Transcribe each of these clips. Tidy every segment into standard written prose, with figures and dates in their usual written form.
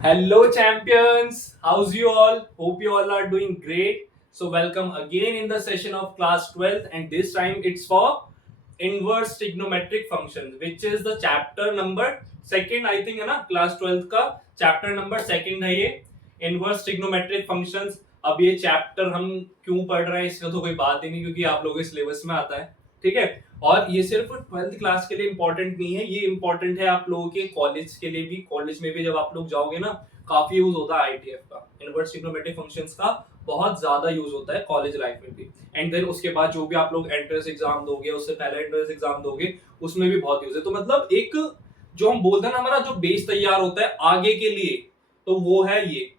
Hello, champions. How's you all? Hope you all are doing great. So, welcome again in the session of class 12th, and this time it's for inverse trigonometric functions, which is the chapter number second. I think है ना class 12th का chapter number second है ये inverse trigonometric functions. अब ये chapter हम क्यों पढ़ रहे हैं इसका तो कोई बात ही नहीं, क्योंकि आप लोगों के सिलेबस में आता है, ठीक है। और ये सिर्फ 12th क्लास के लिए इंपॉर्टेंट नहीं है, ये इंपॉर्टेंट है आप लोगों के कॉलेज के लिए भी। कॉलेज में भी जब आप लोग जाओगे ना, काफी यूज होता है आईटीएफ का, इनवर्स ट्रिग्नोमेट्रिक फंक्शंस का बहुत ज्यादा यूज होता है कॉलेज लाइफ में भी। एंड देन उसके बाद जो भी आप लोग एंट्रेंस एग्जाम दोगे, उससे पहले एंट्रेंस एग्जाम दोगे, उसमें भी बहुत यूज है। तो मतलब एक जो हम बोलते हैं ना, हमारा जो बेस तैयार होता है आगे के लिए, तो वो है ये,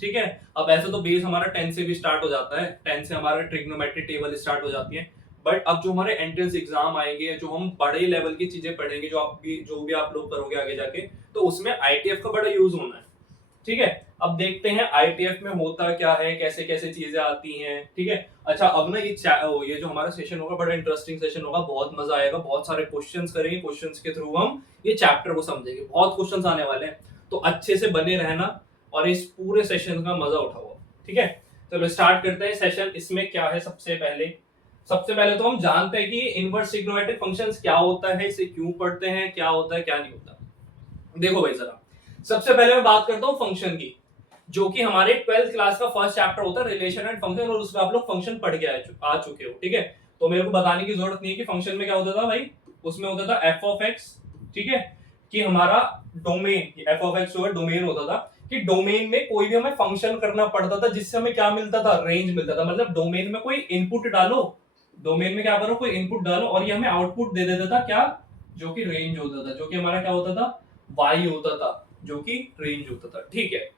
ठीक है। अब ऐसे तो बेस हमारा 10 से भी स्टार्ट हो जाता है, 10 से हमारा ट्रिग्नोमेट्रिक टेबल स्टार्ट हो जाती है। बट अब जो हमारे एंट्रेंस एग्जाम आएंगे, जो हम बड़े लेवल की चीजें पढ़ेंगे, जो भी आप लोग करोगे आगे जाके, तो उसमें आईटीएफ का बड़ा यूज होना है, ठीक है। अब देखते हैं आईटीएफ में होता क्या है, कैसे कैसे चीजें आती हैं, ठीक है। अच्छा, अब ना ये जो हमारा सेशन होगा बड़ा इंटरेस्टिंग सेशन होगा, बहुत मजा आएगा, बहुत सारे क्वेश्चंस करेंगे, क्वेश्चंस के थ्रू हम ये चैप्टर को समझेंगे, बहुत क्वेश्चंस आने वाले हैं। तो अच्छे से बने रहना और इस पूरे सेशन का मजा उठाओ, ठीक है। चलो स्टार्ट करते हैं सेशन। इसमें क्या है, सबसे पहले तो हम जानते हैं कि इनवर्स ट्रिग्नोमेट्रिक फंक्शंस क्या होता है, इसे क्यों पढ़ते हैं, क्या होता है क्या नहीं होता। देखो भाई जरा, सबसे पहले मैं बात करता हूँ फंक्शन की, जो कि हमारे 12th क्लास का फर्स्ट चैप्टर होता है, रिलेशन एंड फंक्शन, और उसमें आप लोग फंक्शन पढ़ के आ चुके हो, ठीक है। तो मेरे को बताने की जरूरत नहीं है कि फंक्शन में क्या होता था भाई। उसमें होता था एफ ऑफ एक्स, ठीक है, कि हमारा domain, F of x domain होता था, कि डोमेन में कोई भी हमें फंक्शन करना पड़ता था, जिससे हमें क्या मिलता था, रेंज मिलता था। मतलब डोमेन में कोई इनपुट डालो, डोमेन में क्या करो, कोई इनपुट डालो और ये हमें आउटपुट दे देता था, क्या, जो कि रेंज होता था, जो कि हमारा क्या होता था, वाई होता था, जो कि रेंज होता था, ठीक है।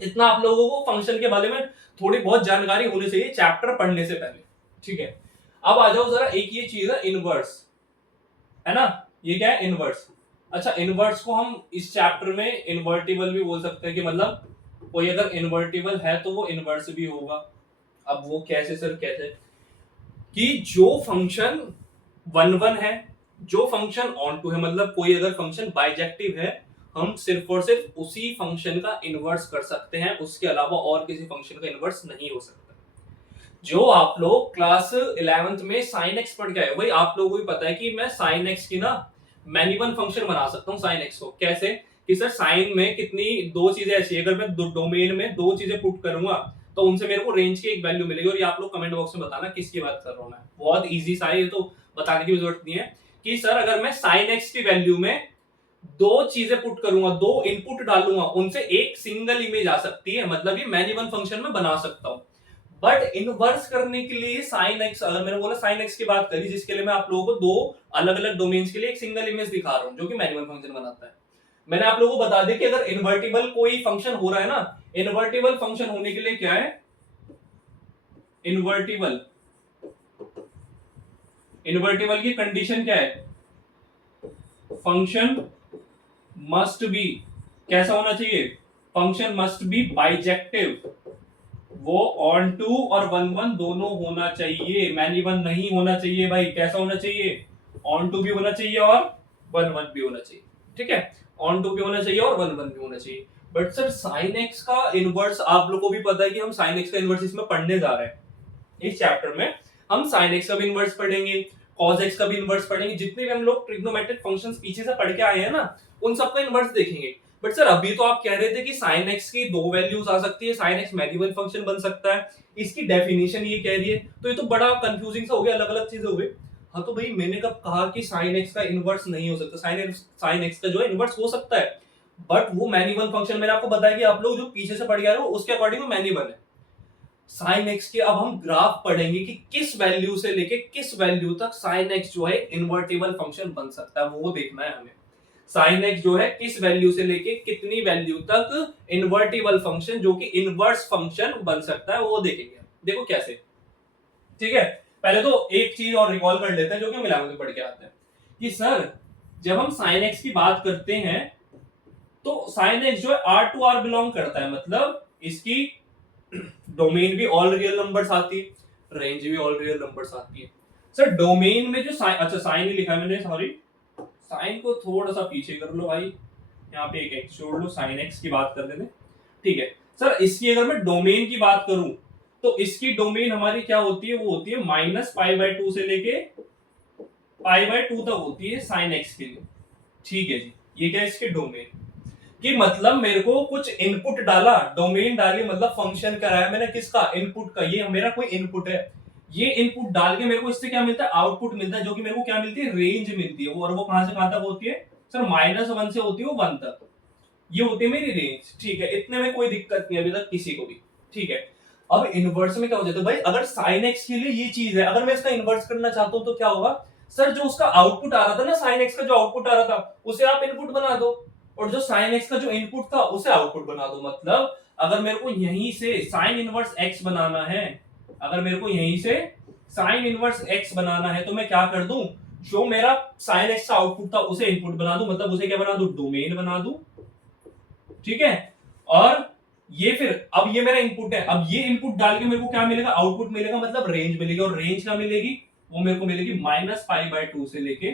इतना आप लोगों को फंक्शन के बारे में थोड़ी बहुत जानकारी होनी चाहिए चैप्टर पढ़ने से पहले, ठीक है। अब आ जाओ जरा, एक ये चीज है इनवर्स, है ना, ये क्या है, इनवर्स। अच्छा, इनवर्स को हम इस चैप्टर में इन्वर्टिबल भी बोल सकते हैं, कि मतलब कोई अगर इन्वर्टिबल है तो वो इनवर्स भी होगा। अब वो कैसे सर, कैसे, कि जो फंक्शन वन वन है, जो फंक्शन ऑन टू है, मतलब कोई अगर फंक्शन बाइजेक्टिव है, हम सिर्फ और सिर्फ उसी फंक्शन का इनवर्स कर सकते हैं, उसके अलावा और किसी फंक्शन का इनवर्स नहीं हो सकता। जो आप लोग क्लास 11th में साइन एक्स पढ़ के आए हो भाई, आप लोगों को भी पता है कि मैं साइन एक्स की ना मैनी वन फंक्शन बना सकता हूँ। साइन एक्स को कैसे, कि सर साइन में कितनी दो चीजें ऐसी है, अगर मैं डोमेन में दो चीजें पुट करूंगा तो उनसे मेरे को रेंज की एक वैल्यू मिलेगी। और ये आप लोग कमेंट बॉक्स में बताना किसकी बात कर रहा हूं मैं, बहुत इजी सा है ये, तो बताने की जरूरत नहीं है। कि सर अगर मैं साइन एक्स की वैल्यू में दो चीजें पुट करूंगा, दो इनपुट डालूंगा, उनसे एक सिंगल इमेज आ सकती है, मतलब ये मैनी वन फंक्शन में बना सकता हूं। बट इनवर्स करने के लिए साइन एक्स, अगर मैंने बोला साइन एक्स की बात करी, जिसके लिए मैं आप लोगों को दो अलग अलग डोमेन्स के लिए एक सिंगल इमेज दिखा रहा हूं, जो कि मैनी वन फंक्शन बनाता है। मैंने आप लोगों को बता दिया कि अगर इन्वर्टिबल कोई फंक्शन हो रहा है ना, इन्वर्टिबल फंक्शन होने के लिए क्या है, इन्वर्टिबल, इन्वर्टिबल की कंडीशन क्या है, फंक्शन मस्ट बी, कैसा होना चाहिए, फंक्शन मस्ट बी बाइजेक्टिव, वो ऑन टू और वन वन दोनों होना चाहिए, मैनी वन नहीं होना चाहिए भाई। कैसा होना चाहिए, ऑन टू भी होना चाहिए और वन वन भी होना चाहिए, ठीक है। ऑन टू भी होना चाहिए और वन वन भी होना चाहिए। बट सर साइन एक्स का इनवर्स, आप लोगों को भी पता है कि हम साइन एक्स का इनवर्स इसमें पढ़ने जा रहे हैं इस चैप्टर में। हम साइन एक्स का भी इनवर्स पढ़ेंगे, कॉस एक्स का भी इनवर्स पढ़ेंगे, जितने भी हम लोग ट्रिग्नोमेट्रिक फंक्शंस पीछे से पढ़ के आए हैं ना, उन सबका इनवर्स देखेंगे। बट सर अभी तो आप कह रहे थे कि साइन एक्स की दो वैल्यूज आ सकती है, साइन एक्स मैनी फंक्शन बन सकता है, इसकी डेफिनेशन ये कह रही है, तो ये तो बड़ा कंफ्यूजिंग सा हो गया, अलग अलग चीजें हो गई। हाँ तो भाई मैंने कब कहा कि साइन एक्स का इनवर्स नहीं हो सकता, साइन एक्स का जो है इनवर्स हो सकता है, बट वो मैनी वन फंक्शन मैंने आपको बताया कि आप लोग जो पीछे से पढ़ के आ रहे हो उसके अकॉर्डिंग वो मैनी वन है। साइन एक्स के अब हम ग्राफ पढ़ेंगे कि किस वैल्यू से लेके किस वैल्यू तक साइन एक्स जो है इन्वर्टिबल फंक्शन बन सकता है, वो देखना है हमें। साइन एक्स जो है किस वैल्यू से लेके कितनी वैल्यू तक इन्वर्टिबल फंक्शन, जो कि इनवर्स फंक्शन बन सकता है, वो देखेंगे। देखो कैसे, ठीक है। पहले तो एक चीज और रिकॉल कर लेते हैं, जो कि हम 11th में पढ़ के आते हैं, कि सर जब हम साइन एक्स की बात करते हैं तो साइन एक्स जो है आर टू आर बिलोंग करता है, मतलब इसकी डोमेन भी ऑल रियल नंबर्स आती है, रेंज भी ऑल रियल नंबर्स आती है। सर डोमेन में जो साइन, अच्छा साइन ही लिखा है मैंने, सॉरी, साइन को थोड़ा सा पीछे कर लो भाई, यहाँ पे एक एक्स जोड़ लो, साइन एक्स की बात कर देते, ठीक है सर। इसकी अगर मैं डोमेन की बात करूं तो इसकी डोमेन हमारी क्या होती है, वो होती है -π/2 से लेके π/2 तक होती है साइन एक्स के लिए, ठीक है जी। ये क्या है इसके डोमेन कि मतलब मेरे को कुछ इनपुट डाला, डोमेन डाली, मतलब फंक्शन कराया मैंने किसका, इनपुट का। ये मेरा कोई इनपुट है, ये इनपुट डाल के मेरे को इससे क्या मिलता है, आउटपुट मिलता है, जो कि मेरे को क्या मिलती है, रेंज मिलती है। और वो कहां से कहां तक होती है सर, -1 से होती है 1 तक, ये होती है मेरी रेंज, ठीक है। इतने में कोई दिक्कत नहीं अभी तक किसी को भी, ठीक है। अब इनवर्स में क्या हो जाता है भाई, अगर साइन एक्स के लिए ये चीज है, अगर मैं इसका इनवर्स करना चाहता हूं तो क्या होगा सर, जो उसका आउटपुट आ रहा था ना, साइन एक्स का जो आउटपुट आ रहा था उसे आप इनपुट बना दो, और जो साइन एक्स का जो इनपुट था उसे आउटपुट बना दो। मतलब अगर मेरे को यहीं से साइन इनवर्स एक्स बनाना है, अगर मेरे को यहीं से साइन इनवर्स एक्स बनाना है तो मैं क्या कर दूं, जो मेरा साइन एक्स का आउटपुट था उसे इनपुट बना दूं, मतलब उसे क्या बना दूं, डोमेन बना दूं, ठीक है। और ये फिर अब ये मेरा इनपुट है, अब ये इनपुट डाल के मेरे को क्या मिलेगा, आउटपुट मिलेगा, मतलब रेंज मिलेगी। और रेंज क्या मिलेगी, वो मेरे को मिलेगी -π/2 से लेके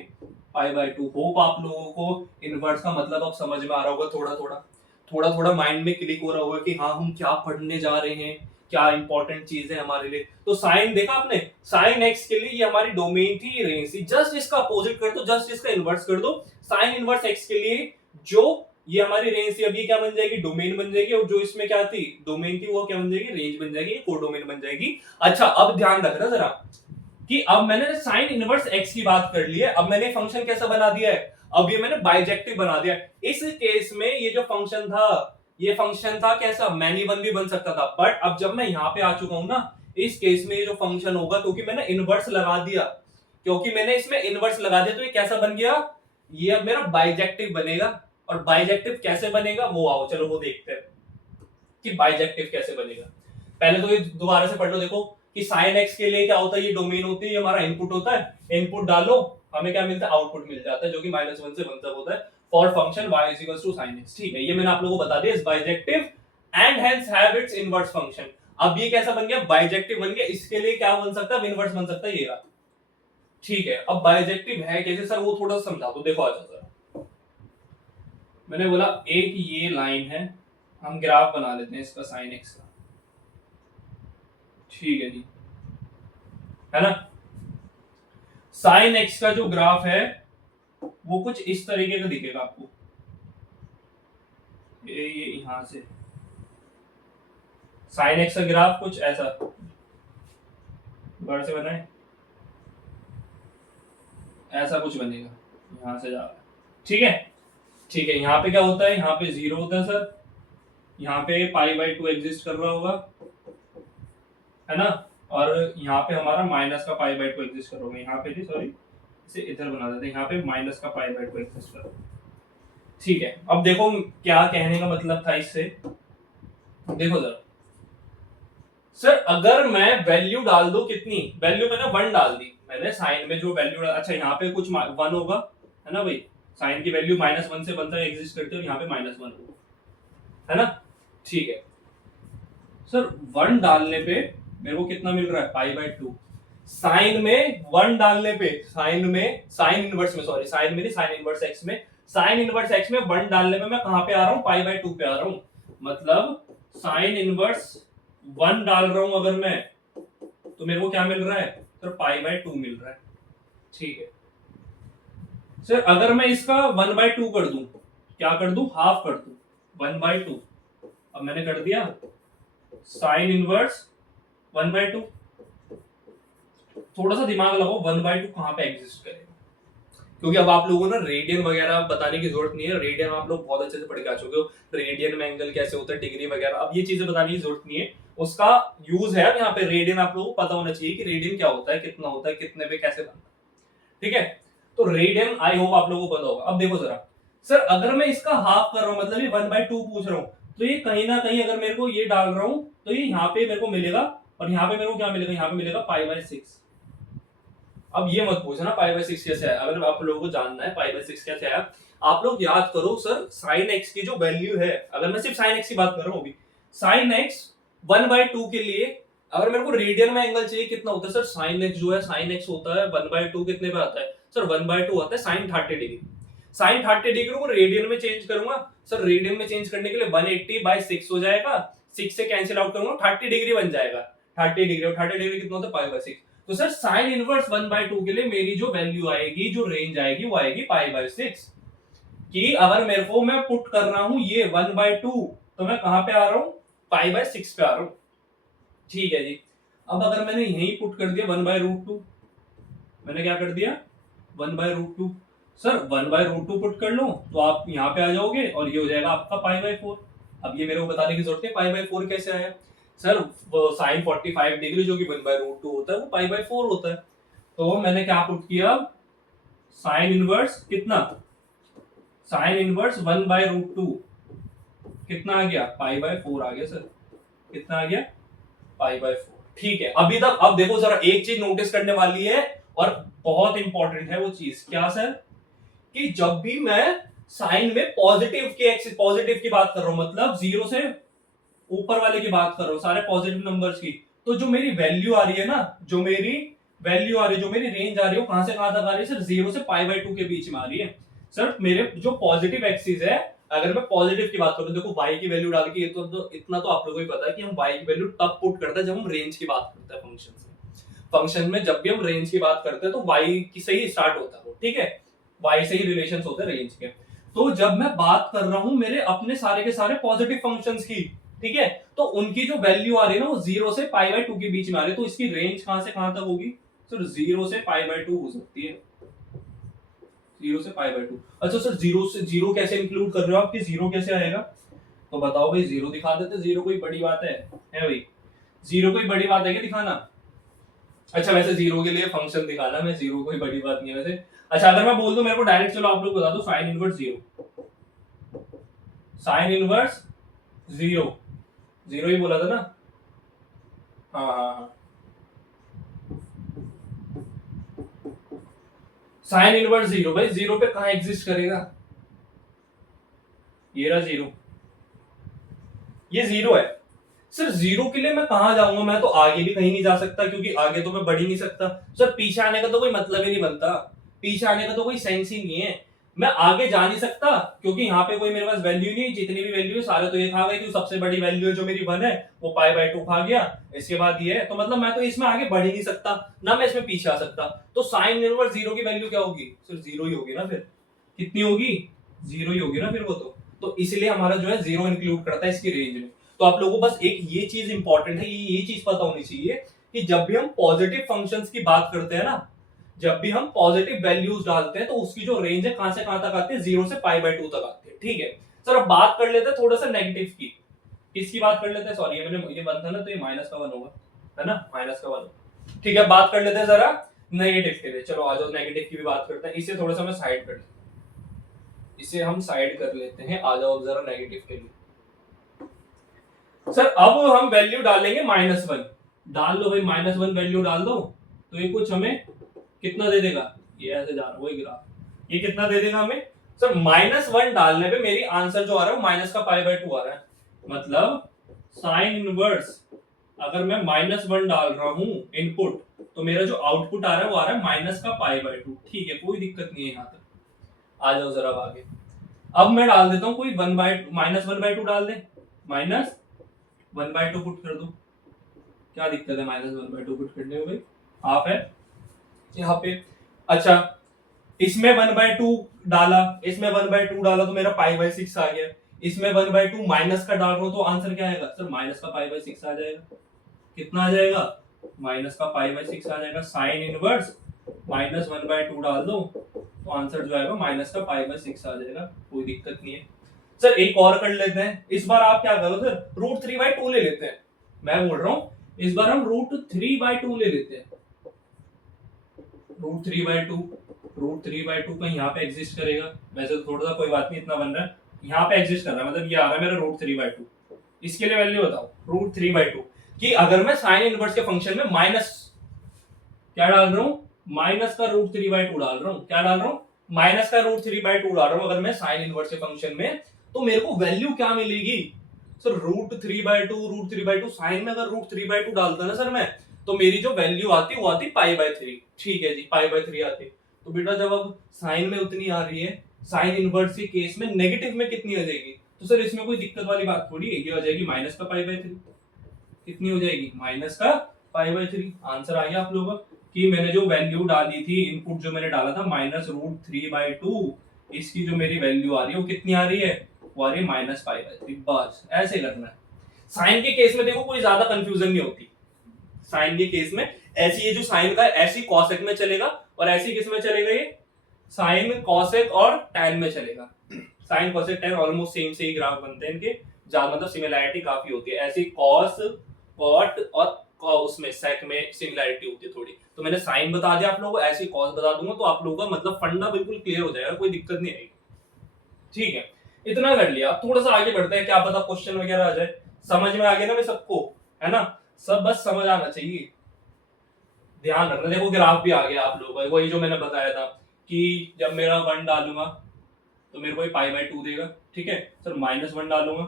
π/2। होप आप लोगों को इनवर्स का मतलब अब समझ में आ रहा होगा, थोड़ा थोड़ा माइंड में क्लिक हो रहा होगा कि हाँ हम क्या पढ़ने जा रहे हैं, क्या इंपॉर्टेंट चीज है हमारे लिए। तो साइन देखा आपने, साइन एक्स के लिए ये हमारी डोमेन थी, ये रेंज थी। जस्ट इसका अपोजिट कर दो, जस्ट इसका इनवर्स कर दो, साइन इनवर्स एक्स के लिए जो ये हमारी रेंज थी, अब ये क्या बन जाएगी, डोमेन बन जाएगी। और जो इसमें क्या थी, डोमेन थी, वो क्या बन जाएगी, रेंज बन जाएगी, कोडोमेन बन जाएगी। अच्छा अब ध्यान रखना जरा कि अब मैंने साइन इनवर्स एक्स की बात कर ली है, अब मैंने फंक्शन कैसा बना दिया है, अब ये मैंने बाइजेक्टिव बना दिया। इस केस में ये जो फंक्शन था, ये फंक्शन था कैसा, मैनी वन भी बन सकता था। बट अब जब मैं यहां पे आ चुका हूं ना, इस केस में ये जो फंक्शन होगा, क्योंकि मैंने इनवर्स लगा दिया, क्योंकि मैंने इसमें इनवर्स लगा दिया, तो ये कैसा बन गया, ये अब मेरा बाइजेक्टिव बनेगा। और बाइजेक्टिव कैसे बनेगा वो आओ चलो वो देखते हैं कि बाइजेक्टिव कैसे बनेगा। पहले तो ये दोबारा से पढ़ लो, देखो कि साइन एक्स के लिए क्या होता है, ये डोमेन होती है, ये हमारा इनपुट होता है, इनपुट डालो हमें क्या मिलता है, आउटपुट मिल जाता है, जो कि -1 से 1 तक होता है for function y sin x, ठीक है। ये मैंने आप लोगों को बता दिया, is bijective and hence have it's inverse function. अब ये कैसा बन गया, बाइजेक्टिव बन गया, इसके लिए क्या बन सकता है, इनवर्स बन सकता है, ये रहा, ठीक है। अब बाइजेक्टिव है कैसे सर, वो थोड़ा समझा दो। देखो अच्छा सर, मैंने बोला एक ये लाइन है, हम ग्राफ बना लेते हैं इसका साइन एक्स का, ठीक है जी, है ना। साइन एक्स का जो ग्राफ है वो कुछ इस तरीके का दिखेगा आपको, ये यहां से साइन एक्स का ग्राफ कुछ ऐसा बार से बनाए, ऐसा कुछ बनेगा, यहां से जा रहा है, ठीक है, ठीक है। यहाँ पे क्या होता है, यहाँ पे 0 होता है सर, यहाँ पे π/2 एग्जिस्ट कर रहा होगा, है ना। और यहाँ पे हमारा माइनस का π/2 एग्जिस्ट कर रहा होगा, यहाँ पे सॉरी इसे इधर बना देते हैं, यहाँ पे माइनस का π/2 एग्जिस्ट कर रहा होगा, ठीक है। अब देखो क्या कहने का मतलब था इससे, देखो सर अगर मैं वैल्यू डाल दूं, कितनी वैल्यू मैंने 1 डाल दी, मैंने साइन में जो वैल्यू, अच्छा यहाँ पे कुछ 1 होगा, है ना भाई, साइन की वैल्यू -1 से 1 तक एग्जिस्ट करती है, और यहाँ पे -1 होगा, है ना, ठीक है सर। 1 डालने पे मेरे को कितना मिल रहा है, π/2। साइन में 1 डालने पे, साइन में, साइन इनवर्स में, सॉरी साइन में नहीं, साइन इनवर्स एक्स में, साइन इनवर्स एक्स में 1 डालने पे मैं कहां पे आ रहा हूं, π/2 पे आ रहा हूं। मतलब साइन इनवर्स 1 डाल रहा हूं अगर मैं, तो मेरे को क्या मिल रहा है सर, π/2 मिल रहा है, ठीक है सर। अगर मैं इसका 1/2 कर दूं, क्या कर दूं, हाफ कर दूं, 1/2, अब मैंने कर दिया साइन इनवर्स 1/2। थोड़ा सा दिमाग लगाओ, 1/2 कहां पे एग्जिस्ट करेगा, क्योंकि अब आप लोगों को ना रेडियन वगैरह बताने की जरूरत नहीं है, रेडियन आप लोग बहुत अच्छे से पढ़ के आ चुके हो, रेडियन में एंगल कैसे होता है, डिग्री वगैरह, अब ये चीजें बताने की जरूरत नहीं है, उसका यूज है। अब यहाँ पे रेडियन आप लोगों को पता होना चाहिए कि रेडियन क्या होता है, कितना होता है, कितने पे कैसे बनता है, ठीक है। तो रेडियन आई होप आप लोगों को पता होगा। अब देखो जरा सर, अगर मैं इसका हाफ कर रहा हूं, मतलब ये 1/2 पूछ रहा हूं, तो ये कहीं ना कहीं अगर मेरे को ये डाल रहा हूं, तो ये यहाँ पे मेरे को मिलेगा, और यहाँ पे मेरे को क्या मिलेगा, यहाँ पे मिलेगा π/6। अब ये मत पूछना π/6 कैसे है, अगर आप लोगों को जानना है π/6 कैसे है, आप लोग याद करो सर, साइन एक्स की जो वैल्यू है, अगर मैं सिर्फ साइन एक्स की बात कर रहा हूं अभी, साइन एक्स 1/2 के लिए अगर मेरे को रेडियन में एंगल चाहिए कितना होता है सर, साइन एक्स जो है, साइन एक्स होता है 1/2 कितने पे आता है सर, 1/2 आता है साइन 30 डिग्री। साइन 30 डिग्री को रेडियन में चेंज करूंगा, सर रेडियन में चेंज करने के लिए 180/6 हो जाएगा, 6 से कैंसिल आउट करूंगा 30 डिग्री बन जाएगा, 30 डिग्री, और 30 डिग्री कितना होता है π/6। तो सर साइन इनवर्स 1/2 के लिए मेरी जो वैल्यू आएगी, जो रेंज आएगी, वो आएगी π/6। कि अगर मेरे को मैं पुट कर रहा हूं ये 1/2, तो मैं कहां पे आ रहा हूं, π/6 पे आ रहा हूं। ठीक है जी। अब अगर मैंने यही पुट कर दिया 1/√2, मैंने क्या कर दिया 1/√2, सर 1/√2 पुट कर लो तो आप यहाँ पे आ जाओगे और ये हो जाएगा आपका π/4। अब ये मेरे को बताने की जरूरत है π/4 कैसे आया, सर साइन 45 डिग्री जो कि 1/√2 होता है वो π/4 होता है। तो मैंने क्या पुट किया, साइन इनवर्स कितना, साइन इनवर्स 1/√2 कितना आ गया, π/4 आ गया सर, कितना आ गया, π/4। ठीक है, अभी तक अब देखो जरा एक चीज नोटिस करने वाली है और बहुत इंपॉर्टेंट है वो चीज, क्या सर, कि जब भी मैं साइन में पॉजिटिव की बात कर रहा हूं, मतलब 0 से ऊपर वाले की बात कर रहा हूं, सारे पॉजिटिव नंबर्स की, तो जो मेरी वैल्यू आ रही है ना, जो मेरी वैल्यू आ रही है, जो मेरी रेंज आ रही है, वो कहां से कहां तक आ रही है सर, 0 से π/2 के बीच में आ रही है। सर मेरे जो पॉजिटिव एक्सिस है, अगर मैं पॉजिटिव की बात करूं, देखो y की वैल्यू डाल के, तो इतना तो आप लोगों को पता है कि हम y की वैल्यू तब पुट करते हैं जब हम रेंज की बात करते हैं फंक्शन में जब भी हम रेंज की बात करते हैं तो y की से ही स्टार्ट होता है वो, ठीक है, y से ही रिलेशंस होते हैं रेंज के। तो जब मैं बात कर रहा हूं मेरे अपने सारे के सारे पॉजिटिव फंक्शंस की, ठीक है, तो उनकी जो वैल्यू आ रही है ना वो 0 से π/2 के बीच में आ रही है, तो इसकी रेंज कहां से कहां तक होगी, सर 0 से π/2 हो सकती है, 0 से π/2। अच्छा सर 0 से 0 कैसे इंक्लूड कर रहे हो आप, कि 0 कैसे आएगा, तो बताओ भाई, 0 दिखा देते, 0 कोई बड़ी बात है भाई, 0 कोई बड़ी बात है क्या दिखाना। अच्छा वैसे 0 के लिए फंक्शन दिखाना, मैं 0 कोई बड़ी बात नहीं है वैसे। अच्छा अगर मैं बोल दूं मेरे को डायरेक्ट, चलो आप लोग बता दो, साइन इनवर्स 0, साइन इनवर्स 0, 0 ही बोला था ना, हाँ हाँ हाँ, साइन इनवर्स 0, भाई 0 पे कहां एग्जिस्ट करेगा, ये रहा 0, ये 0 है। सर 0 के लिए मैं कहां जाऊंगा, मैं तो आगे भी कहीं नहीं जा सकता, क्योंकि आगे तो मैं बढ़ ही नहीं सकता। सर पीछे आने का तो कोई मतलब ही नहीं बनता, पीछे आने का तो कोई सेंस ही नहीं है, मैं आगे जा नहीं सकता, क्योंकि यहाँ पे कोई मेरे पास वैल्यू नहीं है, जितनी भी वैल्यू है सारे तो ये खा गए, क्योंकि सबसे बड़ी वैल्यू है जो मेरी 1 है वो π/2 खा गया, इसके बाद ये है, तो मतलब मैं तो इसमें आगे बढ़ ही नहीं सकता, ना मैं इसमें पीछे आ सकता। तो साइन इनवर्स 0 की वैल्यू क्या होगी, सर 0 ही होगी ना, फिर कितनी होगी, 0 ही होगी ना फिर वो तो इसलिए हमारा जो है 0 इंक्लूड करता है इसकी रेंज में। तो आप लोगों को बस एक ये चीज इंपॉर्टेंट है, ये चीज पता होनी चाहिए कि जब भी हम पॉजिटिव फंक्शंस की बात करते हैं ना, जब भी हम पॉजिटिव वैल्यूज डालते हैं तो उसकी जो रेंज है कहां से कहां तक आती है, 0 से π/2 तक आती है, ठीक है। सर अब बात कर लेते हैं थोड़ा सा नेगेटिव की, किसकी बात कर लेते हैं, सॉरी ये मैंने ये बंद था ना, तो ये माइनस का 1 होगा, है ना, माइनस का 1, ठीक है। बात कर लेते हैं जरा नेगेटिव के लिए, चलो आ जाओ नेगेटिव की भी बात करते हैं, इसे थोड़ा सा मैं साइड कर, इसे हम साइड कर लेते हैं, आ जाओ जरा नेगेटिव के लिए। सर अब हम वैल्यू डालेंगे -1, डाल लो भाई -1 वैल्यू डाल दो, तो ये कुछ हमें कितना दे देगा, ये ऐसे जा रहा है वही ग्राफ, ये कितना दे देगा हमें, सर -1 डालने पे मेरी आंसर जो आ रहा है वो माइनस का π/2 आ रहा है, मतलब साइन इनवर्स अगर मैं -1 डाल रहा हूं इनपुट, तो मेरा जो आउटपुट आ रहा है वो आ रहा है माइनस का π/2, ठीक है, कोई दिक्कत नहीं है यहाँ तक। आ जाओ जरा आगे, अब मैं डाल देता हूं कोई -1/2 डाल दे, -1/2 पुट कर दो, क्या दिक्कत है -1/2 पुट करने में भाई, हाफ है यहाँ पे। अच्छा इसमें 1/2 डाला, इसमें 1/2 डाला तो मेरा π/6 आ गया, इसमें 1/2 माइनस का डाल रहा हूं तो आंसर क्या आएगा, सर माइनस का π/6 आ जाएगा, कितना आ जाएगा, माइनस का π/6 आ जाएगा। साइन इनवर्स -1/2 डाल दो तो आंसर जो आएगा माइनस का π/6 आ जाएगा, कोई दिक्कत नहीं है। सर एक और कर लेते हैं, इस बार आप क्या करो सर, √3/2 ले लेते हैं, मैं बोल रहा हूं इस बार हम √3/2 ले लेते हैं, √3/2 कहीं यहाँ पे एग्जिस्ट करेगा, वैसे तो थोड़ा सा कोई बात नहीं, इतना बन रहा है, यहाँ पे एग्जिस्ट कर रहा है, मतलब ये आ रहा है मेरा √3/2, इसके लिए वैल्यू बताओ √3/2 कि अगर मैं साइन इनवर्स के फंक्शन में माइनस क्या डाल रहा हूँ, माइनस का √3/2 डाल रहा हूँ, क्या डाल रहा हूँ, माइनस का √3/2 डाल रहा हूँ अगर मैं साइन इनवर्स के फंक्शन में, तो मेरे को वैल्यू क्या मिलेगी, सर √3/2 साइन में अगर √3/2 डालता ना सर मैं, तो मेरी जो वैल्यू आती वो आती π/3, ठीक है जी, π/3 आती। तो बेटा जब अब साइन में उतनी आ रही है साइन इनवर्स के केस में नेगेटिव में कितनी आ जाएगी? तो सर इसमें कोई दिक्कत वाली बात थोड़ी है, ये हो जाएगी माइनस का पाई बाय 3। कितनी हो जाएगी? माइनस का पाई बाय 3। आंसर आ गया आप लोगों का कि मैंने जो वैल्यू डाली थी, इनपुट जो मैंने डाला था -√3/2, इसकी जो मेरी वैल्यू आ रही है वो कितनी आ रही है? वो आ रही है माइनस पाई बाय 3। बस ऐसे करना है। साइन के केस में देखो कोई ज्यादा कंफ्यूजन नहीं होती। साइन के केस में ऐसी ये जो साइन का ऐसी कॉसेक में चलेगा और ऐसी किस में चलेगा? ये साइन कॉसेक और टैन में चलेगा। Sign cosec tan almost same से ही ग्राफ बनते हैं इनके, ज्यादा मतलब सिमिलैरिटी काफी होती है। ऐसी कॉस कॉट और उसमें सेक में सिमिलैरिटी होती है थोड़ी। तो मैंने साइन बता दिया आप लोगों को, ऐसी कॉस बता दूंगा तो आप लोगों का मतलब फंडा बिल्कुल क्लियर हो जाएगा, कोई दिक्कत नहीं आएगी। ठीक है, इतना कर लिया। थोड़ा सा आगे बढ़ते हैं, क्या पता क्वेश्चन वगैरह आ जाए। समझ में आ गया ना मैं सबको, है ना? सब बस समझ आना चाहिए, ध्यान रखना। देखो ग्राफ भी आ गया आप लोगों को, वही जो मैंने बताया था कि जब मेरा 1 डालूंगा तो मेरे को पाई बाय 2 देगा। ठीक है सर, -1 डालूंगा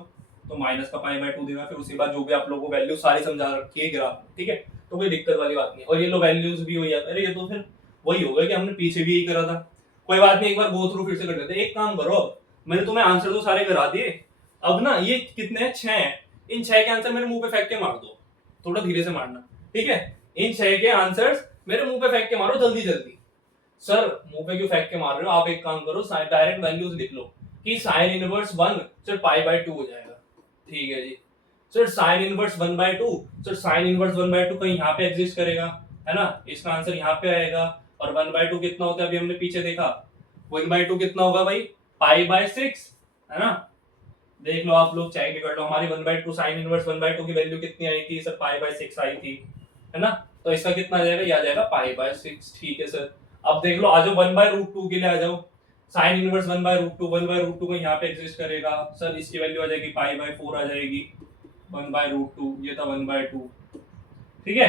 तो माइनस का पाई बाय 2 देगा। फिर उसके बाद जो भी आप लोगों को वैल्यू सारी समझा रखी है ग्राफ, ठीक है, तो कोई दिक्कत वाली बात नहीं। और ये लो वैल्यूज भी हो जाता है। अरे ये तो फिर वही होगा कि हमने पीछे भी यही करा था। कोई बात नहीं, एक बार गो थ्रू फिर से कर लेते हैं। एक काम करो, मैंने तुम्हें आंसर तो सारे करा दिए, अब ना ये कितने हैं? 6 हैं। इन 6 के आंसर मेरे मुंह पे फेंक के मार दो, थोड़ा धीरे से मारना, ठीक है? इन 6 के आंसर्स मेरे मुंह पे फेंक के मारो जल्दी जल्दी। सर मुंह पे क्यों फेंक के मार रहे हो? आप एक काम करो, डायरेक्ट वैल्यूज लिख लो कि sine inverse 1 sir pi by 2 हो जाएगा। ठीक है जी sir, sine inverse 1/2 sir, sine inverse 1/2 कहीं यहाँ पे एग्जिस्ट करेगा, है ना? इसका आंसर यहाँ पे आएगा। और 1/2 कितना होता है? अभी हमने पीछे देखा 1/2 कितना होगा भाई? पाई बाय 6, है ना? देख लो आप लोग, चेक भी कर लो। हमारी 1/2 साइन इनवर्स 1/2 की वैल्यू कितनी आई थी सर? पाई बाय 6 आई थी, है ना? तो इसका कितना आ जाएगा? ये आ जाएगा पाई बाय 6। ठीक है सर, अब देख लो, आ जाओ 1/√2 के लिए आ जाओ। साइन इनवर्स 1/√2, 1/√2 को यहाँ पे एग्जिस्ट करेगा सर, इसकी वैल्यू आ जाएगी पाई बाय 4 आ जाएगी। 1/√2 ये था 1/2, ठीक है?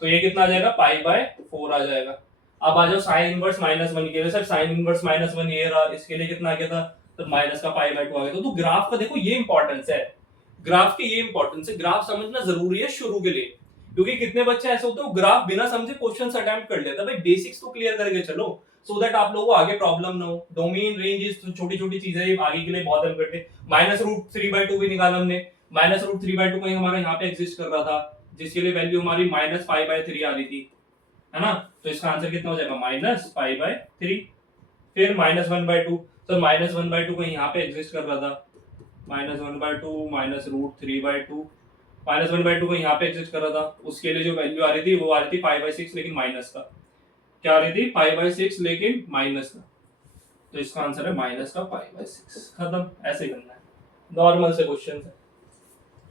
तो ये कितना आ जाएगा? पाई बाय 4 आ जाएगा। अब आ जाओ साइन इनवर्स -1 के लिए। सर साइन इनवर्स -1 ये रहा, इसके लिए कितना आ गया था? तो माइनस का पाई बाय 2 आ गया। तो ग्राफ का देखो ये इंपॉर्टेंस है, ग्राफ की ये इंपॉर्टेंस है। ग्राफ समझना जरूरी है शुरू के लिए, क्योंकि कितने बच्चे ऐसे होते हैं ग्राफ बिना समझे क्वेश्चंस अटेम्प्ट कर लेते हैं। भाई बेसिक्स तो क्लियर करके चलो, सो दैट आप लोगों को आगे प्रॉब्लम ना हो। डोमेन रेंज छोटी छोटी चीजें आगे के लिए बहुत हेल्प करते हैं। -√3/2 भी निकाला हमने। -√3/2 कहीं हमारा यहाँ पे एग्जिस्ट कर रहा था, जिसके लिए वैल्यू हमारी -π/3 आ रही थी, है ना? तो इसका आंसर कितना हो जाएगा? -π/3। फिर -1/2 सर, -1/2 कहीं यहाँ पे एग्जिस्ट कर रहा था। -1/2 -√3/2, -1/2 को यहाँ पे एग्जिस्ट कर रहा था। उसके लिए जो वैल्यू आ रही थी वो आ रही थी π/6, लेकिन माइनस का। क्या आ रही थी? π/6 लेकिन माइनस का। तो इसका आंसर है माइनस का π/6। खत्म, ऐसे करना है, नॉर्मल से क्वेश्चन है,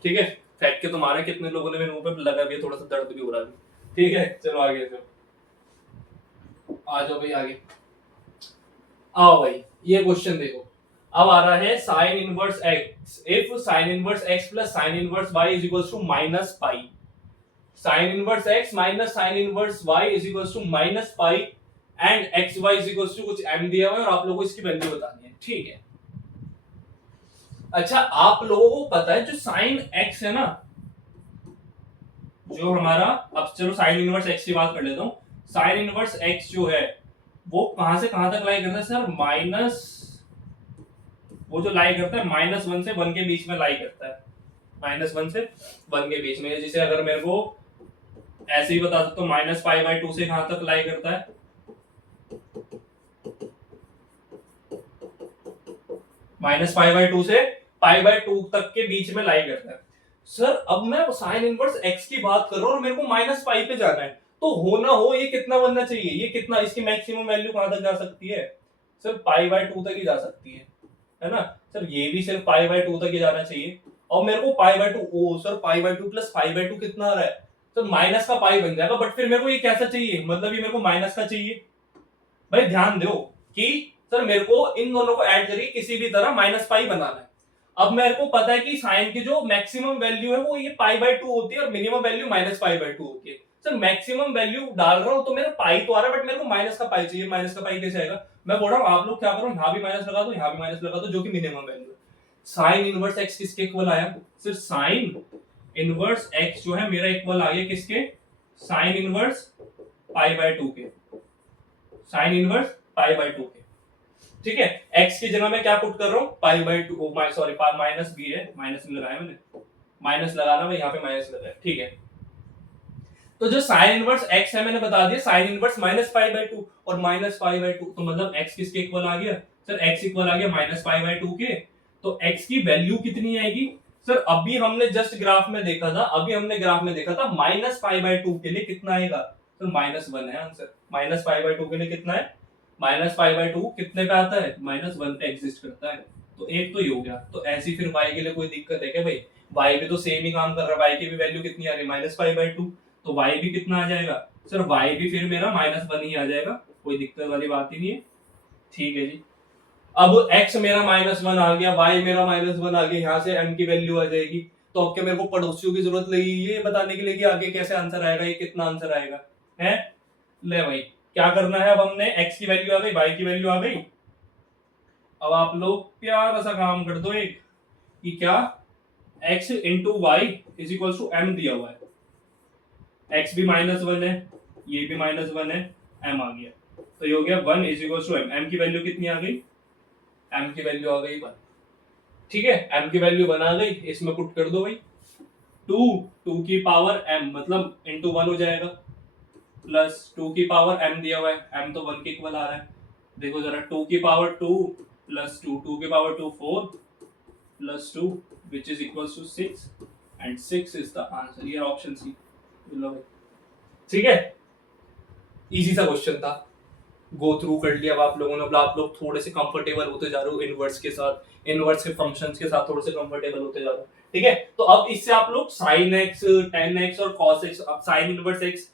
ठीक है? फेंक के तुम्हारे कितने लोगों ने मेरे मुंह पे लगा भी, थोड़ा सा दर्द भी हो रहा है, ठीक है? चलो आगे, फिर आ जाओ भाई आगे। आओ भाई, ये क्वेश्चन देखो। अब आ रहा है sine inverse x, if sine inverse x plus sine inverse y is equals to -π। Sine inverse x minus sine inverse y is equals to -π and xy is equals to कुछ m दिया हुआ है और आप लोगों को इसकी वैल्यू बतानी है, ठीक है? अच्छा, आप लोगों को पता है जो साइन x है ना, जो हमारा, अब चलो साइन इनवर्स x की बात कर लेता हूं। साइन इनवर्स x जो है वो कहां से कहां तक लाई करता है सर? माइनस, वो जो लाई करता है -1 से 1 के बीच में लाई करता है। -1 से 1 के बीच में, जिसे अगर मेरे को ऐसे ही बता सकता हूँ, -π/2 से कहां तक लाई करता है? -π/2 से π/2 तक के बीच में लाई करता है। सर अब मैं साइन इनवर्स x की बात कर रहा हूँ और मेरे को -π पे जाना है, तो हो ना हो ये कितना बनना चाहिए? ये कितना, इसकी मैक्सिमम वैल्यू कहां तक जा सकती है? सर π/2 तक ही जा सकती है ना? सर ये भी सिर्फ π/2 तक ही जाना चाहिए। और मेरे को π/2, ओ सर π/2 प्लस π/2 कितना आ रहा है? तो माइनस का पाई बन जाएगा, बट फिर मेरे को ये कैसा चाहिए? मतलब ये मेरे को माइनस का चाहिए। भाई ध्यान दो कि सर मेरे को इन दोनों को ऐड करके किसी भी तरह -π बनाना है। अब मेरे को पता है कि साइन की जो मैक्सिमम वैल्यू है वो ये π/2 होती है और मिनिमम वैल्यू -π/2 होती है। सर मैक्सिमम वैल्यू डाल रहा हूं तो मेरा पाई तो आ रहा है, बट मेरे को माइनस का पाई चाहिए। माइनस का पाई कैसे आएगा? मैं बोल रहा हूं आप लोग क्या करो, यहाँ भी माइनस लगा दो, यहाँ भी माइनस लगा दो, जो कि मिनिमम वैल्यू है। साइन इनवर्स x किसके इक्वल आया? सर साइन इनवर्स x जो है मेरा इक्वल आ गया किसके? साइन इनवर्स π/2 के। साइन इनवर्स π/2 के। ठीक है, x की जगह मैं क्या पुट कर रहा हूँ, pi by two, sorry minus B है, माइनस नहीं लगाया मैंने, माइनस लगाना मैं यहाँ पे माइनस लगाया, ठीक है। तो जो साइन इनवर्स x है मैंने बता दिया, sine inverse minus pi by to और माइनस पाई बाई टू, तो मतलब x किसके इक्वल आ गया सर, x इक्वल आ गया माइनस पाई बाई टू के। तो x की वैल्यू कितनी आएगी सर, अभी हमने जस्ट ग्राफ में देखा था, अभी हमने ग्राफ में देखा था माइनस पाई बाई टू के लिए कितना आएगा सर, माइनस वन है answer. Minus pi by to के लिए कितना है, माइनस पाई बाई टू कितने पे आता है, माइनस वन पे एग्जिस्ट करता है। तो एक तो ये हो गया। तो ऐसी फिर y के लिए कोई दिक्कत है क्या भाई, y भी तो सेम ही काम कर रहा है, y की भी वैल्यू कितनी आ रही है, माइनस पाई बाई टू, तो y भी कितना आ जाएगा सर, y भी फिर मेरा माइनस वन ही आ जाएगा, कोई दिक्कत वाली बात ही नहीं है। ठीक है जी, अब x मेरा माइनस वन आ गया, y मेरा माइनस वन आ गया, यहाँ से m की वैल्यू आ जाएगी। तो अब क्या मेरे को पड़ोसियों की जरूरत लगी ये बताने के लिए कि आगे कैसे आंसर आएगा, ये कितना आंसर आएगा है। ले भाई क्या करना है, अब हमने x की वैल्यू आ गई, y की वैल्यू आ गई। अब आप लोग प्यारा सा काम कर दो एक, कि क्या x into Y is equal to M दिया हुआ है, x भी माइनस वन है, ये भी माइनस वन है, m आ गया, तो ये हो गया one is equal to M. M की वैल्यू कितनी आ गई, m की वैल्यू आ गई वन। ठीक है, m की वैल्यू वन आ गई, इसमें पुट कर दो भाई, टू, टू की पावर m मतलब इंटू वन हो जाएगा, प्लस टू की पावर m दिया हुआ है, m तो वन के इक्वल आ रहा है, देखो जरा, टू की power two plus two, two की power two four plus two which is equal to six, and six is the answer, ये ऑप्शन सी। ठीक है, इजी सा क्वेश्चन था, गो थ्रू कर लिया अब आप लोगों ने। अब आप लोग थोड़े से कंफर्टेबल होते जा रहे हो इनवर्स के साथ, इनवर्स के फंक्शंस के साथ थोड़े से कंफर्टेबल होते जा रहे हो। ठीक है, तो अब इससे आप लोग साइन एक्स, टेन एक्स और कॉस एक्स, अब साइन इनवर्स एक्स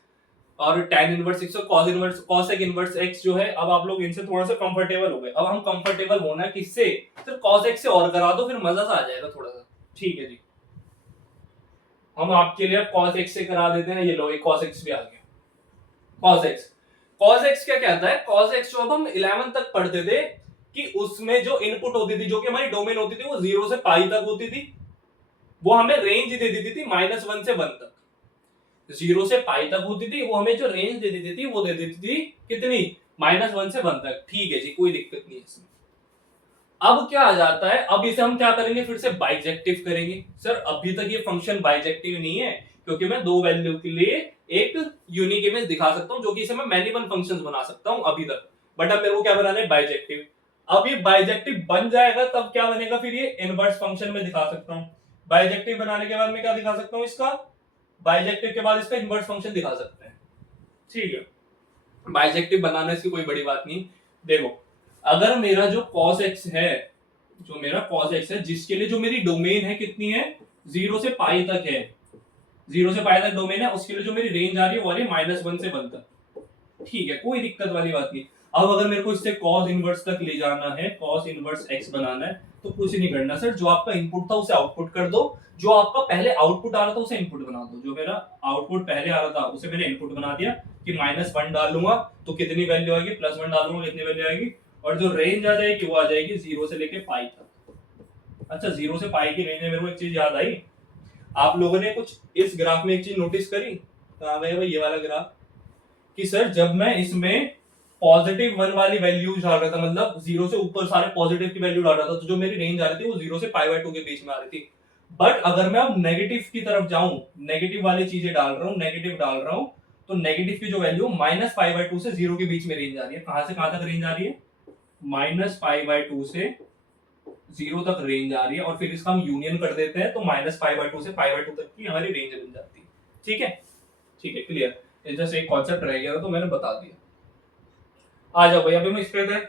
और tan इनवर्स एक्स और cos inverse cosec inverse x जो है, अब आप लोग इनसे थोड़ा सा कंफर्टेबल हो गए। अब हम कंफर्टेबल होना है किससे, सिर्फ cos x से और करा दो, फिर मजा सा आ जाएगा थोड़ा सा। ठीक है जी, हम आपके लिए cos x से करा देते हैं, ये लो, एक cos x भी आ गया। cos x क्या कहता है, cos x जो अब हम 11 तक पढ़ते थे कि उसमें जो इनपुट होती थी, जो कि हमारी डोमेन होती थी, वो 0 से पाई तक होती थी, वो हमें रेंज दे देती थी माइनस वन से वन तक, 0 से पाई तक होती थी, वो हमें जो रेंज दे देती थी वो दे देती थी कितनी, माइनस वन से वन तक। ठीक है जी, कोई दिक्कत नहीं है इसमें। अब क्या आ जाता है, अब इसे हम क्या करेंगे, फिर से बाइजेक्टिव करेंगे। सर अभी तक ये फंक्शन बाइजेक्टिव नहीं है, क्योंकि मैं दो वैल्यू के लिए एक यूनिक इमेज दिखा सकता हूं, जो कि इसे मैं मैनी वन फंक्शंस बना सकता हूं अभी तक, बट अब मेरे को क्या बनाना है, बाइजेक्टिव। अब ये बाइजेक्टिव बन जाएगा तब क्या बनेगा, फिर ये इनवर्स फंक्शन में दिखा सकता हूं। बाइजेक्टिव बनाने के बाद मैं क्या दिखा सकता हूं, इसका बाइजेक्टिव के बाद इसका इनवर्स फंक्शन दिखा सकते हैं। ठीक है, बाइजेक्टिव बनाना इसकी कोई बड़ी बात नहीं। देखो, अगर मेरा जो cos x है, जो मेरा cos x है, जिसके लिए जो मेरी डोमेन है कितनी है, 0 से पाई तक है, 0 से पाई तक डोमेन है, उसके लिए जो मेरी रेंज आ रही है वो आ रही है माइनस वन से वन तक। ठीक है, कोई दिक्कत वाली बात नहीं। अब अगर मेरे को इससे cos इनवर्स तक ले जाना है, cos इनवर्स x बनाना है, तो कुछ नहीं करना सर, जो आपका इनपुट था उसे आउटपुट कर दो, जो आपका पहले आउटपुट आ रहा था उसे इनपुट बना दो। जो मेरा आउटपुट पहले आ रहा था उसे मैंने इनपुट बना दिया कि माइनस वन डालूंगा तो कितनी वैल्यू आएगी, प्लस वन डालूंगा कितनी वैल्यू आएगी, और जो रेंज आ जाएगी वो आ जाएगी 0 से लेके पाई तक। अच्छा, 0 से पाई की रेंज में मेरे को एक चीज याद आई, आप लोगों ने कुछ इस ग्राफ में एक चीज नोटिस करी, कहां गया भाई ये वाला ग्राफ, कि सर जब मैं इसमें पॉजिटिव वन वाली वैल्यू डाल रहा था, मतलब 0 से ऊपर सारे पॉजिटिव की वैल्यू डाल रहा था, तो जो मेरी रेंज आ रही थी वो 0 से पाई बाय 2 के बीच में आ रही थी। बट अगर मैं अब नेगेटिव की तरफ जाऊं, नेगेटिव वाली चीजें डाल रहा हूं, नेगेटिव डाल रहा हूं, तो नेगेटिव की जो वैल्यू माइनस पाई बाय 2 से 0 के बीच में रेंज आ रही है। कहां से कहां तक रेंज आ रही है, माइनस पाई बाय 2 से 0 तक रेंज आ रही है, और फिर इसका हम यूनियन कर देते हैं, तो माइनस पाई बाय 2 से पाई बाय 2 तक की हमारी रेंज बन जाती है। ठीक है, ठीक है, क्लियर। ये जस्ट एक कॉन्सेप्ट रह गया था तो मैंने बता दिया। आ जाओ भाई, अभी हम इस पे थे,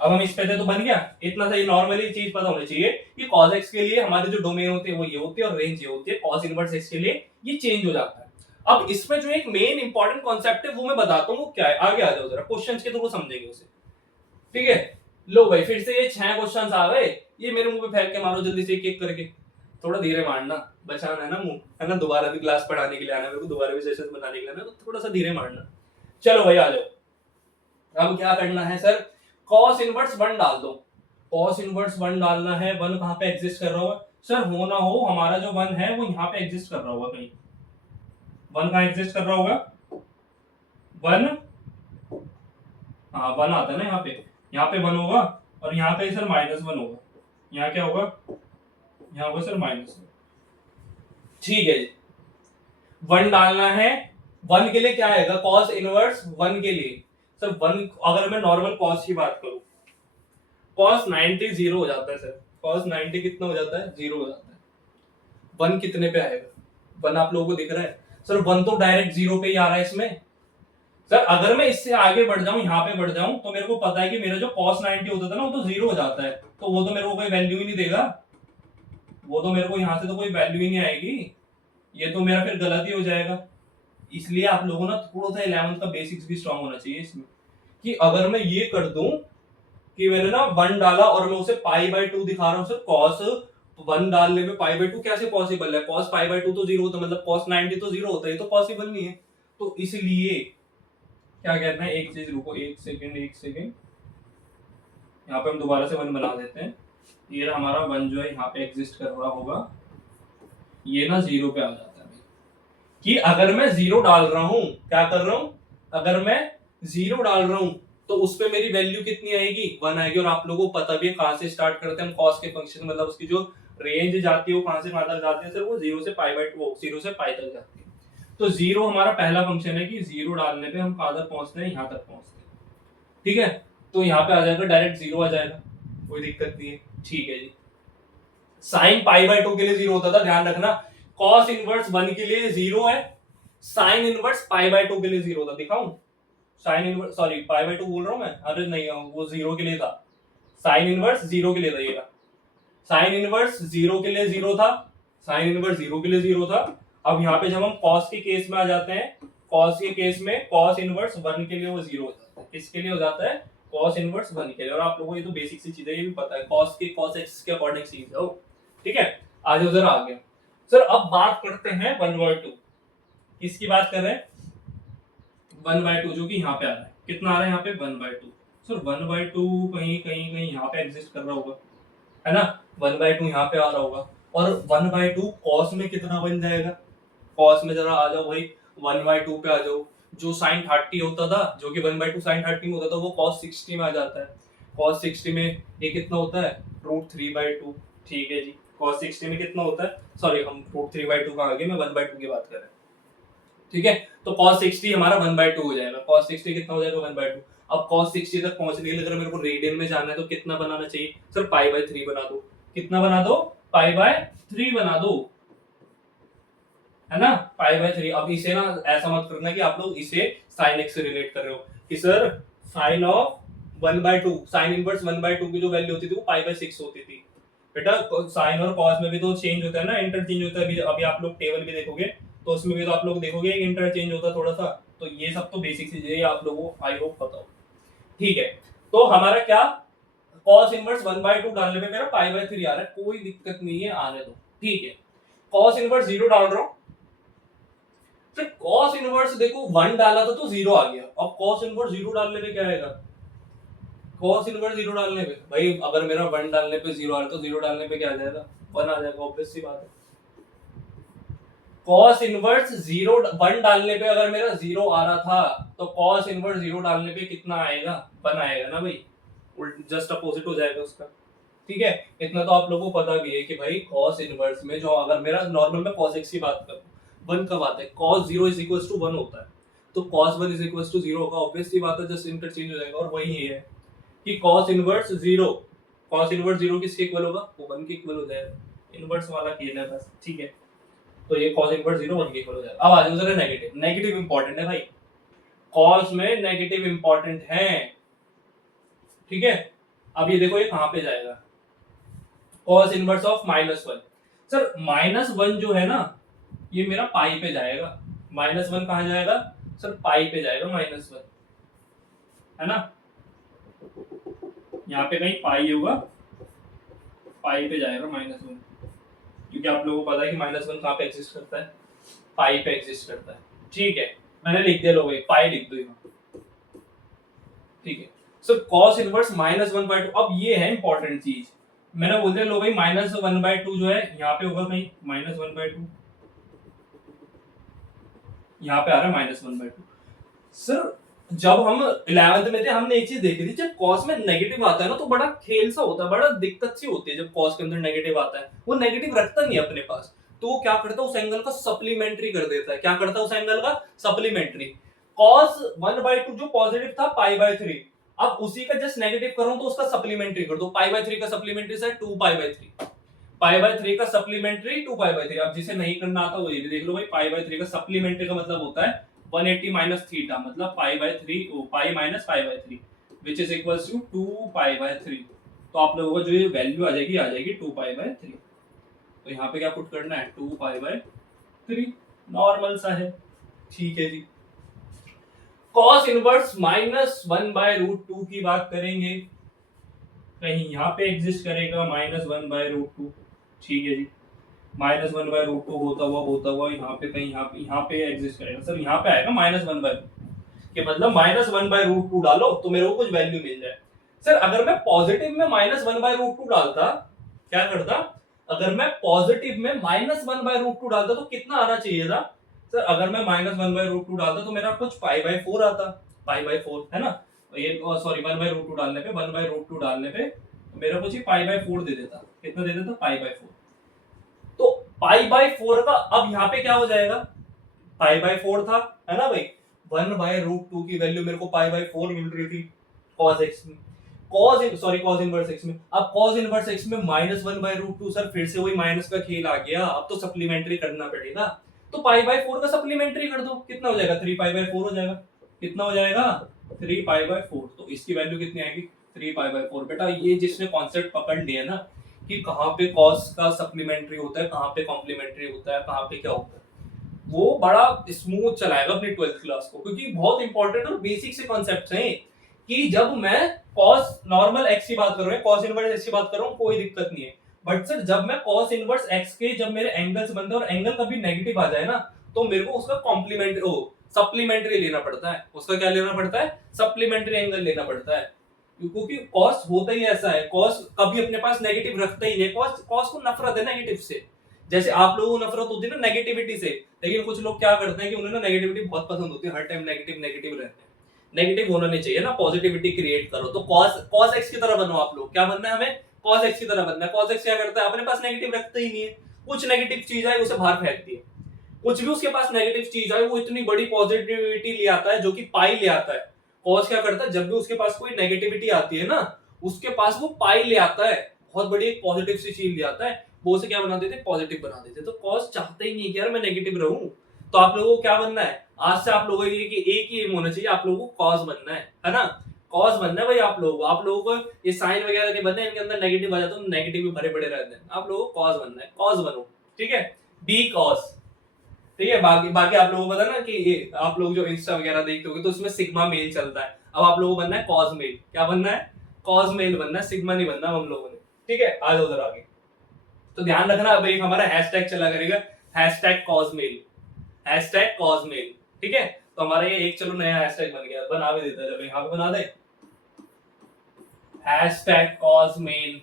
अब हम इस पे थे तो बन गया इतना सा। ये नॉर्मली चीज पता होनी चाहिए कि cos x के लिए हमारे जो डोमेन होते हैं वो ये होते हैं और रेंज ये होती है, cos इनवर्स x के लिए ये चेंज हो जाता है। अब इसमें जो एक मेन इंपॉर्टेंट कॉन्सेप्ट है वो मैं बताता हूँ वो क्या है, आगे आ जाओ जरा, क्वेश्चंस के थ्रू समझेंगे उसे। ठीक है, लो भाई, फिर से ये 6 क्वेश्चंस आ गए, ये मेरे मुंह पे फेंक के मारो जल्दी से एक एक करके, थोड़ा धीरे मारना, बचाना है ना मुंह, है ना, दोबारा भी क्लास पढ़ाने के लिए आना, मेरे को दोबारा भी सेशन बनाने के लिए आना, तो थोड़ा सा धीरे मारना। चलो भाई आ जाओ, अब क्या करना है सर, cos इनवर्स 1 डाल दो, cos इनवर्स 1 डालना है। 1 कहां पे एग्जिस्ट कर रहा होगा सर, हो ना हो हमारा जो 1 है वो यहां पे एग्जिस्ट कर रहा होगा कहीं। 1 कहां एग्जिस्ट कर रहा होगा, 1, हाँ 1 आता है ना यहाँ पे, यहाँ पे 1 होगा और यहाँ पे सर -1 होगा। यहाँ क्या होगा, यहाँ होगा सर -1। ठीक है जी, 1 डालना है। 1 के लिए क्या आएगा, कॉस इनवर्स 1 के लिए सर 1, अगर मैं नॉर्मल कॉस की बात करूं, कॉस 90 जीरो हो जाता है सर। कॉस 90 कितना हो जाता है, जीरो हो जाता है। 1 कितने पे आएगा, 1 आप लोगों को दिख रहा है सर, 1 तो डायरेक्ट जीरो पे ही आ रहा है इसमें। सर अगर मैं इससे आगे बढ़ जाऊं, यहाँ पे बढ़ जाऊं, तो मेरे को पता है कि मेरा जो cos 90 होता था ना, वो तो जीरो हो जाता है, तो वो तो मेरे को कोई वैल्यू ही नहीं देगा, वो तो मेरे को यहाँ से तो कोई वैल्यू ही नहीं आएगी, ये तो मेरा फिर गलत ही हो जाएगा। इसलिए आप लोगों ना थोड़ा सा 11th का बेसिक्स भी स्ट्रांग होना चाहिए इसमें, कि अगर मैं ये कर दूं कि मैंने ना 1 डाला और मैं उसे π/2 दिखा रहा हूँ सर, cos 1 डालने में π/2 कैसे पॉसिबल है, cos π/2 तो जीरो होता है, मतलब cos 90 तो जीरो होता है, ये तो पॉसिबल नहीं है। तो इसलिए क्या कहते हैं, एक चीज रुको, एक सेकंड, यहाँ पे हम दोबारा से 1 बना देते हैं। ये हमारा 1 जो है यहाँ पे एग्जिस्ट कर रहा होगा, ये ना जीरो पे आ जाता है कि अगर मैं जीरो डाल रहा हूं, क्या कर रहा हूं, अगर मैं जीरो डाल रहा हूं तो उस पे मेरी वैल्यू कितनी आएगी, 1 आएगी। और आप लोगों को पता भी है कहां से स्टार्ट करते हैं हम कॉस के फंक्शन, मतलब उसकी जो रेंज जाती है वो कहां से कहां तक जाती है सर, वो 0 से π/2, 0 से पाई तक जाती है। तो जीरो हमारा पहला फंक्शन है कि जीरो डालने पे हम कहां तक पहुंचते हैं, यहां तक पहुंचते हैं। ठीक है, तो यहाँ पे आ जाएगा डायरेक्ट जीरो आ जाएगा, कोई दिक्कत नहीं है। ठीक है जी, साइन π/2 के लिए जीरो होता था, ध्यान रखना। कॉस इनवर्स 1 के लिए जीरो है, साइन इनवर्स π/2 के लिए जीरो था। दिखाऊं, साइन इनवर्स, सॉरी π/2 बोल रहा हूं मैं, अरे नहीं वो जीरो के लिए था, साइन इनवर्स जीरो के लिए था, ये साइन इनवर्स जीरो के लिए जीरो था, साइन इनवर्स जीरो के लिए जीरो था। अब यहाँ पे जब हम कॉस के केस में आ जाते हैं, कॉस के केस में कॉस इनवर्स 1 के लिए वो जीरो हो जाता है। किसके लिए हो जाता है, कॉस इनवर्स 1 के लिए। और आप लोगों को ये तो बेसिक सी चीज है, ये भी पता है, कॉस के कॉस एक्सिस के अकॉर्डिंग चीज है। ठीक है, आज उधर आ गया सर। अब बात करते हैं 1/2, किसकी बात कर रहे हैं, 1/2, जो कि यहाँ पे आ रहा है, कितना आ रहा है यहाँ पे 1/2। सर 1/2 कहीं कहीं कहीं यहाँ पे एग्जिस्ट कर रहा होगा, है ना, 1/2 यहाँ पे आ रहा होगा। और 1/2 कॉस में कितना बन जाएगा, कॉस में जरा आ जाओ भाई, 1/2 पे आ जाओ। जो साइन 30 होता था, जो कि 1/2 साइन 30 में होता था, वो cos 60 में आ जाता है। cos 60 में ये कितना होता है, √3/2। ठीक है जी, cos 60 में कितना होता है, सॉरी हम √3/2 का आगे, मैं 1/2 की बात कर रहा हूँ। ठीक है, तो cos 60 हमारा 1/2 हो जाएगा। cos 60 कितना हो जाएगा, 1/2। अब cos 60 तक पहुंचने के लिए अगर मेरे को रेडियन में जाना है तो कितना बनाना चाहिए सर, π/3 बना दो। कितना बना दो, π/3 बना दो, है ना, π/3। अब इसे ना ऐसा मत करना कि आप लोग इसे sin x से रिलेट कर रहे हो कि sir sine of 1/2, sine inverse 1/2 की जो वैल्यू होती थी वो π/6 होती थी। बेटा साइन और कॉस में भी तो चेंज होता है ना, इंटरचेंज होता है। अभी आप लोग टेबल भी देखोगे तो उसमें भी तो आप लोग देखोगे इंटरचेंज होता है थोड़ा सा। तो ये सब तो बेसिक चीजें है, आप लोगों को आई होप पता हो। ठीक है, तो हमारा क्या, cos इनवर्स 1/2 डालने पे मेरा π/3 आ रहा है, कोई दिक्कत नहीं है, आने दो। ठीक है, cos इनवर्स 0 डाल रहा हूं, फिर cos इनवर्स देखो 1 डाला था तो 0 आ गया। अब cos इनवर्स 0 डालने पे क्या आएगा, cos इनवर्स 0 डालने पे भाई, अगर मेरा 1 डालने पे 0 आ रहा है तो 0 डालने पे क्या आ जाएगा, 1 आ जाएगा, ऑब्वियस सी बात है। cos इनवर्स 0 1 डालने पे अगर मेरा 0 आ रहा था तो cos इनवर्स 0 डालने पे कितना आएगा, 1 आएगा ना भाई, जस्ट अपोजिट हो जाएगा उसका। ठीक है, इतना तो आप लोगों को पता भी है कि भाई cos इनवर्स में जो, अगर मेरा नॉर्मल में cos x की बात करूं, 1 कब आता है, cos 0 = 1 होता है, तो cos 1 = 0 होगा, ऑब्वियस सी बात है, जस्ट इंटरचेंज हो जाएगा। और वही है कि cos इनवर्स 0 किसके इक्वल होगा, वो 1 के इक्वल हो जाएगा, इनवर्स वाला खेल है बस। ठीक है, तो ये cos इनवर्स 0 1 के इक्वल हो जाएगा। अब आ जाओ जरा नेगेटिव, नेगेटिव इंपॉर्टेंट है भाई, cos में नेगेटिव इंपॉर्टेंट है। ठीक है, अब ये देखो ये कहां पे जाएगा, cos इनवर्स ऑफ -1। सर -1 जो है ना, ये मेरा पाई पे जाएगा। -1 कहां जाएगा सर, पाई पे जाएगा -1, है ना, यहाँ पे कहीं पाई होगा, पाई पे जाएगा -1, क्योंकि आप लोगों को पता है कि -1 कहां पे एग्जिस्ट करता है, पाई पे एग्जिस्ट करता है। ठीक है, मैंने लिख दिया, लोग पाई लिख दो यहाँ। ठीक है, सो cos इनवर्स -1/2। अब ये है इंपॉर्टेंट चीज, मैंने बोल दिया लो भाई, -1/2 जो है यहाँ पे होगा कहीं, -1/2 यहाँ पे आ रहा है, -1/2। सर जब हम 11th में थे हमने एक चीज देखी थी, जब कॉस में नेगेटिव आता है ना तो बड़ा खेल सा होता है, बड़ा दिक्कत सी होती है। जब कॉस के अंदर नेगेटिव आता है, वो नेगेटिव रखता नहीं है अपने पास, तो वो क्या करता है, उस एंगल का सप्लीमेंट्री कर देता है। क्या करता है उस एंगल का सप्लीमेंट्री। कॉस 1/2 जो पॉजिटिव था π/3, अब उसी का जस्ट नेगेटिव करूं तो उसका सप्लीमेंट्री कर दो। π/3 का सप्लीमेंट्री से 2π/3, π/3 का सप्लीमेंट्री 2π/3। अब जिसे नहीं करना आता वो ये भी देख लो भाई, π/3 का सप्लीमेंट्री का मतलब होता है 180 माइनस थीटा, मतलब π/3 pi minus π/3 which is equals to 2π/3। तो आप लोगों को जो ये वैल्यू आ जाएगी 2π/3। तो यहाँ पे क्या पुट करना है, 2π/3, नॉर्मल सा है। ठीक है जी। cos इनवर्स -1/√2 की बात करेंगे, कहीं यहाँ पे एग्जिस्ट करेगा -1/√2। ठीक है जी, -1/√2 होता हुआ यहाँ पे कहीं यहाँ पे एग्जिस्ट करेगा। सर यहाँ पे आएगा -1/√2 कि मतलब -1/√2 डालो तो मेरे को कुछ वैल्यू मिल जाए। सर अगर मैं पॉजिटिव में -1/√2 डालता, क्या करता, अगर मैं पॉजिटिव में -1/√2 डालता तो कितना आना चाहिए था। सर अगर मैं -1/√2 डालता तो मेरा कुछ π/4 आता, π/4 है ना, ये सॉरी 1/√2 डालने पे 1/√2 डालने पे मेरा कुछ ही π/4 दे देता। कितना दे देता, π/4। तो π/4 का अब यहाँ पे क्या हो जाएगा, π/4 था है ना भाई, 1/√2 की वैल्यू मेरे को π/4 मिल रही थी cos x में, cos इनवर्स x में। अब cos इनवर्स x में -1/√2, सर फिर से वही माइनस का खेल आ गया, अब तो सप्लीमेंट्री करना पड़ेगा। तो π/4 का सप्लीमेंट्री कर दो, कितना हो जाएगा, 3π/4 हो जाएगा। कितना हो जाएगा, 3π/4। तो इसकी वैल्यू कितनी आएगी, 3π/4। बेटा ये जिसने कॉन्सेप्ट पकड़ लिया ना कि कहाँ पे कॉस का सप्लीमेंट्री होता है, कहाँ पे कॉम्प्लीमेंट्री होता है, कहाँ पे क्या होता है, वो बड़ा स्मूथ चलाएगा अपनी 12th क्लास को, क्योंकि बहुत इंपॉर्टेंट और बेसिक से कॉन्सेप्ट्स हैं कि जब मैं कॉस नॉर्मल एक्स की बात कर रहा हूँ, कॉस इनवर्स एक्स की बात कर रहा हूँ, कोई दिक्कत नहीं है। बट सर जब मैं कॉस इनवर्स एक्स के जब मेरे एंगल्स बनते हैं और एंगल कभी नेगेटिव आ जाए ना, तो मेरे को उसका कॉम्प्लीमेंट्री सप्लीमेंट्री लेना पड़ता है। उसका क्या लेना पड़ता है, सप्लीमेंट्री एंगल लेना पड़ता है, क्योंकि कॉस होता ही ऐसा है, कॉस कभी अपने पास नेगेटिव रखता ही नहीं। कॉस को नफरत है नेगेटिव से, जैसे आप लोगों को नफरत होती है ना नेगेटिविटी से, लेकिन कुछ लोग क्या करते हैं कि उन्हें ना नेगेटिविटी बहुत पसंद होती है, हर टाइम नेगेटिव नेगेटिव रहते हैं। नेगेटिव होना नहीं चाहिए ना, पॉजिटिविटी क्रिएट करो। तो कॉस एक्स की तरह बनो आप लोग। क्या बनना है हमें, कॉस एक्स की तरह बनना है। कॉस एक्स क्या करता है, अपने पास नेगेटिव रखता ही नहीं है, कुछ नेगेटिव चीज आए उसे बाहर फेंकती है। कुछ भी उसके पास नेगेटिव चीज आए वो इतनी बड़ी पॉजिटिविटी ले आता है, जो कि पाई ले आता है। कॉस क्या करता है, जब भी उसके पास कोई नेगेटिविटी आती है ना, उसके पास वो पाई ले आता है, बहुत बड़ी एक पॉजिटिव सी चीज ले आता है, वो उसे क्या बना देते, पॉजिटिव बना देते। तो कॉस चाहते ही नहीं कि यार मैं नेगेटिव रहूं। तो आप लोगों को क्या बनना है, आज से आप लोगों को ये कि एक ही एम होना चाहिए, आप लोगों को कॉस बनना है ना, कॉस बनना है भाई। आप लोगों को ये साइन वगैरह नहीं बनना है, इनके अंदर नेगेटिव आ जाता है, नेगेटिव भी भरे पड़े रहते हैं। आप लोगों को कॉस बनना है, कॉस बनो, ठीक है, बी कॉस। ठीक है, बाकी बाकी आप लोगों को पता ना कि ये आप लोग जो इंस्टा वगैरह देखते होगे तो उसमें सिग्मा मेल चलता है। अब आप लोगों को बनना है कॉस मेल। क्या बनना है, कॉस मेल बनना है, सिग्मा नहीं बनना हम लोगों ने। ठीक है, आ जाओ उधर आगे। तो ध्यान रखना, अब एक हमारा हैशटैग चला करेगा, hashtag cos mel, hashtag cos mel. ठीक है, तो हमारा ये एक चलो नया हैशटैग बन गया, बना भी देता है, जब यहाँ पे बना दे हैशटैग कॉस मेल।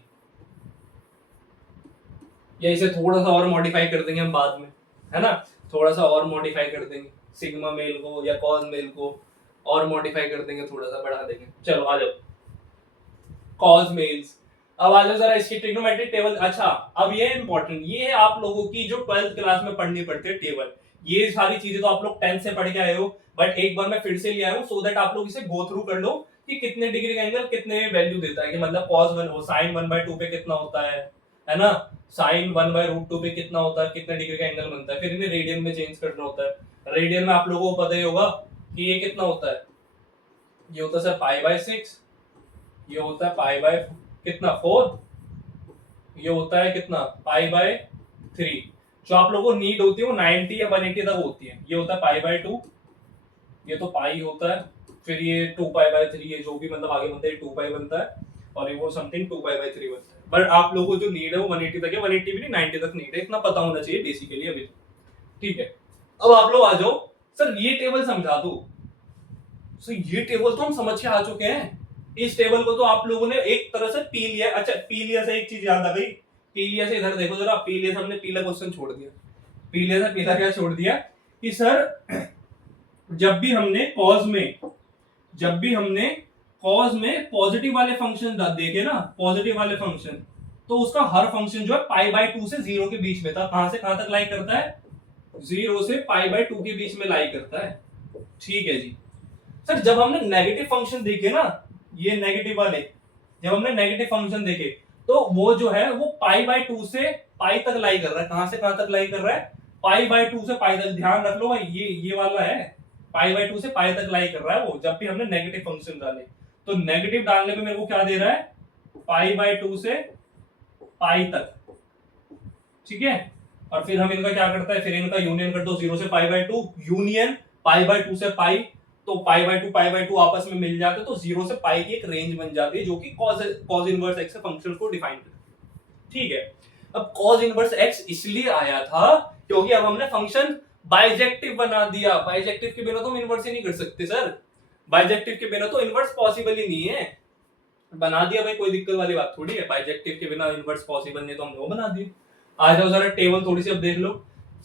या इसे थोड़ा सा और मॉडिफाई कर देंगे हम बाद में, है ना, थोड़ा सा और मॉडिफाई कर देंगे सिग्मा मेल को या कॉस मेल को, और मॉडिफाई कर देंगे, थोड़ा सा बढ़ा देंगे। चलो आ जाओ कॉस मेल्स। अब आ जाओ जरा इसकी ट्रिग्नोमेट्रिक टेबल। अच्छा अब ये इंपॉर्टेंट, ये है आप लोगों की जो 12th क्लास में पढ़नी पड़ती है टेबल। ये सारी चीजें तो आप लोग 10th से पढ़ के आए हो, बट एक बार मैं फिर से ले आया हूँ सो दैट आप लोग इसे गो थ्रू कर लो कि कितने डिग्री का एंगल कितने वैल्यू देता है, कि मतलब कॉस 1 हो साइन 1/2 पे कितना होता है ना, साइन 1/√2 पे कितना होता है, कितने डिग्री का एंगल बनता है, फिर इन्हें रेडियन में चेंज करना होता है। रेडियन में आप लोगों को पता ही होगा कि ये कितना होता है, ये होता है सर π/6, ये होता है π/ कितना 4, ये होता है कितना π/3। जो आप लोगों को नीड होती है वो 90 या 180 तक होती है। ये होता है π/2, ये तो पाई होता है, फिर ये 2π/3, ये जो भी मतलब आगे बनता है 2π बनता है, और ये वो समथिंग 2π/3 बनता है। बट आप लोगों को जो नीड है वो 180 तक है, 180 भी नहीं 90 तक नीड है, इतना पता होना चाहिए बेसिकली अभी तो। ठीक है, अब आप लोग आ जाओ, सर ये टेबल समझा दो। सर ये टेबल तो हम समझ के आ चुके हैं, इस टेबल को तो आप लोगों ने एक तरह से पी लिया। अच्छा पी लिया से एक चीज याद आ गई, पी लिया से इधर देखो जरा, पी लिया से हमने पीला क्वेश्चन छोड़ दिया। पी लिया से पीला क्या छोड़ दिया कि सर जब भी हमने कॉज में जब भी हमने कॉज में पॉजिटिव वाले फंक्शन देखे ना, पॉजिटिव वाले फंक्शन, तो उसका हर फंक्शन जो है पाई बाय 2 से 0 के बीच में था। कहां से कहां तक लाई करता है? 0 से पाई बाय 2 के बीच में लाई करता है। ठीक है जी सर। जब हमने नेगेटिव फंक्शन देखे ना, ये नेगेटिव वाले, जब हमने नेगेटिव फंक्शन देखे तो वो जो है वो पाई बाय 2 से पाई तक लाई कर रहा है। कहां से कहां तक लाई कर रहा है? पाई बाय 2 से पाई तक। ध्यान रख लो भाई, ये वाला है पाई बाय 2 से पाई तक लाई कर रहा है वो, जब भी हमने नेगेटिव फंक्शन डाले। तो नेगेटिव डालने में मेरे को क्या दे रहा है? पाई बाय 2 से पाई तक। ठीक है, और फिर हम इनका क्या करता है, फिर इनका यूनियन कर दो 0 से पाई बाय 2, यूनियन पाई बाय 2 से पाई, तो पाई बाय 2 आपस में मिल जाते, तो 0 से पाई की एक रेंज बन जाती है जो कि cos इनवर्स x के फंक्शन को डिफाइन करती है। ठीक है, अब cos इनवर्स x इसलिए आया था क्योंकि अब हमने फंक्शन बाइजेक्टिव बना दिया। बाइजेक्टिव के बिना तो हम इनवर्स ही नहीं कर सकते सर, बाइजेक्टिव के बिना तो इनवर्स पॉसिबल ही नहीं है। बना दिया भाई, कोई दिक्कत वाली बात थोड़ी है, बाइजेक्टिव के बिना इनवर्स पॉसिबल नहीं तो हम वो बना दिए। आ जाओ जरा टेबल थोड़ी सी अब देख लो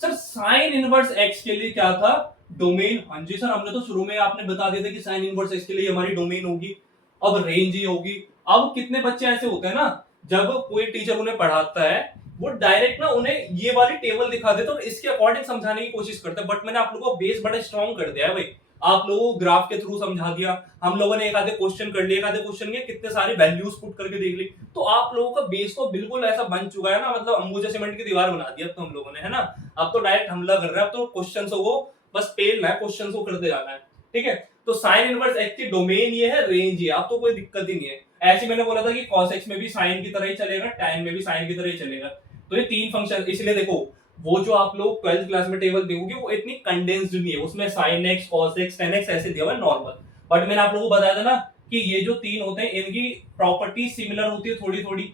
सर। साइन इनवर्स x के लिए क्या था? डोमेन। हाँ जी सर, हमने तो शुरू में आपने बता दिया था कि साइन इनवर्स x के लिए हमारी डोमेन होगी, अब रेंज ही होगी। अब कितने बच्चे ऐसे होते हैं ना, जब कोई टीचर उन्हें पढ़ाता है वो डायरेक्ट ना उन्हें ये वाली टेबल दिखा देते और इसके अकॉर्डिंग समझाने की कोशिश करते हैं। बट मैंने आप लोगों को बेस बड़ा स्ट्रॉन्ग कर दिया है भाई, आप लोगों को ग्राफ के थ्रू समझा दिया, हम लोगों ने एक आधे क्वेश्चन कर लिए, एक आधे क्वेश्चन के कितने सारे वैल्यूज पुट करके देख ली, तो आप लोगों का बेस तो बिल्कुल ऐसा बन चुका है ना, मतलब अंबुजा सीमेंट की दीवार बना दी अब तो हम लोगों ने, है ना। अब तो डायरेक्ट हमला कर रहे हैं, अब तो क्वेश्चन को बस पेलना है, क्वेश्चन को करते जाना है। ठीक है, तो साइन इनवर्स एक्स की डोमेन ये है, रेंज ये, अब तो कोई दिक्कत ही नहीं है। ऐसे मैंने बोला था कि cos x में भी साइन की तरह ही चलेगा, tan में भी साइन की तरह ही चलेगा। तो ये तीन फंक्शन, इसलिए देखो वो जो आप लोग 12th क्लास में टेबल देखोगे वो इतनी कंडेंस्ड नहीं है, उसमें sin x cos x tan x ऐसे दिया हुआ है नॉर्मल। बट मैंने आप लोगों को बताया था ना कि ये जो तीन होते हैं इनकी प्रॉपर्टी सिमिलर होती है थोड़ी थोड़ी,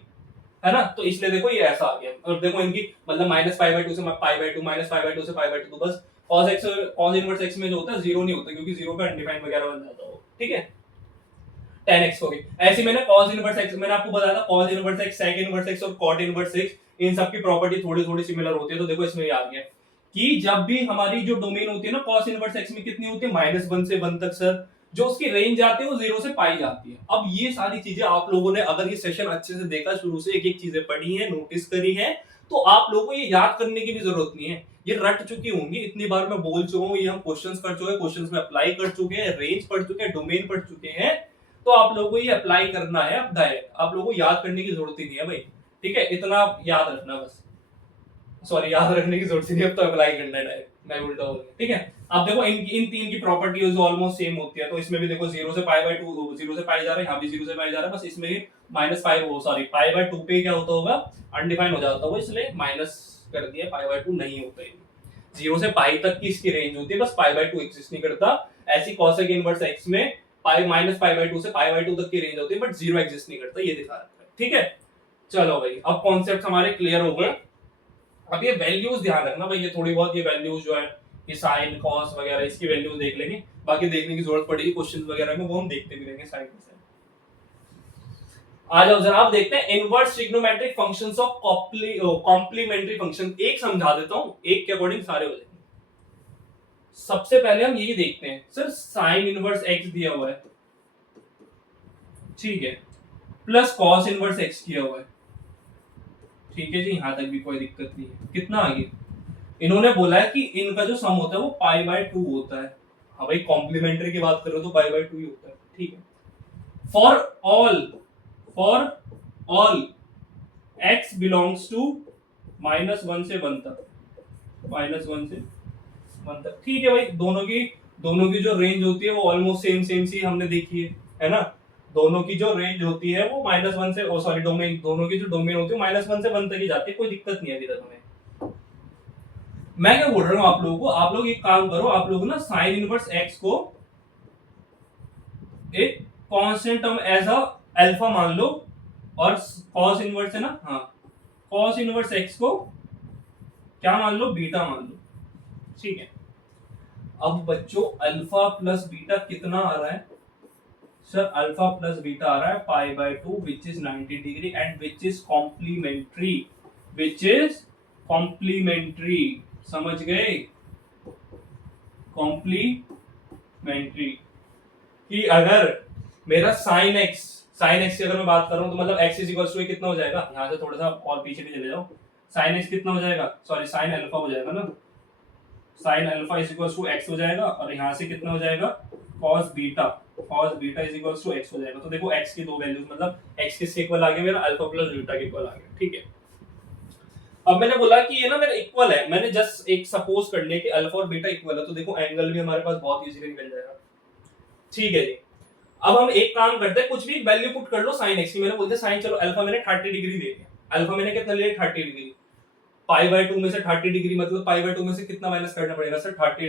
है ना। तो इसलिए देखो ये ऐसा आ गया, और देखो इनकी मतलब माइनस पाई बाय 2 से पाई बाय 2, माइनस पाई बाय 2 से पाई बाय 2, तो बस cos x cos inverse x में जो होता है 0 नहीं होता, क्योंकि 0 पे अनडिफाइंड वगैरह बन जाता है। ठीक है, tan x हो गई। ऐसे मैंने cos इनवर्स x, मैंने आपको बताया था cos inverse x, sec inverse x और cot इनवर्स x, इन सब की प्रॉपर्टी थोड़ी थोड़ी सिमिलर होती है। तो देखो इसमें आ गया कि जब भी हमारी जो डोमेन होती है ना cos इनवर्स x में कितनी होती है? -1 से 1 तक सर। जो उसकी रेंज आती है वो 0 से पाई जाती है। अब ये सारी चीजें आप लोगों ने अगर ये सेशन अच्छे से देखा, शुरू से एक एक चीजें पढ़ी है, नोटिस करी है, तो आप लोगों को ये याद करने की भी जरूरत नहीं है, ये रट चुकी होंगी। इतनी बार मैं बोल चुका हूँ, ये हम क्वेश्चंस कर चुके हैं, क्वेश्चंस में अप्लाई कर चुके हैं, रेंज पढ़ चुके हैं, डोमेन पढ़ चुके हैं। तो आप लोगों को ये अप्लाई करना है अब डायरेक्ट, आप लोगों को याद करने की जरूरत ही नहीं है भाई। ठीक है, इतना आप याद रखना बस, सॉरी याद रखने की जरूरत नहीं, अब तो अप्लाई करना है डायरेक्ट, मैं उल्टा हो गया। ठीक है, अब देखो इन तीन की प्रॉपर्टीज ऑलमोस्ट सेम होती है, तो इसमें भी देखो 0 से पाई बाय 2, 0 से पाई जा रहा है, यहाँ भी 0 से पाई जा रहा है, बस इसमें माइनस पाई, वो सॉरी पाई बाय 2 पे क्या होता होगा? अनडिफाइन हो जाता होगा, इसलिए माइनस कर दिया, पाई बाय 2 नहीं होता है। 0 से पाई तक की इसकी रेंज होती है, बस पाई बाय 2 एग्जिस्ट नहीं करता। ऐसी cosec इनवर्स x में पाई माइनस पाई बाय 2 से पाई बाय 2 तक की रेंज होती है, बट 0 एग्जिस्ट नहीं करता, ये दिखा रखा है। ठीक है, चलो भाई अब कॉन्सेप्ट हमारे क्लियर हो गए। अब ये वैल्यूज ध्यान रखना भाई, ये थोड़ी बहुत ये वैल्यूज जो है, ये साइन कॉस वगैरह इसकी वैल्यूज देख लेंगे, बाकी देखने की जरूरत पड़ेगी क्वेश्चन वगैरह में, वो हम देखते भी रहेंगे साइड बाय साइड। आ जाओ जरा आप देखते हैं inverse trigonometric functions of complementary function. एक समझा देता हूं, एक के अकॉर्डिंग सारे हो जाएंगे। सबसे पहले हम यही देखते हैं सर, साइन इनवर्स एक्स दिया हुआ है, ठीक है, प्लस कॉस इनवर्स एक्स किया हुआ है, ठीक है जी, यहां तक भी कोई दिक्कत नहीं है। कितना आगे इन्होंने बोला है कि इनका जो सम होता है वो पाई बाय 2 होता है। हाँ भाई, कॉम्प्लीमेंट्री की बात करो तो पाई बाय 2 ही होता है। ठीक है, for all x belongs to -1 से 1 तक, -1 से 1 तक। ठीक है भाई, दोनों की जो रेंज होती है वो ऑलमोस्ट सेम सी हमने देखी है ना। दोनों की जो रेंज होती है वो -1 से, सॉरी डोमेन, दोनों की जो डोमेन होती है -1 से 1 तक ही जाती है, कोई दिक्कत नहीं है अभी तक हमें। मैं क्या बोल रहा हूँ आप लोगों को, आप लोग एक काम करो, आप लोग ना साइन इनवर्स एक्स को एक constant term as a alpha मान लो, और कॉस इनवर्स है ना, हाँ, कॉस इनवर्स एक्स को क्या मान लो? बीटा मान लो। ठीक है, अब बच्चों अल्फा प्लस बीटा कितना आ रहा है सर? अल्फा प्लस बीटा आ रहा है pi by 2 which is 90 degree and which is complementary, समझ गए? कॉम्प्लीमेंट्री। कि अगर मेरा साइन एक्स की अगर मैं बात करूं तो मतलब x इज इक्वल टू कितना हो जाएगा, यहाँ से थोड़ा सा और पीछे भी चले जाओ, साइन एक्स कितना हो जाएगा, सॉरी साइन अल्फा हो जाएगा ना, sine alpha is equal to X हो जाएगा, और यहाँ से कितना हो जाएगा cos beta is equal to X हो जाएगा। तो देखो x की दो वैल्यूज, मतलब x किसके इक्वल आ गया, मेरा अल्फा प्लस बीटा के इक्वल आ गया, ठीक है। अब मैंने बोला कि ये ना मेरा इक्वल है, मैंने जस्ट एक सपोज कर लिया कि अल्फा और बीटा इक्वल है, तो देखो एंगल भी हमारे पास बहुत इजीली निकल जाएगा, ठीक है जी। अब हम एक काम करते हैं, कुछ भी वैल्यू पुट कर लो साइन एक्स की, मैंने बोलते साइन, चलो अल्फा मैंने 30 डिग्री ले लिया, अल्फा मैंने कितना लिया 30 डिग्री, पाई बाय 2 में से 30 डिग्री मतलब पाई बाय 2 में से कितना माइनस करना पड़ेगा सर, 30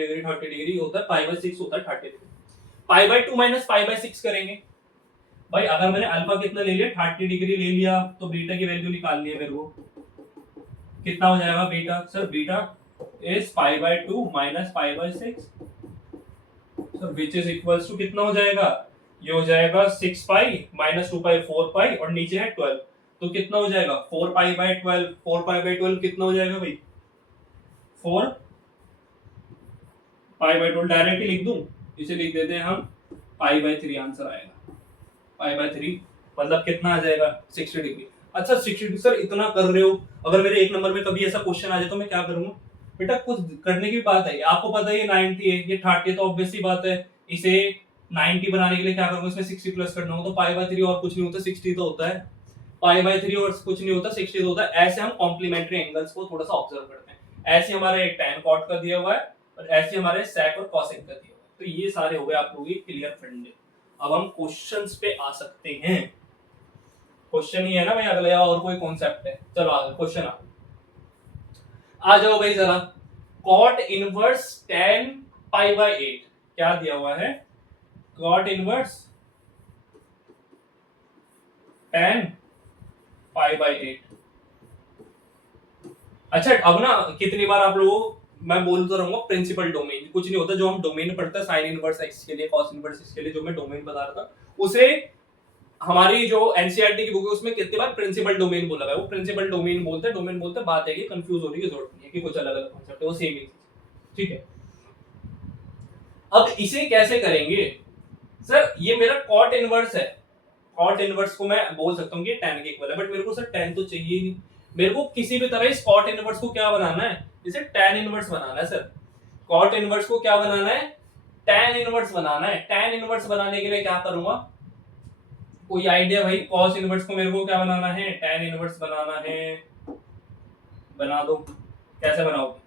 डिग्री होता है पाई बाय 6 होता है 30 degree, pi by 2 minus pi by 6 करेंगे भाई। अगर मैंने अल्फा कितना ले लिया 30 डिग्री ले लिया, तो बीटा की वैल्यू निकालनी है मेरे को, कितना हो जाएगा beta, sir beta is pi by 2 minus pi by 6, sir which is equals to कितना हो जाएगा, ये हो जाएगा 6 पाई माइनस 2 पाई 4 पाई, और नीचे है 12, तो कितना हो जाएगा 4 पाई बाय 12, 4 पाई बाय 12 कितना हो जाएगा भाई, 4 पाई बाय 12 डायरेक्ट ही लिख दूं, इसे लिख देते हैं हम पाई बाय 3, आंसर आएगा पाई बाय 3, मतलब कितना आ जाएगा 60 डिग्री। अच्छा 60 डिग्री सर इतना कर रहे हो, अगर मेरे एक नंबर में कभी ऐसा क्वेश्चन आ जाए तो मैं क्या करूंगा, बेटा कुछ करने की बात है, आपको पता है ये 90 है, ये 30 है, तो ऑब्वियस सी बात है इसे 90 बनाने के लिए क्या करूंगा, इसमें 60 प्लस करना होगा, तो पाई बाय 3 और कुछ नहीं होता 60 तो होता है, पाई बाय 3 और कुछ नहीं होता 60 तो होता है। ऐसे हम कॉम्प्लीमेंट्री एंगल्स को थोड़ा सा ऑब्जर्व करते हैं, ऐसे हमारे एक tan cot का दिया हुआ है और ऐसे हमारे sec और cosec का दिया हुआ है, तो ये सारे हो गए आप लोगों के क्लियर फंडे। अब हम क्वेश्चंस पे आ सकते हैं, क्वेश्चन ही है ना भाई अगला, और कोई कॉन्सेप्ट है, चलो आगे क्वेश्चन आ जाओ भाई जरा, cot inverse tan pi by 8 क्या दिया हुआ है, cot inverse tan pi by 8। अच्छा अब ना कितनी बार आप लोगों मैं बोलता रहूंगा प्रिंसिपल डोमेन, कुछ नहीं होता, जो हम डोमेन पढ़ते हैं साइन इनवर्स एक्स के लिए, कॉस इनवर्स एक्स के लिए, जो मैं डोमेन बता रहा था उसे हमारी जो एनसीईआरटी की बुक है उसमें कितनी बार प्रिंसिपल डोमेन बोला है, वो प्रिंसिपल डोमेन बोलते हैं, बात है कि कंफ्यूज होने की जरूरत नहीं है कि कुछ अलग अलग कॉन्सेप्ट है, वो सेम ही, ठीक है। अब इसे कैसे करेंगे सर, ये मेरा कॉट इनवर्स है, कॉट इनवर्स को मैं बोल सकता हूँ कि tan के इक्वल है, बट मेरे को सर tan तो चाहिए ही, मेरे को किसी भी तरह इस कॉट इनवर्स को क्या बनाना है, इसे tan इनवर्स बनाना है सर, कॉट इनवर्स को क्या बनाना है, tan इनवर्स बनाना है। tan इनवर्स बनाने के लिए क्या करूंगा, कोई आइडिया भाई, cos इनवर्स को मेरे को क्या बनाना है, tan इनवर्स बनाना है, बना दो, कैसे बनाओगे,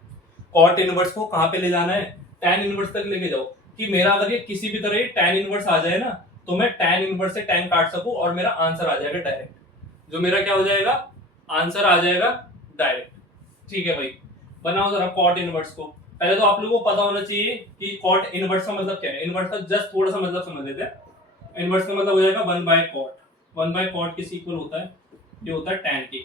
कॉट इनवर्स को कहां पे ले जाना है, tan इनवर्स तक लेके जाओ, कि मेरा अगर ये किसी भी तरह tan इनवर्स आ जाए ना, तो मैं tan इनवर्स से tan काट सकूं और मेरा आंसर आ जाएगा डायरेक्ट, जो मेरा क्या हो जाएगा, आंसर आ जाएगा डायरेक्ट, ठीक है भाई। बनाओ जरा कॉट इनवर्स को, पहले तो आप लोगों को पता होना चाहिए कि कॉट इनवर्स का मतलब क्या है, इनवर्स का जस्ट थोड़ा सा मतलब समझ लेते हैं। इनवर्स का मतलब हो जाएगा 1 बाय कॉट, 1 बाय कॉट किस इक्वल होता है, ये होता है tan के,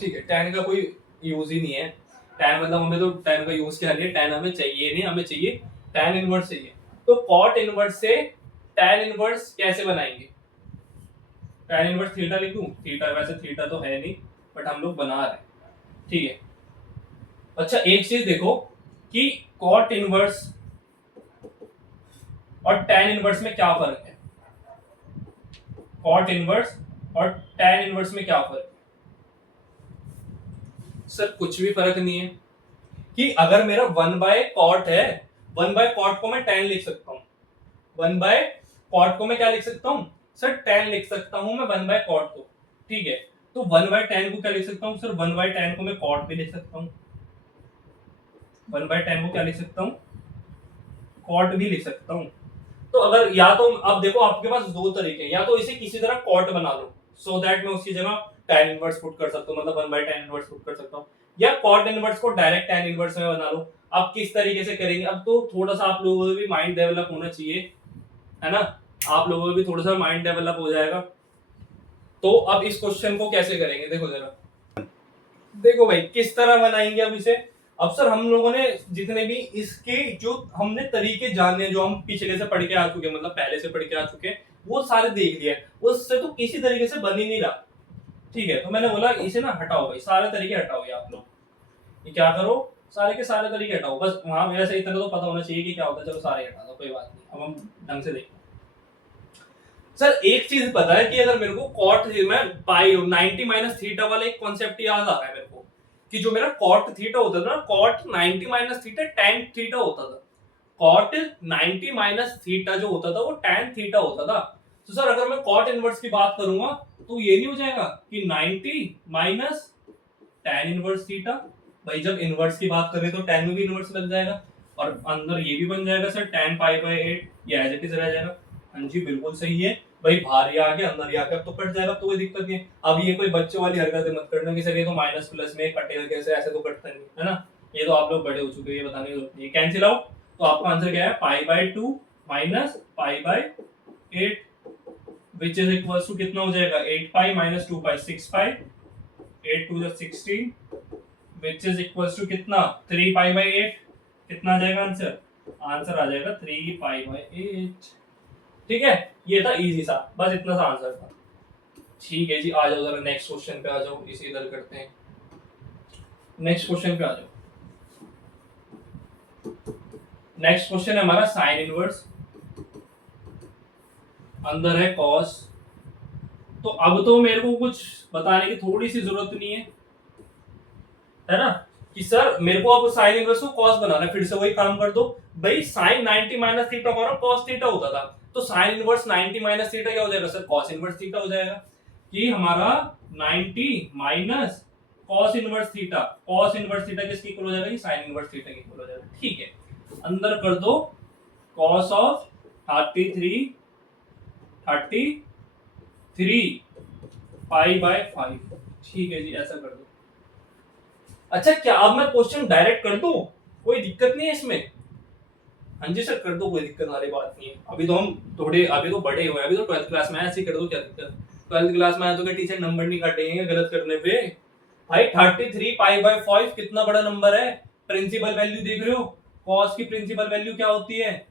ठीक है। tan का कोई यूज ही नहीं है, tan मतलब हमें तो tan का यूज क्या नहीं है, tan हमें चाहिए नहीं, हमें चाहिए tan इनवर्स चाहिए, तो कॉट इनवर्स से tan इनवर्स कैसे बनाएंगे, tan इनवर्स थीटा लिख दूं, थीटा वैसे थीटा तो है नहीं बट हम लोग बना रहे हैं, ठीक है। अच्छा एक चीज देखो कि कॉट इनवर्स और tan इनवर्स में क्या फर्क है, कॉट इनवर्स और tan इनवर्स में क्या फर्क है, सर कुछ भी फर्क नहीं है, कि अगर मेरा 1 बाय कॉट है, 1 बाय कॉट को मैं tan लिख सकता हूं, 1 बाय कॉट को मैं क्या लिख सकता हूं सर, tan लिख सकता हूं मैं 1 बाय कॉट को, ठीक है। तो 1 बाय tan को क्या लिख सकता हूं सर, 1 बाय tan को मैं कॉट भी लिख सकता हूं, 1 बाय tan को क्या लिख सकता हूं, कॉट भी लिख सकता हूं। तो अगर या तो अब देखो आपके पास दो तरीके हैं, या तो इसे किसी तरह कॉट बना लो सो दैट मैं उसकी जगह tan इनवर्स पुट कर सकता हूं, मतलब 1 बाय tan इनवर्स पुट कर सकता हूं, या कॉट इनवर्स को डायरेक्ट tan इनवर्स में बना लो। अब किस तरीके से करेंगे, अब तो थोड़ा सा आप लोगों को भी माइंड डेवलप होना चाहिए, है ना, आप लोगों को भी थोड़ा सा माइंड डेवलप हो जाएगा। तो अब इस क्वेश्चन को कैसे करेंगे, देखो जरा, देखो भाई किस तरह बनाएंगे अब इसे। अब सर हम लोगों ने जितने भी इसके जो हमने तरीके जाने, जो हम पिछले से पढ़ के आ चुके, मतलब पहले से पढ़ के आ चुके, वो सारे देख लिया, उससे तो किसी तरीके से बन ही नहीं रहा, ठीक है। तो मैंने बोला इसे ना हटाओ भाई, सारे तरीके हटाओ, ये आप लोग ये क्या करो, सारे के सारे तरीके हटाओ, बस वहां वैसे इतना तो पता होना चाहिए कि क्या होता है। चलो सारे हटा दो, कोई बात नहीं। अब हम ढंग से देखते हैं। सर एक चीज पता है कि अगर मेरे को कॉट में पाई 90 माइनस थीटा वाला एक कॉन्सेप्ट याद आ रहा है मेरे को, कि जो मेरा कॉट थीटा होता था ना, cot 90 minus theta tan theta होता था। कॉट 90 माइनस थीटा जो होता था वो tan थीटा होता था। तो सर अगर मैं कॉट इनवर्स की बात करूंगा तो ये नहीं हो जाएगा कि 90 माइनस tan इनवर्स थीटा। भाई जब इनवर्स की बात करें तो tan में भी इनवर्स लग जाएगा, और अंदर ये भी बन जाएगा सर tan पाई बाय 8, ये एज इट इज रह जाएगा। हाँ जी बिल्कुल सही है भाई, बाहर ही आ गया अंदर ही आ गया, अब तो कट जाएगा, तो कोई दिक्कत नहीं है। अब ये कोई बच्चों वाली हरकतें मत करना कि सर ये तो माइनस प्लस में कटेगा कैसे, ऐसे तो कटता नहीं है ना। ये तो आप लोग बड़े हो चुके हैं, ये बताने की जरूरत नहीं है। कैंसिल आउट, तो आपका आंसर क्या है, pi by 2 minus pi by 8, which is equal to कितना हो जाएगा, 8 pi minus 2 pi, 6 pi, 8 2 16, which is equal to कितना, 3 पाई बाय 8। कितना आ जाएगा आंसर, आंसर आ जाएगा 3 पाई बाय 8। ठीक है, ये था इजी सा, बस इतना सा आंसर था। ठीक है जी, आ जाओ जरा नेक्स्ट क्वेश्चन पे आ जाओ, इसी इधर करते हैं। नेक्स्ट क्वेश्चन पे आ जाओ। नेक्स्ट क्वेश्चन है हमारा साइन इनवर्स, अंदर है कॉस। तो अब तो मेरे को कुछ बताने की थोड़ी सी जरूरत नहीं है ना, कि सर मेरे को अब साइन इनवर्स को कॉस बनाना है। फिर से वही काम कर दो भाई, साइन 90 माइनस थीटा हमारा कॉस थीटा होता था, तो साइन इनवर्स 90 माइनस थीटा क्या हो जाएगा सर, कॉस इनवर्स थीटा हो जाएगा। कि हमारा 90 minus cos inverse theta, cos inverse theta किसकी इक्वल हो जाएगा, ये साइन इनवर्स थीटा की इक्वल हो जाएगा। ठीक है, अंदर कर दो कॉस ऑफ 33 पाई बाय 5। ठीक है जी, ऐसा कर दो। अच्छा क्या अब मैं क्वेश्चन डायरेक्ट कर दूं, कोई दिक्कत नहीं है इसमें। हाँ जी सर कर दो, कोई दिक्कत वाली बात नहीं है। अभी तो हम थोड़े, अभी तो बड़े हुए हैं, अभी तो 12th क्लास में, ऐसे ही कर दो, क्या दिक्कत। 12th क्लास में आए तो क्या टीचर नंबर नहीं काटेंगे गलत करने पे। भाई 33 पाई बाय 5 कितना बड़ा नंबर है। प्रिंसिपल वैल्यू देख रहे हो, कॉस की प्रिंसिपल वैल्यू क्या होती है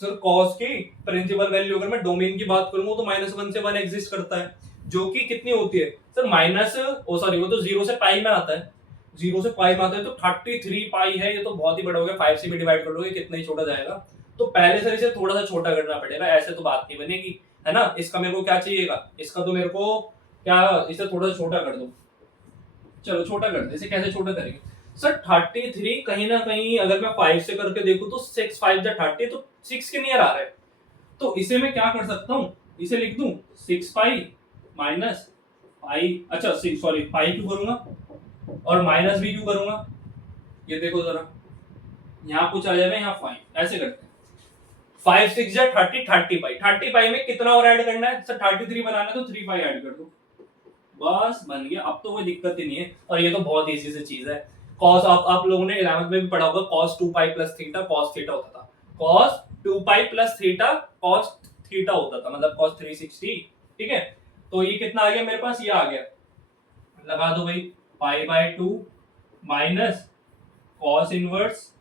सर, कॉस की प्रिंसिपल वैल्यू अगर मैं डोमेन की बात करूंगा तो -1 से 1 एग्जिस्ट करता है, जो कि कितनी होती है सर, माइनस ओ सॉरी वो तो 0 से पाई में आता है, 0 से पाई में आता है, तो 33 पाई है, ये तो बहुत ही बड़ा हो गया। 5 से भी डिवाइड कर लोगे कितना ही छोटा जाएगा, तो पहले से इसे थोड़ा सा छोटा करना पड़ेगा, ऐसे तो बात नहीं बनेगी, है ना। इसका मेरे को क्या चाहिएगा, इसका तो मेरे को क्या, इसे थोड़ा सा छोटा कर दो। चलो छोटा कर दे, इसे कैसे छोटा करेंगे सर, 33 कहीं ना कहीं अगर मैं 5 से करके देखूं तो 6 5 जा 30, तो 6 के नियर आ रहा है। तो इसे मैं क्या कर सकता हूं, इसे लिख दूं 6 पाई माइनस पाई, अच्छा 6 सॉरी पाई क्यों करूंगा और माइनस भी क्यों करूंगा, ये देखो जरा, यहाँ कुछ आ जाएगा, यहाँ 5, ऐसे करते हैं। 5 6 जा 30, 30 पाई, 30 पाई में कितना और ऐड करना है सर, 33 बनाना है तो 3 पाई ऐड कर दो, बस बन गया। अब तो कोई दिक्कत ही नहीं है, और ये तो बहुत इजी सी चीज है। कॉस आप लोगों ने 11th में भी पढ़ा होगा, cos 2 pi plus theta cos theta होता था, cos 2 pi plus theta cos theta होता था, मतलब कॉस 360। ठीक है, तो ये कितना आ गया मेरे पास, ये आ गया, लगा दो भाई, पाई बाय 2 माइनस कॉस इनवर्स,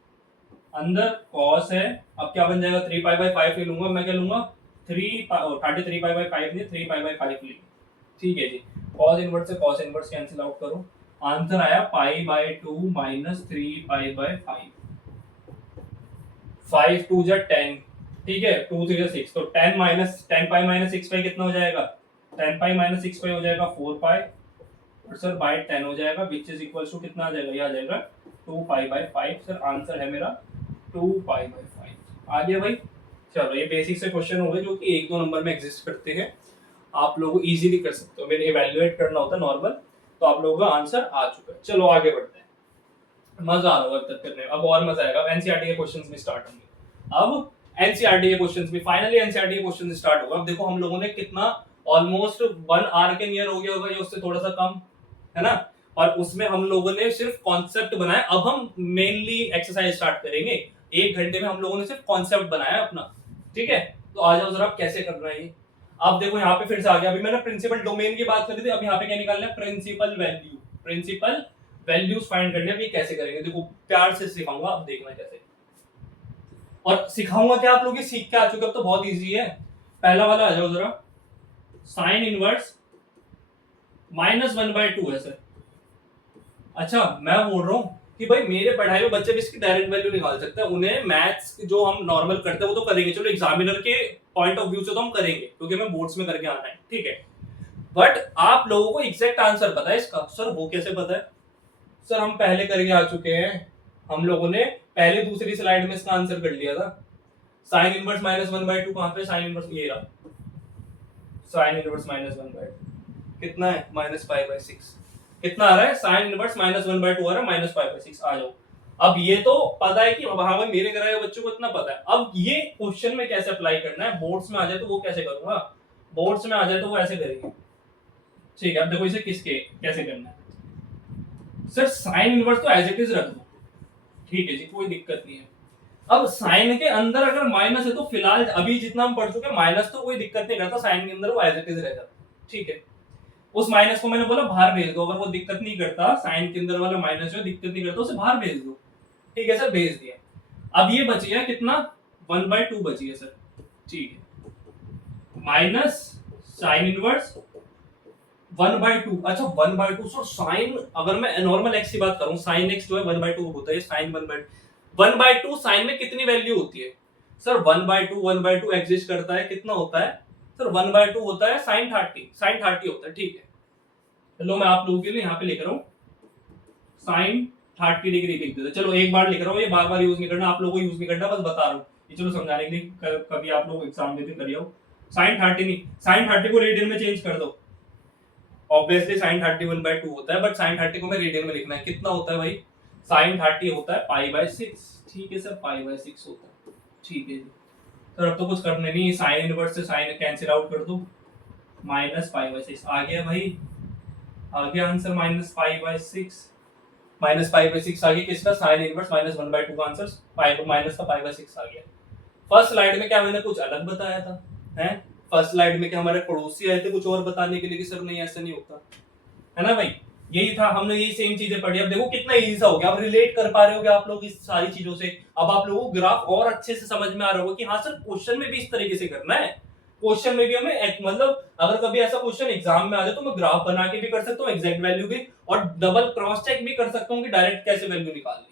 अंदर कॉस है, अब क्या बन जाएगा, 3 पाई बाय 5 ले लूंगा मैं, क्या लूंगा 33 पाई बाय 5 नहीं, 3 पाई बाय 5 ले। ठीक है जी, cos इनवर्स से cos इनवर्स कैंसिल आउट करो, आंसर आया पाई बाय 2 माइनस 3 पाई बाय 5, 5 2 जा 10, ठीक है, 2 3 जा 6, तो 10 माइनस 10 पाई माइनस 6 पाई कितना हो जाएगा, 10 पाई माइनस 6 पाई हो जाएगा 4 पाई, और सर बाय 10 हो जाएगा, विच इज इक्वल टू कितना आ जाएगा, ये आ जाएगा 2 पाई बाय 5। सर आंसर है मेरा 2 पाई बाय 5। आ गया भाई। चलो ये बेसिक से क्वेश्चन हो गए जो कि 1-2 नंबर में एग्जिस्ट करते हैं, आप लोगों को इजीली कर सकते हो। मैंने इवैल्यूएट करना होता है नॉर्मल, तो आप लोगों का आंसर आ चुका है। चलो आगे बढ़ते हैं, मजा आ रहा होगा तक करने में, अब और मजा आएगा। एनसीईआरटी के क्वेश्चंस भी स्टार्ट होंगे, अब एनसीईआरटी के क्वेश्चंस भी फाइनली एनसीईआरटी के क्वेश्चन स्टार्ट होगा। अब देखो हम लोगों ने कितना ऑलमोस्ट 1 आवर के नियर हो गया होगा, या उससे थोड़ा सा कम, है ना, और उसमें हम लोगों ने सिर्फ कॉन्सेप्ट बनाया। अब हम मेनली एक्सरसाइज स्टार्ट करेंगे, 1 घंटे में हम लोगों ने सिर्फ कॉन्सेप्ट बनाया अपना। ठीक है, तो आ जाओ जरा कैसे करना है ये। अब देखो यहाँ पे फिर से आ गया, अभी मैंने प्रिंसिपल डोमेन की बात करी थी, अब यहाँ पे क्या निकालना है, principal value, principal values find करने, ये कैसे करेंगे देखो, प्यार से सिखाऊंगा, अब देखना कैसे, और सिखाऊंगा क्या आप लोग ये सीख के आ चुके, अब तो बहुत इजी है। पहला वाला आ जाओ जरा, साइन इनवर्स -1/2 है सर। अच्छा मैं बोल रहा हूँ कि भाई मेरे पढ़ाई में बच्चे भी इसकी डायरेक्ट वैल्यू निकाल सकते हैं, उन्हें मैथ्स जो हम नॉर्मल करते हैं वो तो करेंगे, चलो एग्जामिनर के पॉइंट ऑफ व्यू से तो हम करेंगे क्योंकि हमें बोर्ड्स में करके आना है, ठीक है। बट आप लोगों को एग्जैक्ट आंसर पता है इसका, सर वो कैसे पता है? सर हम पहले करके आ चुके हैं, हम लोगों ने पहले दूसरी स्लाइड में इसका आंसर कर लिया था। साइन इनवर्स -1/2 कहां पे? साइन इनवर्स ये रहा, साइन इनवर्स -1/2 कितना है? -5/6। कितना आ रहा है? साइन इनवर्स -1/2 आ रहा है, -5/6। आ जाओ, अब ये तो पता है कि हाँ भाई मेरे कराए बच्चों को इतना पता है। अब ये क्वेश्चन में कैसे अप्लाई करना है, बोर्ड्स में आ जाए तो वो कैसे करूंगा, बोर्ड्स में आ जाए तो वो ऐसे करेंगे, ठीक है। अब देखो इसे किसके कैसे करना है। सर साइन इनवर्स तो एज इट इज रख दो, ठीक है जी, कोई दिक्कत नहीं है। अब साइन के अंदर अगर माइनस है तो फिलहाल अभी जितना हम पढ़ चुके हैं माइनस तो कोई दिक्कत नहीं करता, साइन के अंदर वो एज इट इज रह जाता, ठीक है। उस माइनस को मैंने बोला बाहर भेज दो, अगर वो दिक्कत नहीं करता, साइन के अंदर वाला माइनस जो दिक्कत नहीं करता उसे बाहर भेज दो, ठीक है सर, भेज दिया। अब ये बच गया कितना? 1/2 बच गया सर, ठीक है, माइनस साइन इनवर्स 1/2। अच्छा 1/2 सर, साइन अगर मैं नॉर्मल एक्स की बात करूं, साइन एक्स जो है 1/2 होता है, साइन 1/2 साइन में कितनी वैल्यू होती है? सर 1/2 एग्जिस्ट करता है, कितना होता है सर? 1/2 होता है साइन 30 होता है, ठीक है। चलो मैं आप लोगों के लिए यहाँ पे लिख रहा हूँ साइन 30 डिग्री लिख देता, चलो एक बार लिख रहा हूँ, ये बार बार यूज नहीं करना, आप लोगों को यूज नहीं करना, बस बता रहा हूँ ये, चलो समझाने के लिए कभी आप लोग एग्जाम देते करिए। साइन 30 नहीं, साइन 30 को रेडियन में चेंज कर दो, ऑब्वियसली साइन 30 1/2 होता है, बट साइन 30 को मैं रेडियन में लिखना है, कितना होता है भाई? साइन 30 होता है π/6, ठीक है सर, π/6 होता है, ठीक है जी। सर अब तो कुछ करने नहीं, साइन इनवर्स से साइन कैंसिल आउट कर दो, -π/6 आ गया भाई, आ गया आंसर -π/6, -π/6 आ गया किसका? साइन इनवर्स -1/2 का आंसर माइनस का π/6 आ गया। फर्स्ट स्लाइड में क्या मैंने कुछ अलग बताया था, हैं? फर्स्ट स्लाइड में क्या हमारे पड़ोसी आए थे कुछ और बताने के लिए कि सर नहीं ऐसा नहीं होता, है ना भाई? यही था, हमने यही सेम चीजें पढ़ी। अब देखो कितना इजी सा हो गया, अब रिलेट कर पा रहे हो क्या आप लोग इस सारी चीजों से? अब आप लोगों को ग्राफ और अच्छे से समझ में आ रहा होगा कि हाँ सर क्वेश्चन में भी इस तरीके से करना है, क्वेश्चन में भी हमें मतलब अगर कभी ऐसा क्वेश्चन एग्जाम में आ जाए तो मैं ग्राफ बना के भी कर सकता हूँ, एग्जैक्ट वैल्यू भी, और डबल क्रॉस चेक भी कर सकता हूँ कि डायरेक्ट कैसे वैल्यू निकालनी,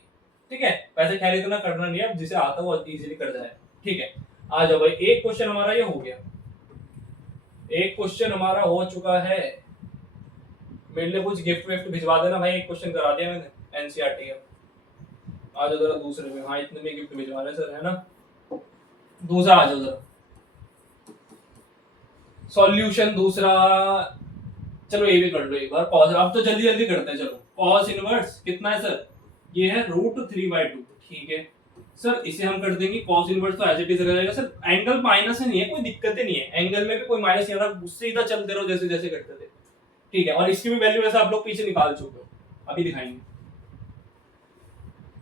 ठीक है। वैसे खैर इतना करना नहीं है, जिसे आता है वो इजीली कर जाए, ठीक है। आ जाओ भाई, एक क्वेश्चन हमारा ये हो गया, एक क्वेश्चन हमारा हो चुका है। मेरे लिए कुछ गिफ्ट विफ्ट भिजवा देना भाई, एक क्वेश्चन करा दिया मैंने एनसीईआरटी का। आ जाओ जरा दूसरे में, हाँ इतने में गिफ्ट भिजवा रहे सर, है ना। दूसरा आ जाओ जरा, सॉल्यूशन दूसरा, चलो ये भी कर लो एक बार कॉस, अब तो जल्दी जल्दी करते हैं, चलो कॉस इनवर्स कितना है सर? ये है √3/2, ठीक है सर, इसे हम कर देंगे कॉस इनवर्स तो एज इट इज रहेगा सर, एंगल माइनस नहीं है, कोई दिक्कत ही नहीं है, एंगल में भी कोई माइनस नहीं आ रहा, सीधा चलते रहो जैसे जैसे करते थे, ठीक है। और इसकी भी वैल्यू वैसे आप लोग पीछे निकाल चुके हो, अभी दिखाएंगे।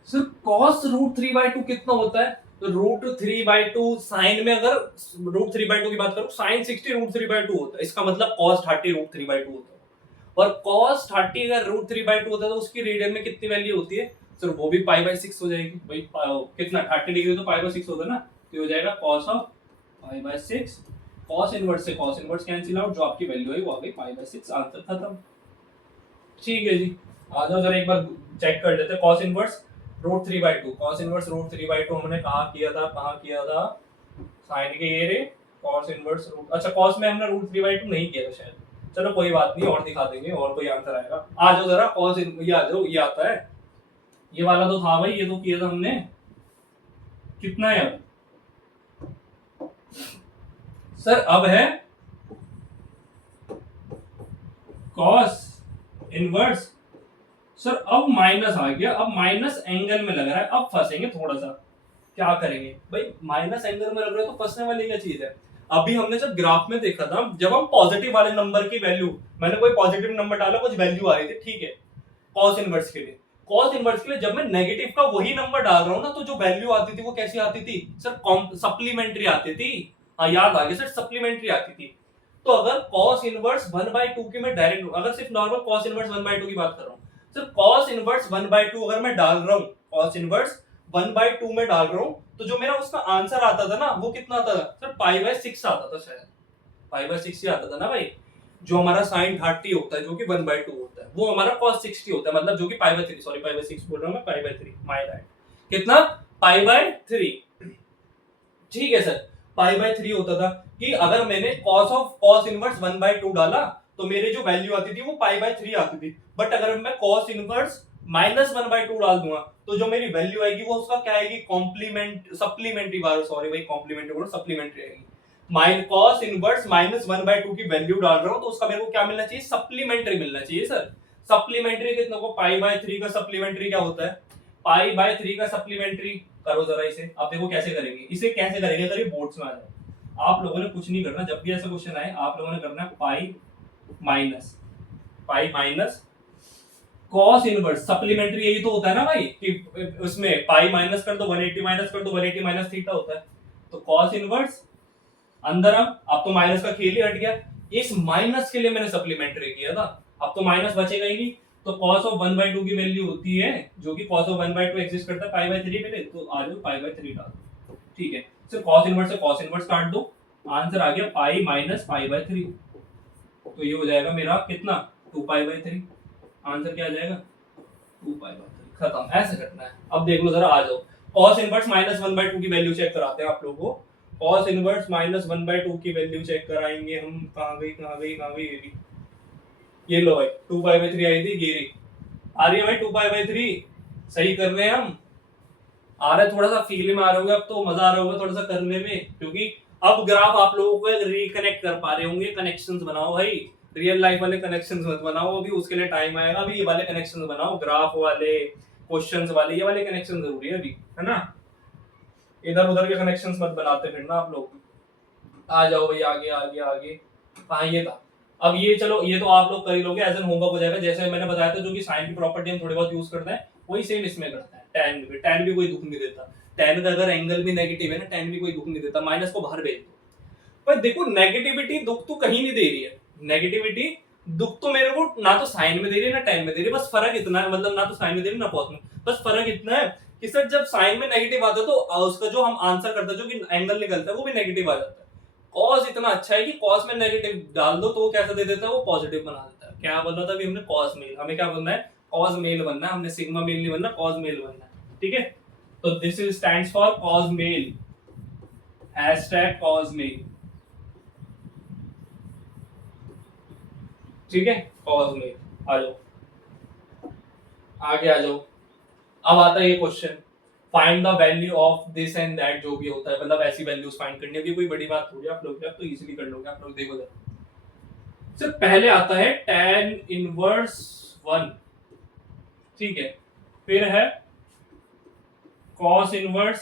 सर cos √3/2 कितना होता है? तो √3/2 साइन में अगर √3/2 की बात करूं, साइन 60 √3/2 होता है, इसका मतलब cos 30 √3/2 होता है। और cos 30 अगर √3/2 होता है तो उसकी रेडियन में कितनी वैल्यू होती है सर? वो भी π/6 हो जाएगी भाई, कितना 30 डिग्री तो π/6 होता है ना, तो हो जाएगा cos ऑफ π/6, cos इनवर्स से cos इनवर्स कैंसिल आउट, जो आपकी वैल्यू है वो आ गई π/6, आंसर खत्म, ठीक है जी। आ जाओ जरा एक बार चेक कर लेते हैं, cos इनवर्स √3/2, cos इनवर्स √3/2 हमने कहाँ किया था? साइन के ये रे cos इनवर्स अच्छा cos में हमने √3/2 नहीं किया था शायद, चलो कोई बात नहीं, और दिखा देंगे और कोई आंसर आएगा। आ जाओ जरा cos ये आ जाओ, ये आता है, ये वाला तो था भाई, ये तो किया था हमने, कितना है अब सर? अब है cos इनवर्स सर, अब माइनस आ गया, अब माइनस एंगल में लग रहा है, अब फंसेंगे थोड़ा सा, क्या करेंगे भाई? माइनस एंगल में लग रहा है तो फंसने वाली क्या चीज है? अभी हमने जब ग्राफ में देखा था, जब हम पॉजिटिव वाले नंबर की वैल्यू, मैंने कोई पॉजिटिव नंबर डाला, कुछ वैल्यू आ रही थी, ठीक है, कॉस इनवर्स के लिए, कॉस इनवर्स के लिए जब मैं नेगेटिव का वही नंबर डाल रहा हूँ ना, तो जो वैल्यू आती थी वो कैसी आती थी सर? सप्लीमेंट्री आती थी, हाँ याद आ गया सर, सप्लीमेंट्री आती थी। तो अगर cos इनवर्स 1/2 की मैं डायरेक्ट, अगर सिर्फ नॉर्मल cos इनवर्स 1/2 की बात कर रहा हूँ सर, cos इनवर्स 1/2 अगर मैं डाल रहा हूँ, cos इनवर्स 1/2 में डाल रहा हूँ, तो जो मेरा उसका आंसर आता था ना, वो कितना आता था सर? π/6 आता था शायद, π/6 ही आता था ना भाई। जो हमारा साइन 30 होता है जो कि 1/2 होता है, वो हमारा cos 60 होता है, मतलब जो कि π/3, सॉरी π/6 बोल रहा हूँ मैं, π/3 माय बैड। कितना? π/3। ठीक है सर, π/3 होता था कि अगर मैंने cos इनवर्स 1/2 डाला तो मेरे जो वैल्यू आती थी वो π/3 आती थी। बट अगर मैं cos इनवर्स -1/2 डाल दूंगा तो जो मेरी वैल्यू आएगी वो उसका क्या आएगी? कॉम्प्लीमेंट सप्लीमेंट्री बार, सॉरी भाई कॉम्प्लीमेंट्री बोलो, सप्लीमेंट्री आएगी। माइन cos इनवर्स -1/2 की वैल्यू डाल रहा हूं तो उसका मेरे को क्या मिलना चाहिए? सप्लीमेंट्री मिलना चाहिए सर। सप्लीमेंट्री कितना को? π/3 का सप्लीमेंट्री क्या होता है? π/3 का सप्लीमेंट्री करो जरा इसे। आप देखो कैसे करेंगे, इसे कैसे करेंगे अगर ये बोर्ड्स में आ जाए। आप लोगों ने कुछ नहीं करना, जब भी ऐसा क्वेश्चन आए आप लोगों ने करना है पाई माइनस कॉस इनवर्स सप्लीमेंट्री, यही तो होता है ना भाई कि उसमें पाई माइनस कर दो 180 माइनस कर दो 180 माइनस थीटा होता है। तो कॉस इनवर्स अंदर, अब तो माइनस का खेल ही हट गया, इस माइनस के लिए मैंने सप्लीमेंट्री किया था, अब तो माइनस बचेगा ही नहीं। तो cos ऑफ 1/2 की वैल्यू होती है जो कि cos ऑफ 1/2 एग्जिस्ट करता है π/3 पे, तो आ जाओ π/3 डाल दो। ठीक है, सिर्फ cos इनवर्स से cos इनवर्स काट दो, आंसर आ गया पाई माइनस π/3। तो ये हो जाएगा मेरा कितना? 2π/3। आंसर क्या आ जाएगा? 2π/3। खत्म, ऐसे करना है। अब देख लो जरा, आ जाओ cos इनवर्स -1/2 की वैल्यू चेक कराते हैं आप लोगों को। cos इनवर्स -1/2 की वैल्यू चेक कराएंगे हम। कहां गई? ये लो भाई 2π/3 आई थी, ये रही आ रही है भाई 2π/3। सही कर रहे हैं हम, आ रहा है, थोड़ा सा फील में आ रहे होंगे, अब तो मजा आ रहा होगा थोड़ा सा करने में, क्योंकि अब ग्राफ आप लोगों को रिकनेक्ट कर पा रहे होंगे। कनेक्शंस बनाओ भाई, रियल लाइफ वाले कनेक्शंस मत बनाओ, अभी उसके लिए टाइम आएगा। अभी ये वाले कनेक्शंस बनाओ, ग्राफ वाले, क्वेश्चंस वाले, ये वाले कनेक्शन जरूरी है अभी, है ना। इधर उधर के कनेक्शंस मत बनाते फिर ना आप लोग। आ जाओ भाई आगे आगे आगे। हाँ ये था। अब ये चलो, ये तो आप लोग कर ही लोगे, एज एन होमवर्क हो जाएगा। जैसे मैंने बताया था जो कि साइन की प्रॉपर्टी हम थोड़ी बहुत यूज करते हैं, वही सेम इसमें करते हैं। टैन भी कोई दुख नहीं देता। टैन का अगर एंगल भी नेगेटिव है ना, टैन भी कोई दुख नहीं देता। माइनस को बाहर भेज दो। पर देखो नेगेटिविटी दुख तो कहीं नहीं दे रही है। नेगेटिविटी दुख तो मेरे को ना तो साइन में दे रही है ना टैन में दे रही है। बस फर्क इतना है, मतलब ना तो साइन में दे रही है ना कॉस में। बस फर्क इतना है कि सर जब साइन में नेगेटिव आता है तो उसका जो हम आंसर करते हैं, जो कि एंगल निकलता है, वो भी नेगेटिव आ जाता है। कॉस इतना अच्छा है कि कॉस में नेगेटिव डाल दो तो वो कैसा दे देता है? वो पॉजिटिव बना देता है। क्या बोला था अभी हमने? Cos mel. हमें क्या बनना है? कॉस मेल बनना है। हमने सिग्मा मेल नहीं बनना, कॉस मेल बनना है। ठीक है, तो this is stands for cos mel, #cos mel. ठीक है, कॉस मेल। आ जाओ आगे आ जाओ। अब आता है ये question, find the value of this and that, जो भी होता है, मतलब ऐसी वैल्यूज फाइंड करनी है। अभी कोई बड़ी बात थोड़ी, आप लोग तो इजीली कर लोगे। आप लोग देखो जरा, सिर्फ पहले आता है tan इनवर्स 1, ठीक है, फिर है cos इनवर्स।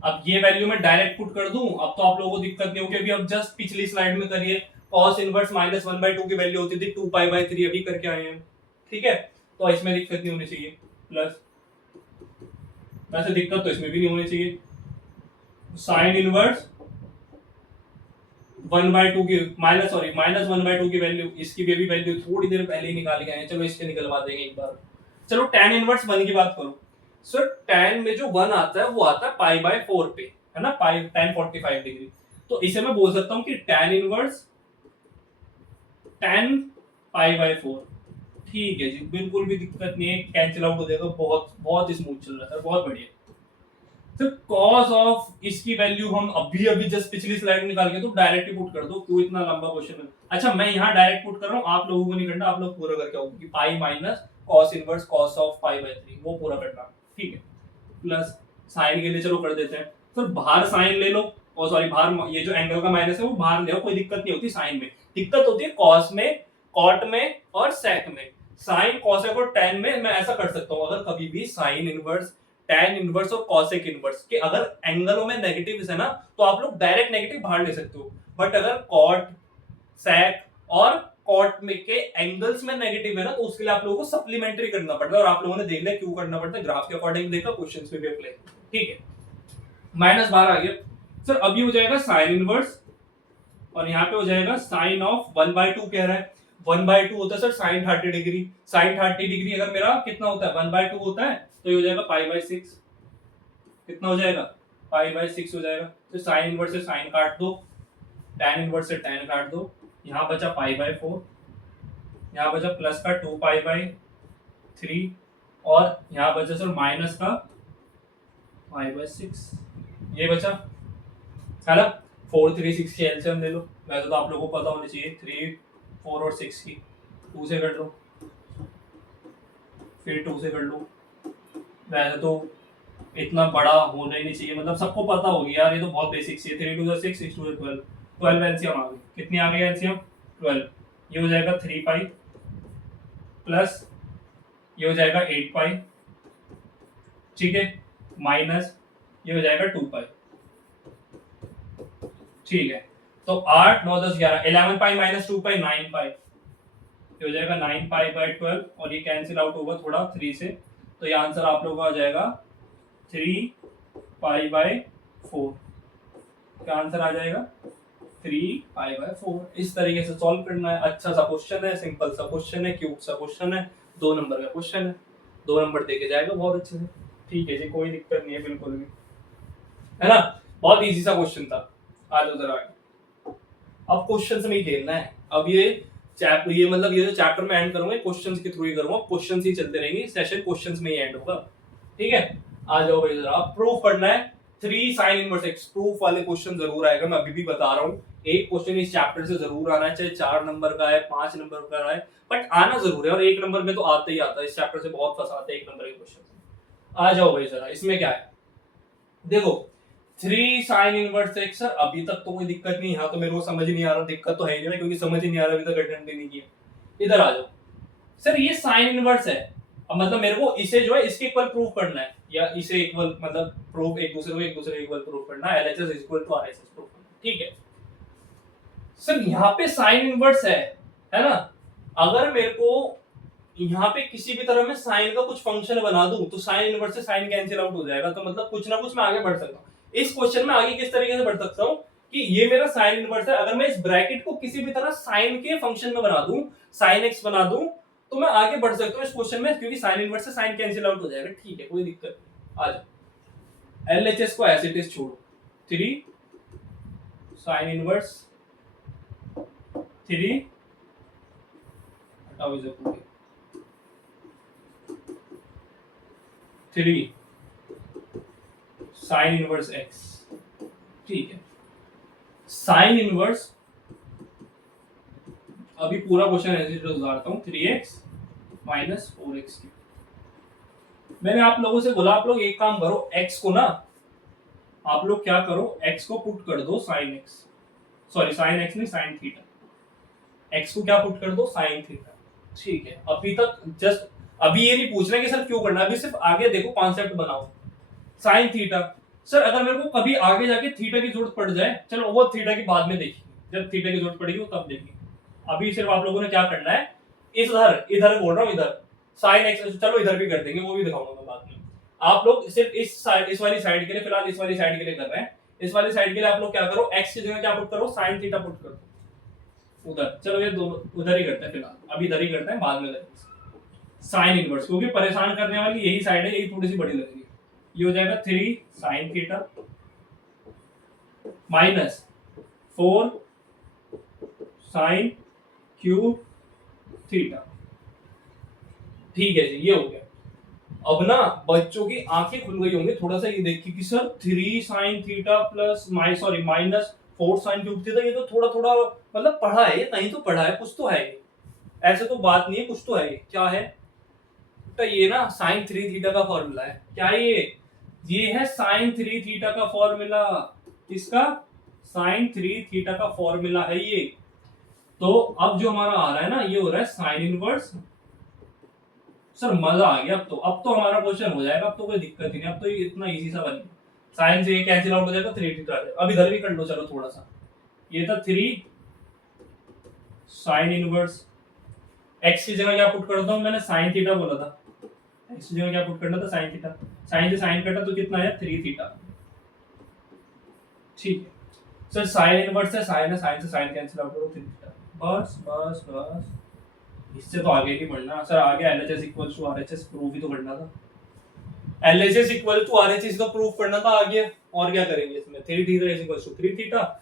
अब ये वैल्यू मैं डायरेक्ट पुट कर दूं, अब तो आप लोगों को दिक्कत नहीं होगी। अभी अब जस्ट पिछली स्लाइड में करिए, cos इनवर्स -1/2 की वैल्यू होती थी 2π/3, अभी करके आए हैं। ठीक है, तो इसमें दिक्कत नहीं होनी चाहिए। प्लस वैसे दिक्कत तो इसमें भी नहीं होनी चाहिए। साइन इनवर्स 1/2 की -1/2 की वैल्यू, इसकी भी अभी वैल्यू थोड़ी देर पहले ही निकाल के आए हैं। चलो इसके निकलवा देंगे एक बार। चलो tan इनवर्स 1 की बात करो। सर tan में जो 1 आता है वो आता है π/4 पे, है ना, tan 45 डिग्री। तो इसे मैं बोल सकता हूं कि tan इनवर्स tan π/4। ठीक है जी, बिल्कुल भी दिक्कत नहीं है, कैंसिल आउट हो जाएगा। बहुत बहुत स्मूथ चल रहा है, बहुत बढ़िया। तो कॉस ऑफ इसकी वैल्यू हम अभी अभी जस्ट पिछली स्लाइड में निकाल के तो डायरेक्ट ही पुट कर दो, क्यों इतना लंबा क्वेश्चन है। अच्छा मैं यहाँ डायरेक्ट पुट कर रहा हूँ, आप लोगों को नहीं करना, आप लोग पूरा करके आओ कि pi minus cos inverse cos of π/3 वो पूरा करना। ठीक है, प्लस साइन के लिए चलो कर देते हैं। तो बाहर साइन ले लो, और सॉरी बाहर ये जो एंगल का माइनस है वो बाहर ले आओ, कोई दिक्कत नहीं होती। साइन में दिक्कत होती है कॉस में, कॉट में और सेक में। साइन कॉसेक और टैन में मैं ऐसा कर सकता हूँ, अगर कभी भी साइन इनवर्स, टैन इनवर्स और कॉसेक इनवर्स के अगर एंगलों में नेगेटिव है ना, तो आप लोग डायरेक्ट नेगेटिव बाहर ले सकते हो। बट अगर कॉट, सेक और कॉट में के एंगल्स में नेगेटिव है ना, तो उसके लिए आप लोगों को सप्लीमेंट्री करना पड़ता है। और आप लोगों ने देख लिया क्यों करना पड़ता है, ग्राफ के अकॉर्डिंग देखा, क्वेश्चंस में भी अप्लाई। ठीक है, माइनस बाहर आ गया। सर अभी हो जाएगा साइन इनवर्स, और यहाँ पे हो जाएगा साइन ऑफ 1/2 कह रहा है। 1/2 होता है sir sine 30 degree. Sine 30 degree अगर मेरा कितना होता है 1/2 होता है, तो ये हो जाएगा π/6। कितना हो जाएगा? π/6 हो जाएगा। तो साइन इनवर्स से साइन काट दो, tan इनवर्स से tan काट दो, यहाँ बचा π/4, यहाँ बचा प्लस का 2π/3 और यहाँ बचा सर माइनस का π/6, ये बचा है ना। 4, 3, 6 की एलसीएम ले लो। वैसे तो आप लोगों को पता होनी चाहिए 3, 4 और 6 की। 2 से कर लो, फिर 2 से कर लो। वैसे तो इतना बड़ा होना ही नहीं चाहिए, मतलब सबको पता होगी यार, ये तो बहुत बेसिक है। 3 2 6, 6 2 12, 12 एलसीएम आ गई। कितनी आ गई एलसीएम? 12। ये हो जाएगा 3π प्लस ये हो जाएगा 8π, ठीक है, माइनस ये हो जाएगा 2π, ठीक है। तो 8 9 10 11, 11π माइनस 2π 9π, ये हो जाएगा 9π/12 और ये कैंसिल आउट होगा थोड़ा 3 से, तो ये आंसर आप लोगों का आ जाएगा 3π/4। क्या आंसर आ जाएगा? 3π/4। इस तरीके से सॉल्व करना है। अच्छा सा क्वेश्चन है, सिंपल सा क्वेश्चन है, क्यूब सा क्वेश्चन है, 2 नंबर का क्वेश्चन है, 2 नंबर देके जाएगा बहुत अच्छे से। ठीक है जी, कोई दिक्कत नहीं है बिल्कुल भी, है ना। बहुत इजी सा क्वेश्चन था। आ जाओ जरा आगे। अब क्वेश्चन में ही खेलना है। अब ये मतलब ये जो चैप्टर में एंड करूंगा क्वेश्चंस के थ्रू ही करूंगा, क्वेश्चंस ही चलते रहेंगे, सेशन क्वेश्चंस में ही एंड होगा, ठीक है। आ जाओ भाई जरा, अब प्रूफ करना है 3 sin इनवर्स x। प्रूफ वाले क्वेश्चन जरूर आएगा, मैं अभी भी बता रहा हूँ। एक क्वेश्चन इस चैप्टर से जरूर आना है, चाहे 4 नंबर का है, 5 नंबर का है, बट आना जरूर है। और 1 नंबर में तो आता ही आता है, इस चैप्टर से बहुत फंसाते हैं 1 नंबर के क्वेश्चन। आ जाओ भाई जरा, इसमें क्या है देखो। 3 sin इनवर्स x सर, अभी तक तो कोई दिक्कत नहीं। यहाँ तो मेरे को समझ नहीं आ रहा, दिक्कत तो है ही नहीं, क्योंकि समझ ही नहीं आ रहा, अभी तक अटेम्प्ट ही नहीं किया। इधर आ जाओ सर, ये sin इनवर्स है। अब मतलब मेरे को इसे जो है इसके इक्वल प्रूफ करना है, या इसे इक्वल मतलब प्रूफ एक दूसरे के इक्वल प्रूफ करना है। LHS equal to RHS proof करना, ठीक है सर। यहाँ पे sin इनवर्स है ना। अगर मेरे को यहाँ पे किसी भी तरह में साइन का कुछ फंक्शन बना दूं तो साइन इनवर्स से साइन कैंसिल आउट हो जाएगा। तो मतलब कुछ ना कुछ मैं आगे बढ़ सकता हूँ। इस क्वेश्चन में आगे किस तरीके से बढ़ सकता हूँ कि ये मेरा साइन इनवर्स है, अगर मैं इस ब्रैकेट को किसी भी तरह साइन के फंक्शन में बना दूं, साइन एक्स बना दूं, तो मैं आगे बढ़ सकता हूँ इस क्वेश्चन में, क्योंकि साइन इनवर्स से साइन कैंसिल आउट हो जाएगा, ठीक है, कोई दिक्कत नहीं। आ जाओ, LHS को एज इट इज छोड़ो। 3 साइन इनवर्स 3 हटाओ इसे पूरी 3 साइन इनवर्स x, ठीक है। साइन इनवर्स, अभी पूरा क्वेश्चन ऐसे गुजारता हूँ। 3x minus 4x। मैंने आप लोगों से बोला, आप लोग एक काम करो, x को ना आप लोग क्या करो, x को पुट कर दो sine x, sorry sine x नहीं, साइन थीटा। x को क्या पुट कर दो, साइन थीटा, ठीक है। अभी तक जस्ट अभी ये नहीं पूछना कि सर क्यों करना, अभी सिर्फ आगे देखो, कॉन्सेप्ट बनाओ। साइन थीटा सर, अगर मेरे को कभी आगे जाके थीटा की जरूरत पड़ जाए, चलो वो थीटा की बाद में देखिए, जब थीटा की जरूरत पड़ेगी वो तब देखिए। अभी सिर्फ आप लोगों ने क्या करना है, इधर बोल रहा हूँ, इधर साइन एक्स, चलो इधर भी कर देंगे, वो भी दिखाऊंगा मैं बाद में। आप लोग सिर्फ इस वाली साइड के लिए, फिलहाल इस वाली साइड के लिए कर रहे हैं। इस वाली साइड के लिए आप लोग क्या करो, एक्स की जगह क्या पुट करो, साइन थीटा पुट करो उधर। चलो ये दोनों उधर ही करते हैं, फिलहाल अभी इधर ही करते हैं, बाद में साइन इनवर्स, क्योंकि परेशान करने वाली यही साइड है, यही थोड़ी सी बड़ी लगेगी। ये हो जाएगा 3 sine theta minus 4 sine cube theta, ठीक है जी, ये हो गया। अब ना बच्चों की आंखें खुल गई होंगी थोड़ा सा, ये देखिए कि sir 3 sine theta plus minus 4 sine cube theta, ये तो थोड़ा थोड़ा मतलब पढ़ा है, ये कहीं तो पढ़ा है, कुछ तो है ये, ऐसे तो बात नहीं है, कुछ तो है ये। क्या है तो ये ना साइन 3 थीटा का फॉर्मूला है। क्या ये है साइन 3 थीटा का फॉर्मूला, इसका साइन 3 थीटा का फॉर्मूला है ये। तो अब जो हमारा आ रहा है ना, ये हो रहा है साइन इनवर्स। सर मजा आ गया, अब तो हमारा क्वेश्चन हो जाएगा, अब तो कोई दिक्कत ही नहीं, अब तो ये इतना इजी सा बन गया। साइन से ये कैंसिल आउट हो जाएगा, 3 थीटा। अब इधर भी कर लो, चलो थोड़ा सा, ये था 3 साइन इनवर्स। एक्स की जगह क्या पुट करता हूं मैंने, साइन थीटा बोला था, एक्स की जगह क्या पुट करना था, साइन थीटा। साइन से साइन कटा तो कितना है, 3 थीटा, ठीक है सर। साइन इनवर्स है, साइन से साइन कैंसिल आउट करो, 3 थीटा। बस बस बस, इससे तो आगे नहीं बढ़ना सर। आगे LHS equal to RHS proof ही तो करना था। LHS इक्वल टू RHS का प्रूफ करना था आगे, और क्या करेंगे इसमें। 3 थीटा इक्वल टू 3 थीटा,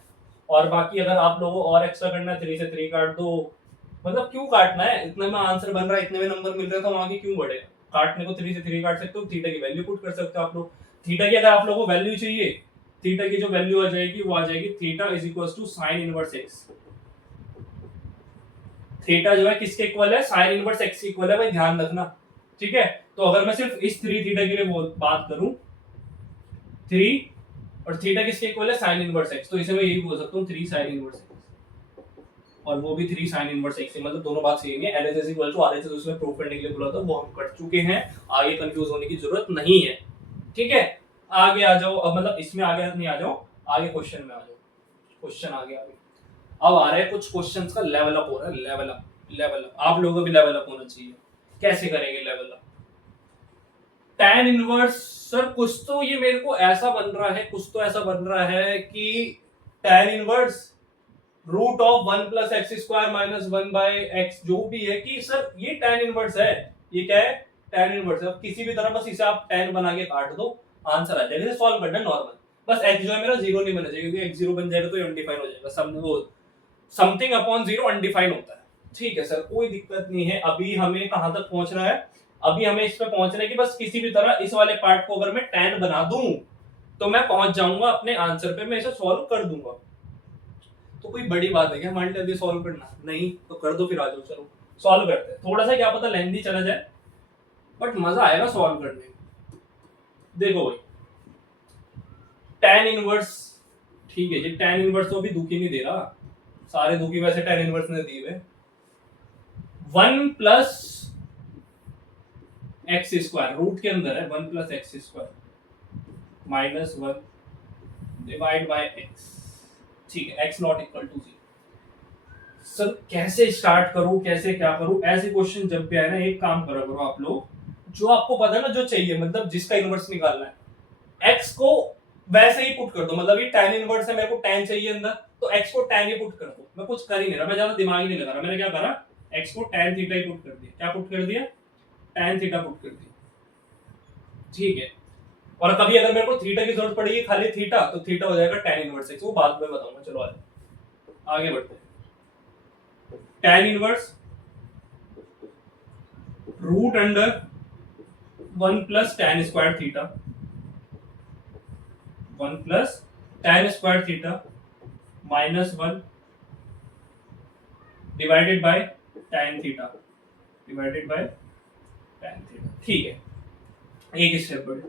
और बाकी अगर आप लोगों को और एक्स्ट्रा करना है 3 से 3 काट दो, मतलब क्यों काटना है, इतने में आंसर बन रहा है, इतने में नंबर मिल रहा है तो आगे क्यों बढ़ेगा। काटने को 3 से 3 काट सकते हो, थीटा की वैल्यू पुट कर सकते हो आप लोग। थीटा की अगर आप लोगों को वैल्यू चाहिए, थीटा की जो वैल्यू आ जाएगी वो आ जाएगी theta is equal to sine inverse X. Theta जो है किसके इक्वल है, साइन इनवर्स एक्स के इक्वल है भाई, ध्यान रखना। ठीक है, तो अगर मैं सिर्फ इस 3 थीटा के लिए बात करूं, 3 और थीटा किसके इक्वल है, साइन इनवर्स एक्स, तो इसे मैं यही बोल सकता हूं 3 साइन इनवर्स एक्स, और वो भी 3 साइन इनवर्स एक्स, मतलब दोनों बात सेम है। L is equal to R H उसमें प्रूफ करने के लिए बोला था, वो हम कर चुके हैं, आगे कंफ्यूज होने की जरूरत नहीं है। ठीक है, आगे आ जाओ, अब मतलब इसमें आगे नहीं आ जाओ, आगे क्वेश्चन में आ जाओ। क्वेश्चन आगे अब आ रहे हैं कुछ क्वेश्चंस का लेवल अप हो रहा है, लेवल अप आप लोगों को भी लेवल अप होना चाहिए। कैसे करेंगे level up, tan inverse, sir कुछ तो ये मेरे को ऐसा बन रहा है, कुछ तो ऐसा बन रहा है कि tan inverse root of 1 plus X square minus 1 by X, जो भी है कि सर ये tan इनवर्स है, ये क्या है, tan इनवर्स है। अब किसी भी तरह बस इसे आप tan बना के काट दो, आंसर आ जाएगा। इसे सॉल्व करना है नॉर्मल, बस x जो है मेरा जीरो नहीं बना चाहिए, क्योंकि x जीरो बन जाएगा तो ये अनडिफाइन हो जाएगा, सब वो समथिंग अपॉन जीरो अनडिफाइन होता है। ठीक है सर, कोई दिक्कत नहीं है। अभी हमें कहां तक पहुंचना है, अभी हमें इस पे पहुंचना है कि बस किसी भी तरह इस वाले पार्ट को अगर मैं tan बना दूं तो मैं पहुंच जाऊंगा अपने आंसर पे, मैं इसे सॉल्व कर दूंगा। तो कोई बड़ी बात है क्या हमारे लिए अभी सॉल्व करना, नहीं तो कर दो फिर, आ जाओ चलो सॉल्व करते हैं। थोड़ा सा क्या पता लेंथी चला जाए, बट मजा आएगा सॉल्व करने में। देखो भाई tan इनवर्स, ठीक है जी, tan इनवर्स तो अभी दुखी नहीं दे रहा, सारे दुखी वैसे tan इनवर्स ने दिए हुए। 1 प्लस एक्स स्क्वायर रूट के अंदर है, 1 plus X square minus 1 divide by X. ठीक है, X not equal to 0। Sir कैसे स्टार्ट करूं, कैसे क्या करूं, ऐसे क्वेश्चन जब भी आए ना, एक काम करा करो आप लोग, जो आपको पता है ना जो चाहिए, मतलब जिसका इनवर्स निकालना है, एक्स को वैसे ही पुट कर दो। मतलब ये tan इनवर्स है, मेरे को tan चाहिए अंदर, तो x को tan ही पुट कर दो। मैं कुछ कर ही नहीं रहा, मैं ज्यादा दिमाग ही नहीं लगा रहा। मैंने क्या करा, x को tan थीटा ही पुट कर दिया। क्या पुट कर दिया, tan थीटा पुट कर दिया। ठीक है, और कभी अगर मेरे को थीटा की जरूरत पड़ेगी खाली थीटा, तो थीटा हो जाएगा tan इनवर्स x, वो बाद में बताऊंगा। चलो आगे बढ़ते हैं। tan inverse root under 1 plus tan square theta, 1 plus tan square theta minus 1 divided by tan theta, divided by tan theta. ठीक है, एक स्टेप बढ़े,